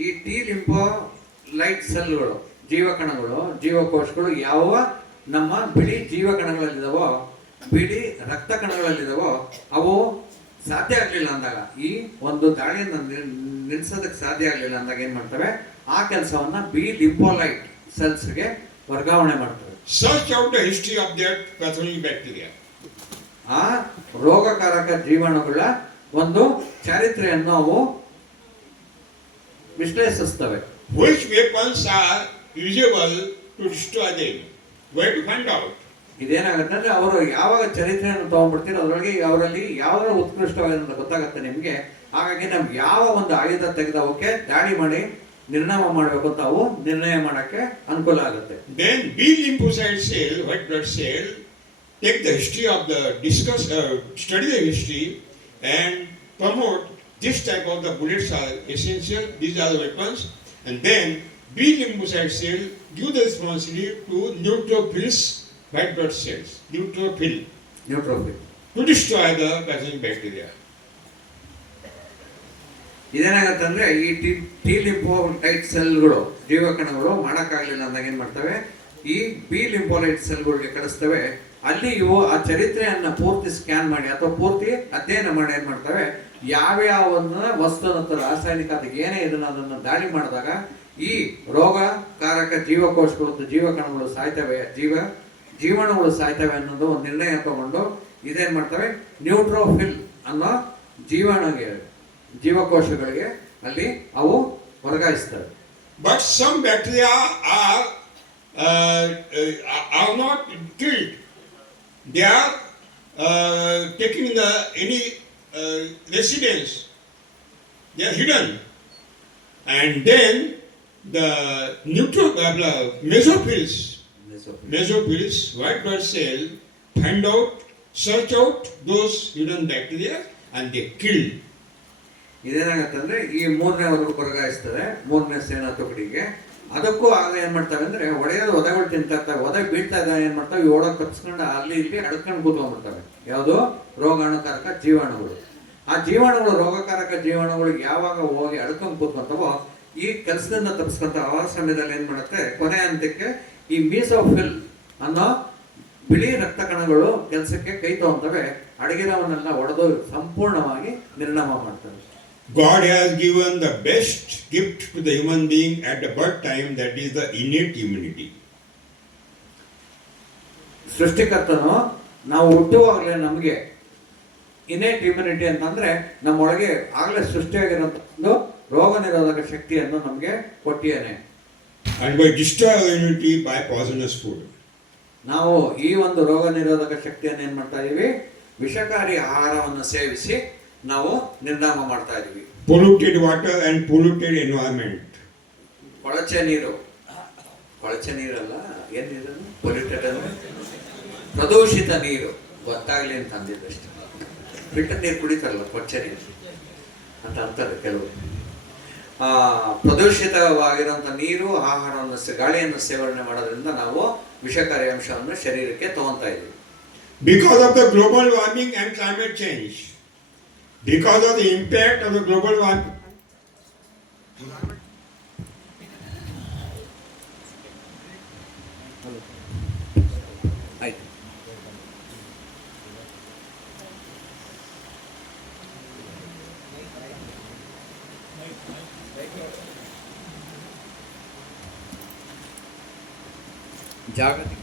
ಈ ಟಿ ಲಿಂಫೋಲೈಟ್ ಸೆಲ್ಗಳು ಜೀವಕಣಗಳು ಜೀವಕೋಶಗಳು ಯಾವ ನಮ್ಮ ಬಿಳಿ ಜೀವಕಣಗಳಲ್ಲಿದಾವೋ, ಬಿಳಿ ರಕ್ತ ಕಣಗಳಲ್ಲಿದಾವೋ ಅವು ಸಾಧ್ಯ ಆಗ್ಲಿಲ್ಲ ಅಂದಾಗ, ಈ ಒಂದು ದಾಳಿಯನ್ನು ನಿಲ್ಸೋದಕ್ಕೆ ಸಾಧ್ಯ ಆಗ್ಲಿಲ್ಲ ಅಂದಾಗ ಏನ್ ಮಾಡ್ತವೆ, ಆ ಕೆಲಸವನ್ನ ಬಿ ಲಿಂಫೋಲೈಟ್ ಸೆಲ್ಸ್ಗೆ ವರ್ಗಾವಣೆ ಮಾಡ್ತವೆ. Search out the history of that pathogenic bacteria. ಆ ರೋಗಕಾರಕ ಜೀವಾಣುಗಳ ಒಂದು ಚರಿತ್ರೆಯನ್ನು ಅವು ವಿಶ್ಲೇಷಿಸ್ತವೆ. Which weapons are usable to destroy them? Where to find out? ಇದೇನಾಗುತ್ತೆ ಅಂದ್ರೆ ಅವರು ಯಾವಾಗ ಚರಿತ್ರೆಯನ್ನು ತಗೊಂಡ್ಬಿಡ್ತೀರೋ ಅದರೊಳಗೆ ಅವರಲ್ಲಿ ಯಾವ್ದಾರ ಉತ್ಕೃಷ್ಟವಾಗಿದೆ ಅಂತ ಗೊತ್ತಾಗುತ್ತೆ ನಿಮ್ಗೆ. ಹಾಗಾಗಿ ನಮ್ಗೆ ಯಾವ ಒಂದು ಆಯುಧ ತೆಗೆದು ಅವಕ್ಕೆ ದಾಳಿ ಮಾಡಿ ನಿರ್ನಾಮ ಮಾಡಬೇಕು ಅಂತ ಅವು ನಿರ್ಣಯ ಮಾಡಕ್ಕೆ ಅನುಕೂಲ ಆಗುತ್ತೆ. Then B lymphocyte cell, white blood cell, take the history of the study the history and promote this type of the bullets are essential, these are the weapons, and then B lymphocyte cell give the responsibility to neutrophils, white blood cells, neutrophil, to destroy the pathogenic bacteria. ಇದೇನಾಗತ್ತೆ ಅಂದ್ರೆ ಈ T ಲಿಂಫೋಲೈಟ್ ಸೆಲ್ಗಳು ಜೀವಕಣಗಳು ಮಾಡಕ್ಕಾಗ್ಲಿಲ್ಲ ಅಂದಾಗ ಏನ್ ಮಾಡ್ತವೆ, ಈ B ಲಿಂಫೋಲೈಟ್ ಸೆಲ್ಗಳಿಗೆ ಕಳಿಸ್ತವೆ. ಅಲ್ಲಿ ಇವು ಆ ಚರಿತ್ರೆಯನ್ನ ಪೂರ್ತಿ ಸ್ಕ್ಯಾನ್ ಮಾಡಿ ಅಥವಾ ಪೂರ್ತಿ ಅಧ್ಯಯನ ಮಾಡಿ ಏನ್ ಮಾಡ್ತವೆ, ಯಾವ್ಯಾವ ವಸ್ತು ರಾಸಾಯನಿಕ ಅದಕ್ಕೆ ಏನೇ ಅದನ್ನ ದಾಳಿ ಮಾಡಿದಾಗ ಈ ರೋಗಕಾರಕ ಜೀವಕೋಶಗಳು ಜೀವಕಣಗಳು ಸಾಯ್ತವೆ, ಜೀವಾಣುಗಳು ಸಾಯ್ತವೆ ಅನ್ನೋದು ಒಂದು ನಿರ್ಣಯ ತಗೊಂಡು ಇದೇನ್ ಮಾಡ್ತವೆ, ನ್ಯೂಟ್ರೋಫಿಲ್ ಅನ್ನೋ ಜೀವಕೋಶಗಳಿಗೆ ಅಲ್ಲಿ ಅವು ವರ್ಗಾಯಿಸ್ತವೆ. But some bacteria are not killed. They are taking any residence. They are hidden, and then the mesophils, white blood cell, search out those hidden bacteria, and they kill. ಇದೇನಾಗತ್ತಂದ್ರೆ ಈ ಮೂರನೇ ವರ್ಗಾಯಿಸ್ತದೆ, ಮೂರನೇ ಸೇನಾ ತುಕಡಿಗೆ. ಅದಕ್ಕೂ ಆಗ ಏನ್ ಮಾಡ್ತವೆ ಅಂದ್ರೆ ಒದೆಗಳು ತಿಂತಾ ಇರ್ತವೆ, ಒದೆ ಬೀಳ್ತಾ ಇದ್ದಾಗ ಏನ್ ಮಾಡ್ತವೆ, ಈ ಓಡೋಕ್ ತಪ್ಪಿಸ್ಕೊಂಡು ಅಲ್ಲಿ ಇಲ್ಲಿ ಅಡ್ಕೊಂಡು ಕೂತ್ಕೊಂಡ್ಬಿಡ್ತವೆ. ಯಾವುದು ರೋಗಾಣುಕಾರಕ ಜೀವಾಣುಗಳು. ಆ ಜೀವಾಣುಗಳು ರೋಗಕಾರಕ ಜೀವಾಣುಗಳಿಗೆ ಯಾವಾಗ ಹೋಗಿ ಅಡ್ಕೊಂಡು ಕೂತ್ಕೊಂತವೋ ಈ ಕೆಲಸದಿಂದ ತಪ್ಪಿಸ್ಕೊಂತ ಆ ಸಮಯದಲ್ಲಿ ಏನ್ ಮಾಡುತ್ತೆ, ಕೊನೆ ಹಂತಕ್ಕೆ ಈ ಮೀಸೋಫಿಲ್ ಅನ್ನೋ ಬಿಳಿ ರಕ್ತ ಕಣಗಳು ಕೆಲಸಕ್ಕೆ ಕೈ ತಗೊಂತವೆ, ಅಡಗಿರವನ್ನೆಲ್ಲ ಒಡೆದು ಸಂಪೂರ್ಣವಾಗಿ ನಿರ್ನಾಮ ಮಾಡ್ತವೆ. God has given the best gift to the human being at the birth time, that is the innate immunity. ಸೃಷ್ಟಿಕರ್ತನು ನಾವು ಹುಟ್ಟುವಾಗಲೇ ನಮಗೆ ಇನ್ನೇಟ್ ಇಮ್ಯುನಿಟಿ ಅಂತಂದ್ರೆ ನಮ್ಮೊಳಗೆ ಆಗಲೇ ಸೃಷ್ಟಿಯಾಗಿರುವಂತ ಒಂದು ರೋಗ ನಿರೋಧಕ ಶಕ್ತಿಯನ್ನು ನಮಗೆ ಕೊಟ್ಟಿಯಾನೆ. And by destroy immunity by poisonous food. ನಾವು ಈ ಒಂದು ರೋಗ ನಿರೋಧಕ ಶಕ್ತಿಯನ್ನು ಏನು ಮಾಡ್ತಾ ಇದೀವಿ, ವಿಷಕಾರಿ ಆಹಾರವನ್ನು ಸೇವಿಸಿ ನಾವು ನಿರ್ನಾಮ ಮಾಡ್ತಾ ಇದೀವಿ. Polluted water and polluted environment. ಕೊಳಚೆ ನೀರಲ್ಲ, ಏನ್ ನೀರನ್ನು ಪೊಲ್ಯೂಟೆಡ್ ಅಂದ್ರೆ ಪ್ರದೂಷಿತ ನೀರು, ಗೊತ್ತಾಗ್ಲಿ ಅಂತ ಅಂದಿದ್ದಷ್ಟೇ. ಫಿಲ್ಟರ್ ನೀರು ಕುಡಿತಾರಲ್ಲ, ಕೊಳಚೆ ನೀರು ಅಂತ ಅಂತಾರೆ ಕೆಲವರು. ಪ್ರದೂಷಿತವಾಗಿರುವಂಥ ನೀರು, ಆಹಾರವನ್ನು ಗಾಳಿಯನ್ನು ಸೇವನೆ ಮಾಡೋದ್ರಿಂದ ನಾವು ವಿಷಕಾರಿ ಅಂಶವನ್ನು ಶರೀರಕ್ಕೆ ತಗೊಂತಾ ಇದ್ದೀವಿ. Because of the global warming and climate change, because of the impact of the global warming, ಆಯ್ತು. ಜಾಗತಿಕ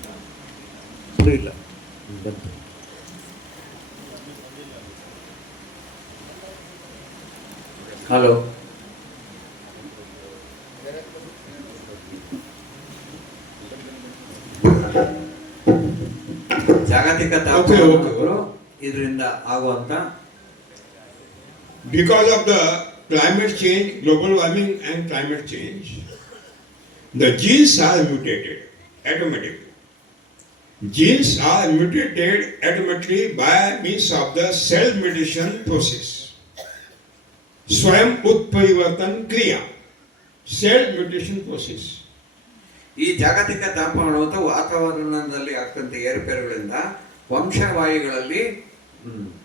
ಇಲ್ಲ ಬಂತು. ಹಲೋ, ಜಾಗತಿಕ ತಾಪಮಾನಗಳು ಇದರಿಂದ ಆಗುವಂತ, because of the climate change, global warming and climate change, the genes are mutated automatically. Genes are mutated automatically by means of the cell mutation process. Swayam Utparivartan Kriya, cell mutation process. ಈ ಜಾಗತಿಕ ತಾಪಮಾನದ ವಾತಾವರಣದಲ್ಲಿ ಆಗ್ತಂತ ಏರುಪೇರುಗಳಿಂದ ವಂಶವಾಯುಗಳಲ್ಲಿ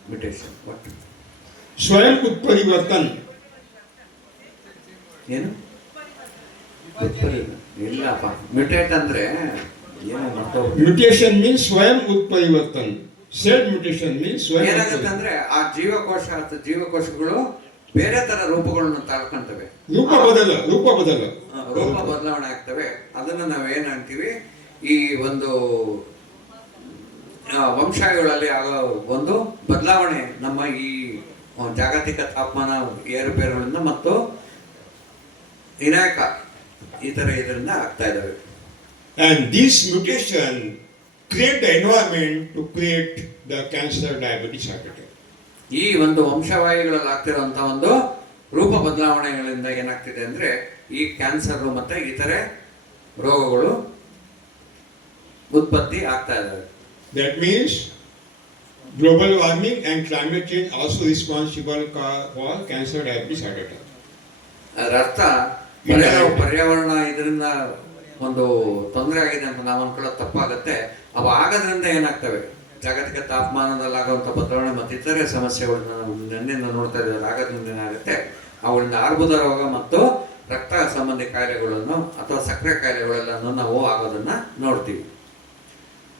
mutation. ಒಟ್ಟು Swayam Utparivartan. ಏನು ಇಲ್ಲಪ್ಪ, ಮ್ಯುಟೇಟ್ ಅಂದ್ರೆ ಏನು ಮರ್ತೋಗ್ಬಿಟ್ಟು. Mutation means Swayam Utparivartan. Cell mutation means Swayam ಏನಾಗುತ್ತೆ Utparivartan. ಅಂದ್ರೆ ಆ ಜೀವಕೋಶಗಳು ಬೇರೆ ತರ ರೂಪಗಳನ್ನು ತಾಳ್ಕೊಂತವೆ, ರೂಪ ಬದಲ. ರೂಪ ಬದಲಾವಣೆ ಆಗ್ತವೆ. ಅದನ್ನ ನಾವೇನ್ ಅಂತೀವಿ, ಈ ಒಂದು ವಂಶಾವಳಿಗಳಲ್ಲಿ ಆಗೋ ಒಂದು ಬದಲಾವಣೆ ನಮ್ಮ ಈ ಜಾಗತಿಕ ತಾಪಮಾನ ಏರುಪೇರುಗಳಿಂದ ಮತ್ತು ವಿನಾಯಕ ಈ ತರ ಇದರಿಂದ ಆಗ್ತಾ ಇದಾವೆ. And this mutation create the environment to create the cancer, diabetes, heart attack. ಈ ಒಂದು ವಂಶವಾಹಿಗಳಲ್ಲಿ ಆಗ್ತಿರುವಂತ ಒಂದು ರೂಪ ಬದಲಾವಣೆಗಳಿಂದ ಏನಾಗ್ತಿದೆ ಅಂದ್ರೆ ಈ ಕ್ಯಾನ್ಸರ್ ಮತ್ತೆ ಇತರೆ ರೋಗಗಳು ಉತ್ಪತ್ತಿ ಆಗ್ತಾ ಇದ್ದಾವೆ. That means global warming and climate change also responsible for cancer, diabetes, heart attack. ಅದರ ಅರ್ಥ ಪರ್ಯಾವರಣ ಇದರಿಂದ ಒಂದು ತೊಂದರೆ ಆಗಿದೆ ಅಂತ ನಾವು ಅನ್ಕೊಳ್ಳೋದು ತಪ್ಪಾಗತ್ತೆ. ಅವು ಆಗೋದ್ರಿಂದ ಏನಾಗ್ತವೆ, ಜಾಗತಿಕ ತಾಪಮಾನದಲ್ಲಾಗುವಂಥ ಬದಲಾವಣೆ ಮತ್ತು ಇತರೆ ಸಮಸ್ಯೆಗಳನ್ನ ನಿನ್ನೆಯಿಂದ ನೋಡ್ತಾ ಇದ್ದಾರೆ. ಆಗೋದ್ರಿಂದ ಏನಾಗುತ್ತೆ, ಅವುಗಳಿಂದ ಆರ್ಬುದ ರೋಗ ಮತ್ತು ರಕ್ತ ಸಂಬಂಧಿ ಕಾಯಿಲೆಗಳನ್ನು ಅಥವಾ ಸಕ್ಕರೆ ಕಾಯಿಲೆಗಳೆಲ್ಲನೂ ನಾವು ಆಗೋದನ್ನ ನೋಡ್ತೀವಿ.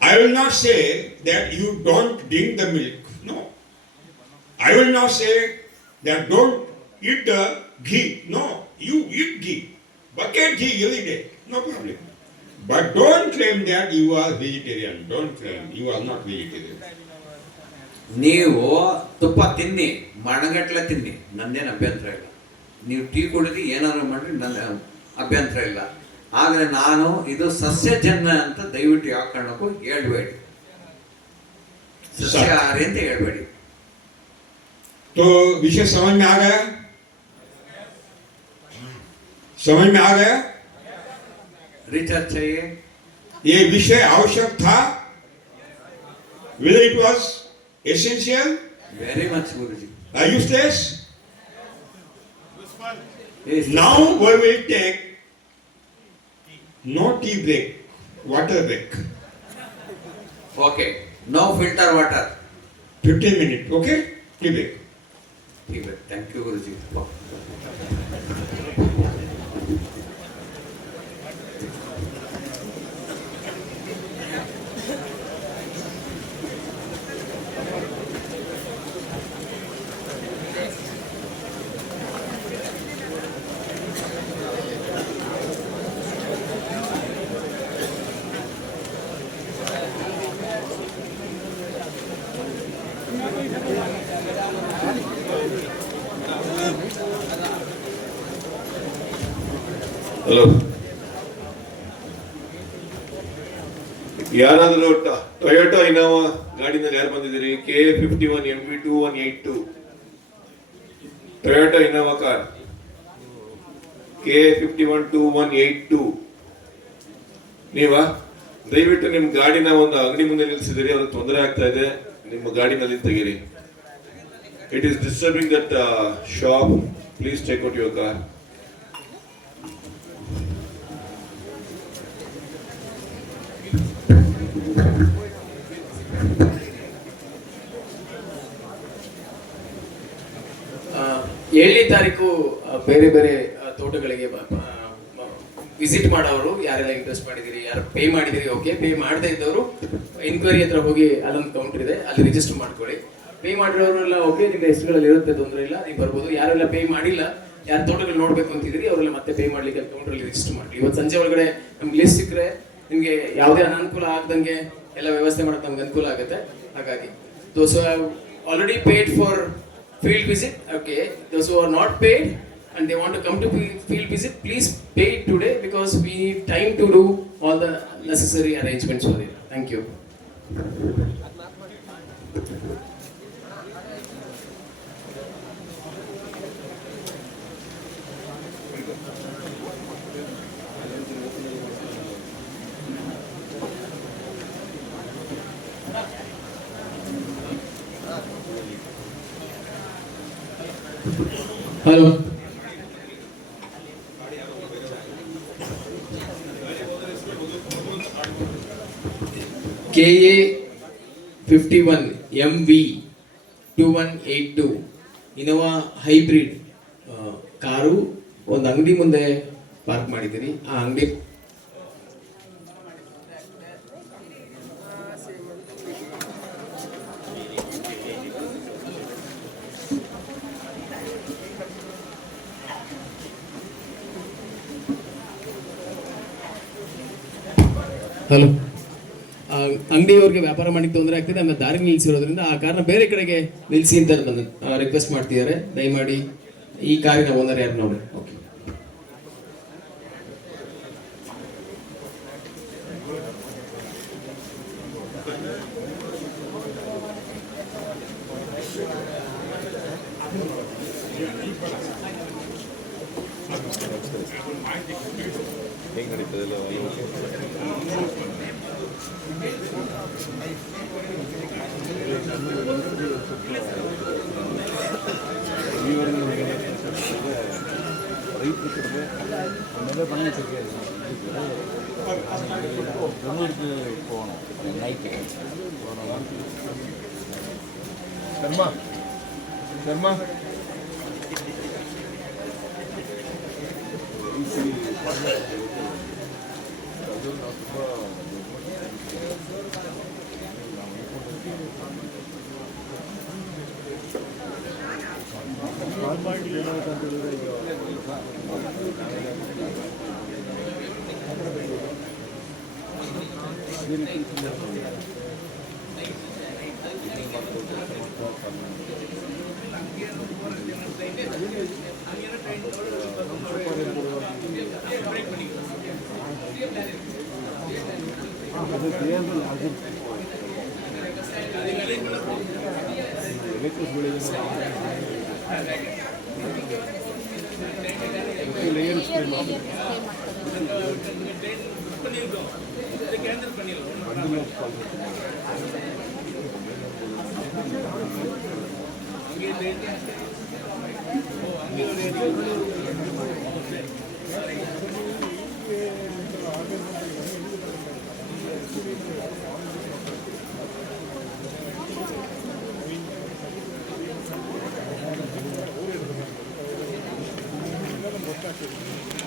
I will not say that you don't drink the milk. No. I will not say that don't eat the ghee. No. You eat ghee. Bucket ghee every day. No problem. But don't claim that you are vegetarian. Don't claim. You are not vegetarian. ನೀವು ತುಪ್ಪ ತಿನ್ನಿ, ಮಣಗಟ್ಲೆ ತಿನ್ನಿ, ನಂದೇನು ಅಭ್ಯಂತರ ಇಲ್ಲ. ನೀವು tea ಕುಡಿದು ಏನಾದ್ರು ಮಾಡ್ರಿ, ನನ್ನ ಅಭ್ಯಂತರ ಇಲ್ಲ. ಆದರೆ ನಾನು ಇದು ಸಸ್ಯಜನ್ಯ ಅಂತ ದಯವಿಟ್ಟು ಯಾವ ಕಾರಣಕ್ಕೂ ಹೇಳ್ಬೇಡಿ, ಸಸ್ಯಾಹಾರಿ ಅಂತ ಹೇಳ್ಬೇಡಿ. तो विषय समझ में आ गया? समझ में आ गया? रिचार्ज चाहिए? ये विषय आवश्यक था? Whether it was essential? Very much, Guruji. Useless? Yes. Now we will take no tea break, water break. Okay. No filter water. 15 minutes, okay? Tea break. Thank you, Guruji. Hello, ಯಾರಾದರೂ Toyota Innova ಗಾಡಿನಲ್ಲಿ ಯಾರು ಬಂದಿದ್ದೀರಿ? KA51 MV2182 Toyota Innova car KA512182 ನೀವಾ? ದಯವಿಟ್ಟು ನಿಮ್ಮ ಗಾಡಿನ ಒಂದು ಅಂಗಡಿ ಮುಂದೆ ನಿಲ್ಲಿಸಿದಿರಿ, ಅವ್ರಿಗೆ ತೊಂದರೆ ಆಗ್ತಾ ಇದೆ, ನಿಮ್ಮ ಗಾಡಿನಲ್ಲಿ ತೆಗೀರಿ. It is disturbing that shop. Please take out your car. ಏಳನೇ ತಾರೀಕು ಬೇರೆ ಬೇರೆ ತೋಟಗಳಿಗೆ ವಿಸಿಟ್ ಮಾಡೋರು ಯಾರೆಲ್ಲ ಇಂಟ್ರೆಸ್ಟ್ ಮಾಡಿದಿರಿ, ಯಾರು ಪೇ ಮಾಡಿದಿರಿ, ಓಕೆ. ಪೇ ಮಾಡದೇ ಇದ್ದವರು ಎನ್ಕ್ವೈರಿ ಹತ್ರ ಹೋಗಿ ಅಲ್ಲೊಂದು ಕೌಂಟರ್ ಇದೆ, ಅಲ್ಲಿ ರಿಜಿಸ್ಟರ್ ಮಾಡ್ಕೊಳ್ಳಿ. ಪೇ ಮಾಡಿರೋರೆಲ್ಲ ಓಕೆ, ನಿಮ್ಮ ಹೆಸರುಗಳಲ್ಲಿ ಇರುತ್ತೆ, ತೊಂದರೆ ಇಲ್ಲ, ನೀವು ಬರ್ಬೋದು. ಯಾರೆಲ್ಲ ಪೇ ಮಾಡಿಲ್ಲ, ಯಾರು ತೋಟಗಳು ನೋಡ್ಬೇಕು ಅಂತಿದ್ರಿ ಅವರೆಲ್ಲ ಮತ್ತೆ ಪೇ ಮಾಡ್ಲಿಕ್ಕೆ ಕೌಂಟರಲ್ಲಿ ರಿಜಿಸ್ಟರ್ ಮಾಡಿ. ಇವತ್ತು ಸಂಜೆ ಒಳಗಡೆ ನಮ್ಗೆ ಲಿಸ್ಟ್ ಸಿಕ್ಕರೆ ನಿಮಗೆ ಯಾವುದೇ ಅನಾನುಕೂಲ ಆಗದಂಗೆ ಎಲ್ಲ ವ್ಯವಸ್ಥೆ ಮಾಡೋಕೆ ನಮ್ಗೆ ಅನುಕೂಲ ಆಗುತ್ತೆ. ಹಾಗಾಗಿ those already paid for field visit, okay. Those who are not paid and they want to come to field visit, please pay it today because we need time to do all the necessary arrangements for it. Thank you. Hello. KA51 MV2182 Innova hybrid car ಒಂದು ಅಂಗಡಿ ಮುಂದೆ park ಮಾಡಿದ್ದೀನಿ. ಆ ಅಂಗಡಿ hello, ಅಂಗಡಿಯವ್ರಿಗೆ ವ್ಯಾಪಾರ ಮಾಡಿಕ್ಕೆ ತೊಂದರೆ ಆಗ್ತಿದೆ, ಆಮೇಲೆ ದಾರಿ ನಿಲ್ಲಿಸಿರೋದ್ರಿಂದ ಆ ಕಾರಣ ಬೇರೆ ಕಡೆಗೆ ನಿಲ್ಲಿಸಿ ಅಂತ ಬಂದು ರಿಕ್ವೆಸ್ಟ್ ಮಾಡ್ತಿದ್ದಾರೆ. ದಯಮಾಡಿ ಈ ಕಾರಿನ ಓನರ್ ಯಾರು ನೋಡಿ. ಓಕೆ. ಹೇಗೆ ನಡೀತದೆ? ಆಮೇಲೆ ಬಂದಿದ್ದಕ್ಕೆ ಬೆಂಗಳೂರಿಗೆ ಹೋಗೋಣ ನೈಟ್. ಶರ್ಮಾ Gracias.